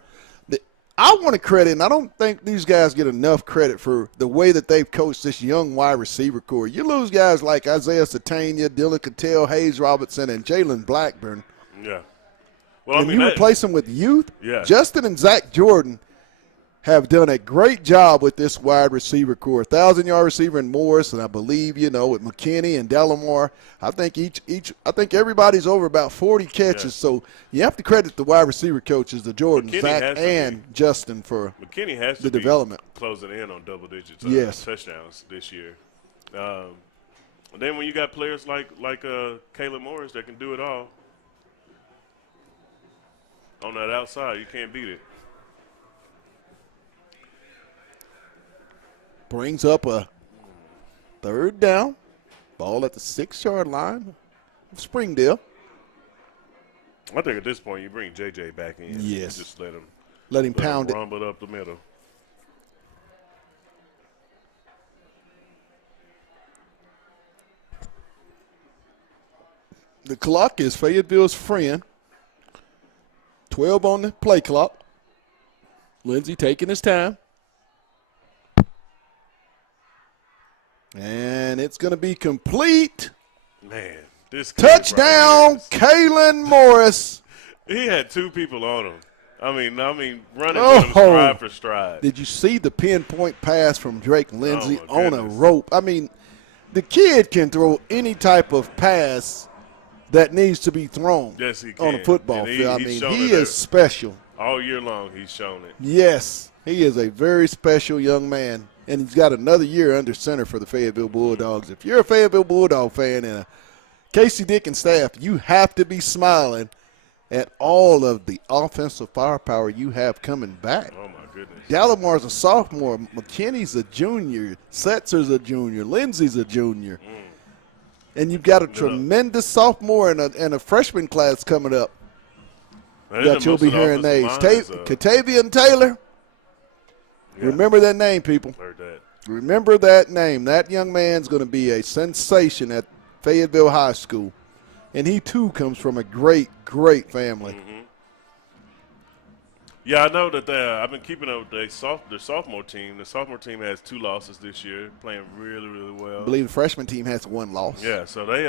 I want to credit, and I don't think these guys get enough credit for the way that they've coached this young wide receiver core. You lose guys like Isaiah Satania, Dylan Cattell, Hayes Robertson, and Jalen Blackburn. Yeah. Well, you replace them with youth. Yeah. Justin and Zach Jordan have done a great job with this wide receiver core. 1,000-yard receiver in Morris, and I believe, with McKinney and Dallimore, I think everybody's over about 40 catches. Yeah. So you have to credit the wide receiver coaches, the Jordan, Zach, and Justin for McKinney has the to development. Closing in on double digits touchdowns this year. Then when you got players like Caleb Morris that can do it all on that outside, you can't beat it. Brings up a 3rd down. Ball at the 6-yard line of Springdale. I think at this point you bring JJ back in. Yes. Just let him pound it. Rumble up the middle. The clock is Fayetteville's friend. 12 on the play clock. Lindsey taking his time. And it's going to be complete. Man, this kid Touchdown, right Kalen Morris. he had 2 people on him. I mean, running Oh. with him stride for stride. Did you see the pinpoint pass from Drake Lindsey Oh, my on a goodness. rope? I mean, the kid can throw any type of pass that needs to be thrown Yes, he can. on a football And field. I he's mean, shown he it is special. all year long. He's shown it. Yes, he is a very special young man, and he's got another year under center for the Fayetteville Bulldogs. If you're a Fayetteville Bulldog fan and a Casey Dickens staff, you have to be smiling at all of the offensive firepower you have coming back. Oh, my goodness. Gallagher's a sophomore. McKinney's a junior. Setzer's a junior. Lindsey's a junior. And you've got a tremendous sophomore and a freshman class coming up that you'll be hearing names. Katavian Taylor. Yeah. Remember that name, people. Heard that. Remember that name. That young man's going to be a sensation at Fayetteville High School. And he, too, comes from a great, great family. Mm-hmm. Yeah, I know that I've been keeping up with their sophomore team. The sophomore team has 2 losses this year, playing really, really well. I believe the freshman team has 1 loss. Yeah, so they,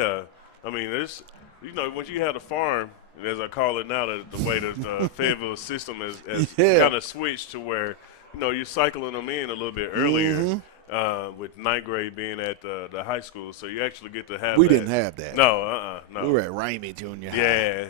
I mean, it's, when you have a farm, as I call it now, the way the Fayetteville system has kind of switched to where, you're cycling them in a little bit earlier. With 9th grade being at the high school, so you actually get to have We that. didn't have that. No, no. We were at Ramey Junior High. Yeah.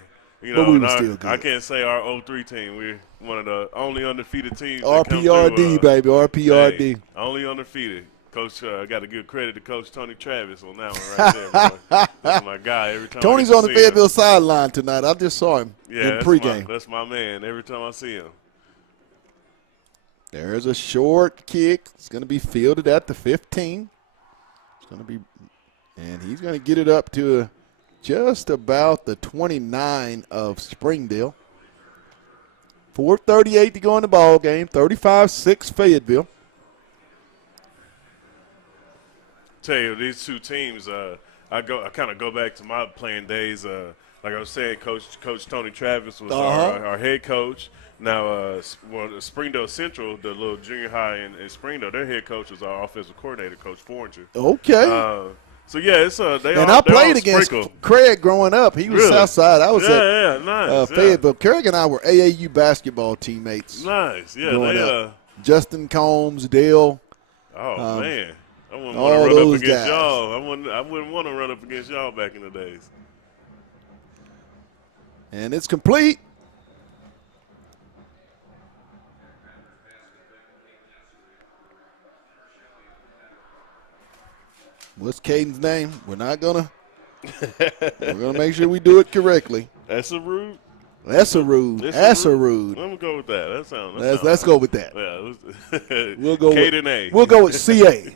But we were still good. I can't say our 03 team. We're one of the only undefeated teams. that come RPRD, through, baby, RPRD. hey, only undefeated. Coach, I got to give credit to Coach Tony Travis on that one right there, bro. That's my guy. Every time Tony's on the Fayetteville sideline tonight. I just saw him in pregame. That's my man. Every time I see him. There's a short kick. It's going to be fielded at the 15. It's going to be, and he's going to get it up to just about the 29 of Springdale. 4:38 to go in the ball game. 35-6 Fayetteville. Tell you, these 2 teams, I kind of go back to my playing days. Like I was saying, Coach Tony Travis was our head coach. Now, Springdale Central, the little junior high in Springdale, their head coach was our offensive coordinator, Coach Forringer. Okay. So yeah, it's I played against Craig growing up. He was Really? Southside. I was nice. Fayetteville. Craig and I were AAU basketball teammates. Nice. Yeah, growing up. Justin Combs, Dale. Oh man, I wouldn't all want to run those up against guys. y'all. I wouldn't want to run up against y'all back in the days. And it's complete. What's Caden's name? We're not gonna. We're gonna make sure we do it correctly. That's a rude. That's a rude. That's a rude. Let me go with that. That sounds. Let's go with that. Yeah, We'll go Caden with A. We'll go with CA.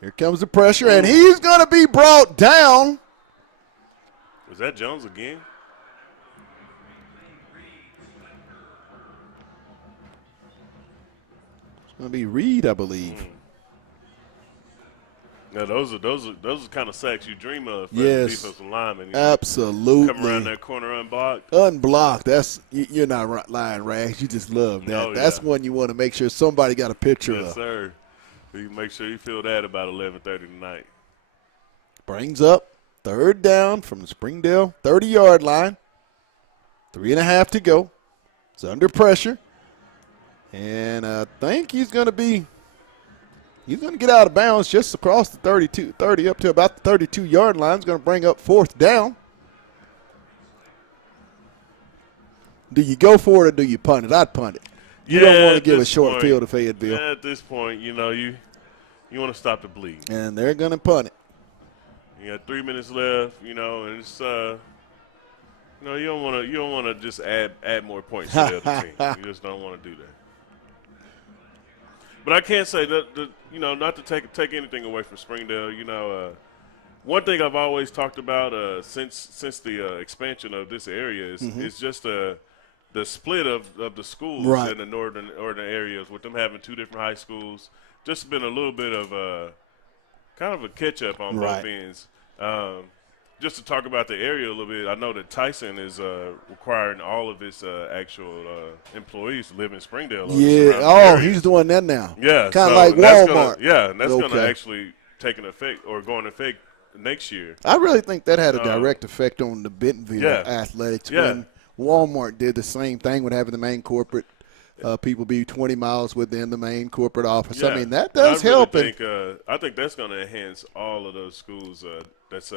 Here comes the pressure, and he's gonna be brought down. Was that Jones again? It's gonna be Reed, I believe. Now those are kind of sacks you dream of for Yes. defensive linemen. Absolutely. Come around that corner unblocked. Unblocked. That's you're not lying, Rags. You just love that. Oh, That's yeah. one you want to make sure somebody got a picture Yes, of. sir. You make sure you feel that about 11:30 tonight. Brings up 3rd down from the Springdale 30-yard line. 3.5 to go. It's under pressure. And I think he's going to get out of bounds just across the 30 up to about the 32-yard line. He's going to bring up 4th down. Do you go for it or do you punt it? I'd punt it. You don't want to give a short field to Fayetteville. Yeah, at this point, you want to stop the bleed. And they're going to punt it. You got 3 minutes left, and it's you don't want to just add more points to the other team. You just don't want to do that. But I can't say that not to take anything away from Springdale. One thing I've always talked about since the expansion of this area is just the split of the schools Right. in the northern areas, with them having 2 different high schools. Just been a little bit of kind of a catch up on Right. both ends. Just to talk about the area a little bit, I know that Tyson is requiring all of his actual employees to live in Springdale. or the Yeah. surrounding Oh, areas. he's doing that now. Yeah, Kind of so like that's Walmart. and that's going to Okay. actually take an effect or go into effect next year. I really think that had a direct effect on the Bentonville Yeah. athletics Yeah. when Walmart did the same thing with having the main corporate people be 20 miles within the main corporate office. I mean, that does help. I think that's going to enhance all of those schools that's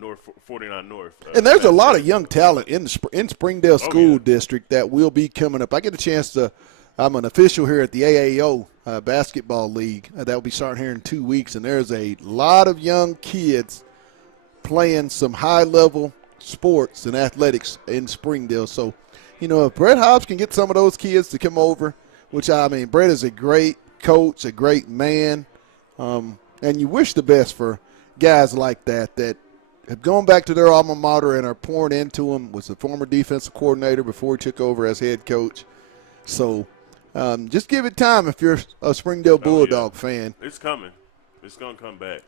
North 49 North. And there's a lot of young talent in in Springdale School District that will be coming up. I get a chance to – I'm an official here at the AAO Basketball League. That will be starting here in 2 weeks, and there's a lot of young kids playing some high-level sports and athletics in Springdale. So, if Brett Hobbs can get some of those kids to come over, which, Brett is a great coach, a great man, and you wish the best for guys like that have gone back to their alma mater and are pouring into them. Was the former defensive coordinator before he took over as head coach. So just give it time if you're a Springdale Bulldog fan. It's coming. It's going to come back.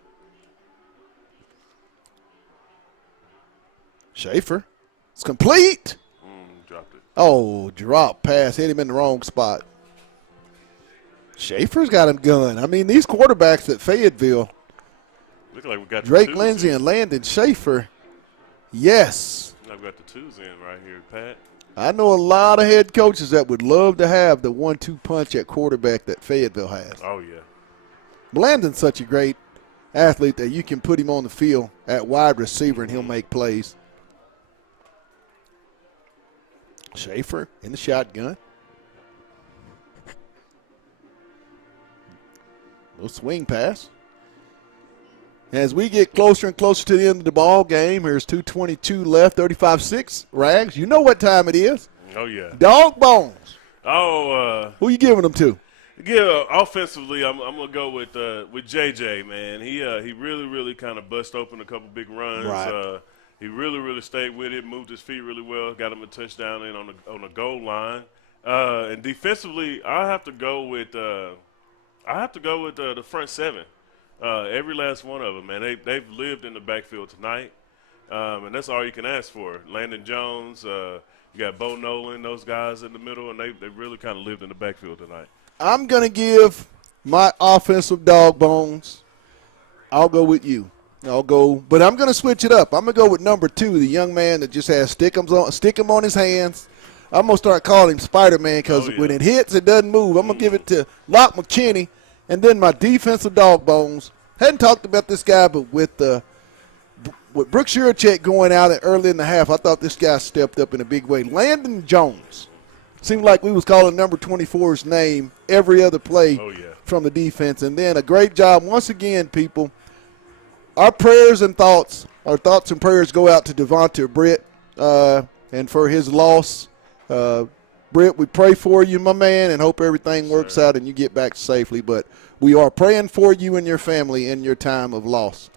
Schaefer. It's complete. Dropped it. Oh, drop pass. Hit him in the wrong spot. Schaefer's got him gun. These quarterbacks at Fayetteville, Look like we got Drake the twos Lindsay in. and Landon Schaefer, yes. I've got the twos in right here, Pat. I know a lot of head coaches that would love to have the 1-2 punch at quarterback that Fayetteville has. Oh, yeah. Landon's such a great athlete that you can put him on the field at wide receiver and he'll make plays. Schaefer in the shotgun. Little swing pass. As we get closer and closer to the end of the ball game, here's 2:22 left, 35-6. Rags, you know what time it is. Oh, yeah. Dog bones. Oh, Who you giving them to? yeah, offensively, I'm gonna go with JJ, man. He really, really kind of bust open a couple big runs. Right. He really, really stayed with it, moved his feet really well, got him a touchdown in on the goal line. And defensively, I have to go with the front seven. Every last one of them, man. They've lived in the backfield tonight, and that's all you can ask for. Landon Jones, you got Bo Nolan, those guys in the middle, and they really kind of lived in the backfield tonight. I'm going to give my offensive dog bones. I'll go with you. But I'm going to switch it up. I'm going to go with number 2, the young man that just has stick 'em on his hands. I'm going to start calling him Spider-Man because when it hits, it doesn't move. I'm going to give it to Locke McKinney. And then my defensive dog bones. Hadn't talked about this guy, but with Brooks Urachek going out early in the half, I thought this guy stepped up in a big way. Landon Jones. Seemed like we was calling number 24's name every other play from the defense. And then a great job once again, people. Our prayers and thoughts, our thoughts and prayers go out to Devonta Britt and for his loss. Britt, we pray for you, my man, and hope everything works out and you get back safely. But we are praying for you and your family in your time of loss.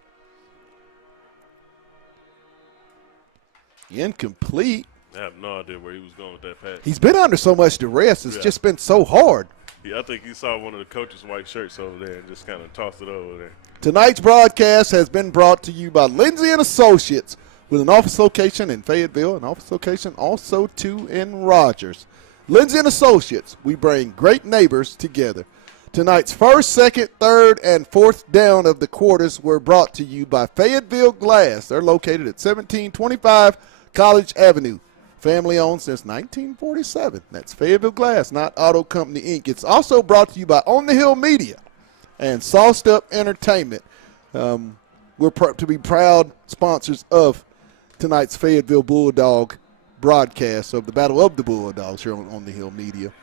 Incomplete. I have no idea where he was going with that pass. He's been under so much duress. It's just been so hard. Yeah, I think he saw one of the coaches' white shirts over there and just kind of tossed it over there. Tonight's broadcast has been brought to you by Lindsay & Associates with an office location in Fayetteville, an office location also too in Rogers. Lindsay & Associates, we bring great neighbors together. Tonight's first, second, third, and fourth down of the quarters were brought to you by Fayetteville Glass. They're located at 1725 College Avenue. Family owned since 1947. That's Fayetteville Glass, not Auto Company, Inc. It's also brought to you by On the Hill Media and Sauced Up Entertainment. We're to be proud sponsors of tonight's Fayetteville Bulldog broadcast of the Battle of the Bulldogs here on the Hill Media.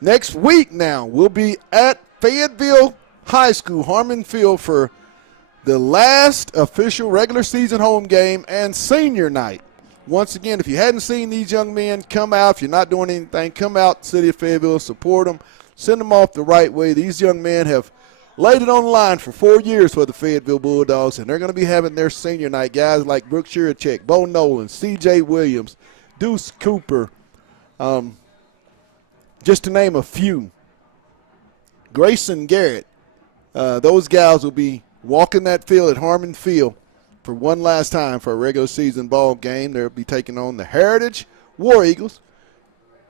Next week now, we'll be at Fayetteville High School, Harmon Field, for the last official regular season home game and senior night. Once again, if you hadn't seen these young men, come out. If you're not doing anything, come out, City of Fayetteville, support them, send them off the right way. These young men have laid it on the line for 4 years for the Fayetteville Bulldogs, and they're going to be having their senior night. Guys like Brooks Urachek, Bo Nolan, C.J. Williams, Deuce Cooper, just to name a few. Grayson Garrett, those guys will be walking that field at Harmon Field for one last time for a regular season ball game. They'll be taking on the Heritage War Eagles.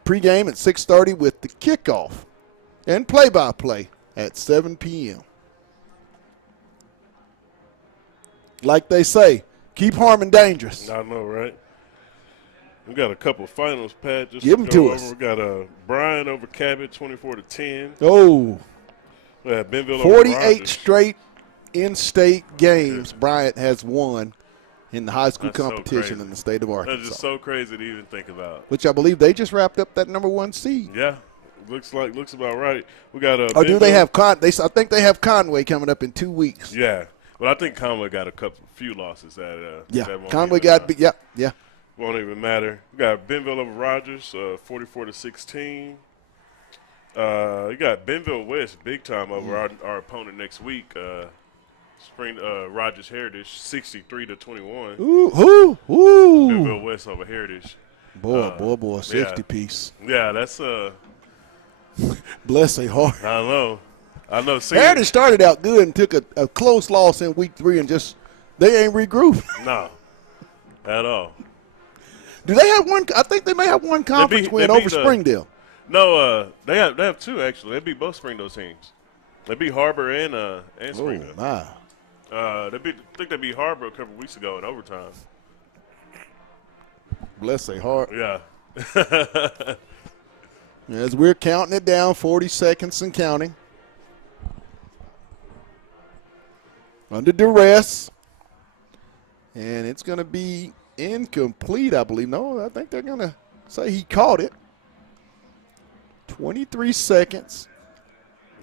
Pregame at 6:30 with the kickoff and play-by-play at 7 p.m. Like they say, keep Harmon dangerous. I know, right? We got a couple of finals, Pat. Just Give them to over. us. We got Bryan over Cabot, 24-10. Oh, We had Benville over 48 Rogers. straight in-state games Bryant has won in the high school That's so competition crazy. in the state of Arkansas. That's just so crazy to even think about. Which I believe they just wrapped up that number 1 seed. Yeah, looks about right. We got Or do they have I think they have Conway coming up in 2 weeks. Yeah, but I think Conway got a few losses that that won't Conway even, got yeah. won't even matter. We got Benville over Rogers, 44-16. You got Benville West big time over our opponent next week. Rogers Heritage 63-21. Ooh. Benville West over Heritage. Boy, 60 piece. Yeah, that's Bless their heart. I know. Heritage started out good and took a close loss in week 3 and just they ain't regrouped. No, at all. Do they have one? I think they may have one conference win over Springdale. No, they have 2 actually. They beat both Springdale teams. They beat Harbor and Springdale. Oh my! I think they beat Harbor a couple weeks ago in overtime. Bless their heart. Yeah. As we're counting it down, 40 seconds and counting. Under duress. And it's going to be incomplete, I believe. No, I think they're going to say he caught it. 23 seconds.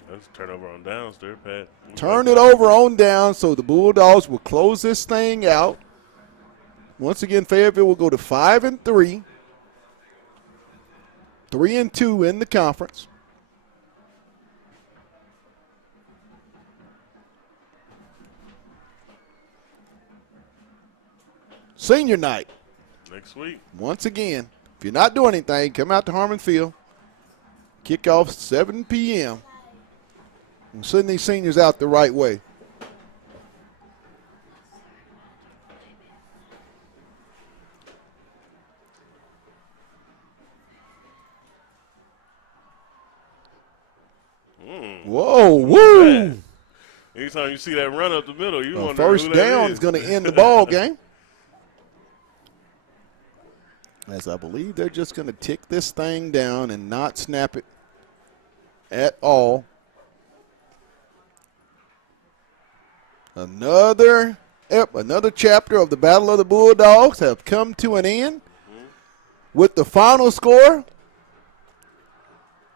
That's a turnover on downs there, Pat. Turn it over on down, so the Bulldogs will close this thing out. Once again, Fayetteville will go to 5-3. 3-2 in the conference. Senior night. Next week. Once again, if you're not doing anything, come out to Harmon Field. Kickoff 7 p.m. And send these seniors out the right way. Whoa, woo! Anytime you see that run up the middle, you wonder First who that down is. is going to end the ball game. As I believe they're just going to tick this thing down and not snap it at all. Another chapter of the Battle of the Bulldogs have come to an end with the final score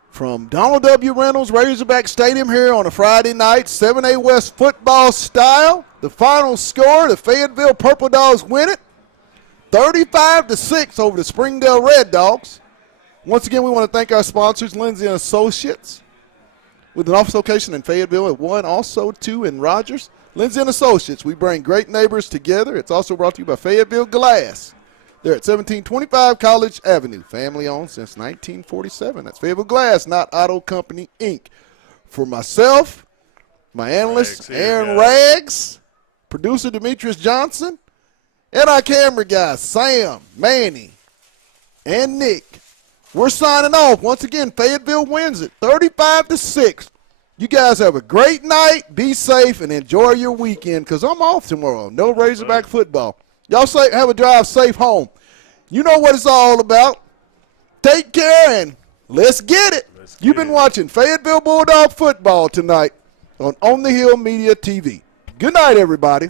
from Donald W. Reynolds Razorback Stadium here on a Friday night, 7A West football style. The final score, the Fayetteville Purple Dogs win it, 35-6 over the Springdale Red Dogs. Once again, we want to thank our sponsors, Lindsay & Associates, with an office location in Fayetteville and one, also two in Rogers. Lindsay & Associates, we bring great neighbors together. It's also brought to you by Fayetteville Glass. They're at 1725 College Avenue, family-owned since 1947. That's Fayetteville Glass, not Auto Company, Inc. For myself, my analyst, Aaron Rags, producer Demetrius Johnson, and our camera guys, Sam, Manny, and Nick. We're signing off. Once again, Fayetteville wins it 35-6. You guys have a great night. Be safe and enjoy your weekend because I'm off tomorrow. No Razorback football. Y'all have a drive safe home. You know what it's all about. Take care and let's get it. You've been watching Fayetteville Bulldog football tonight on the Hill Media TV. Good night, everybody.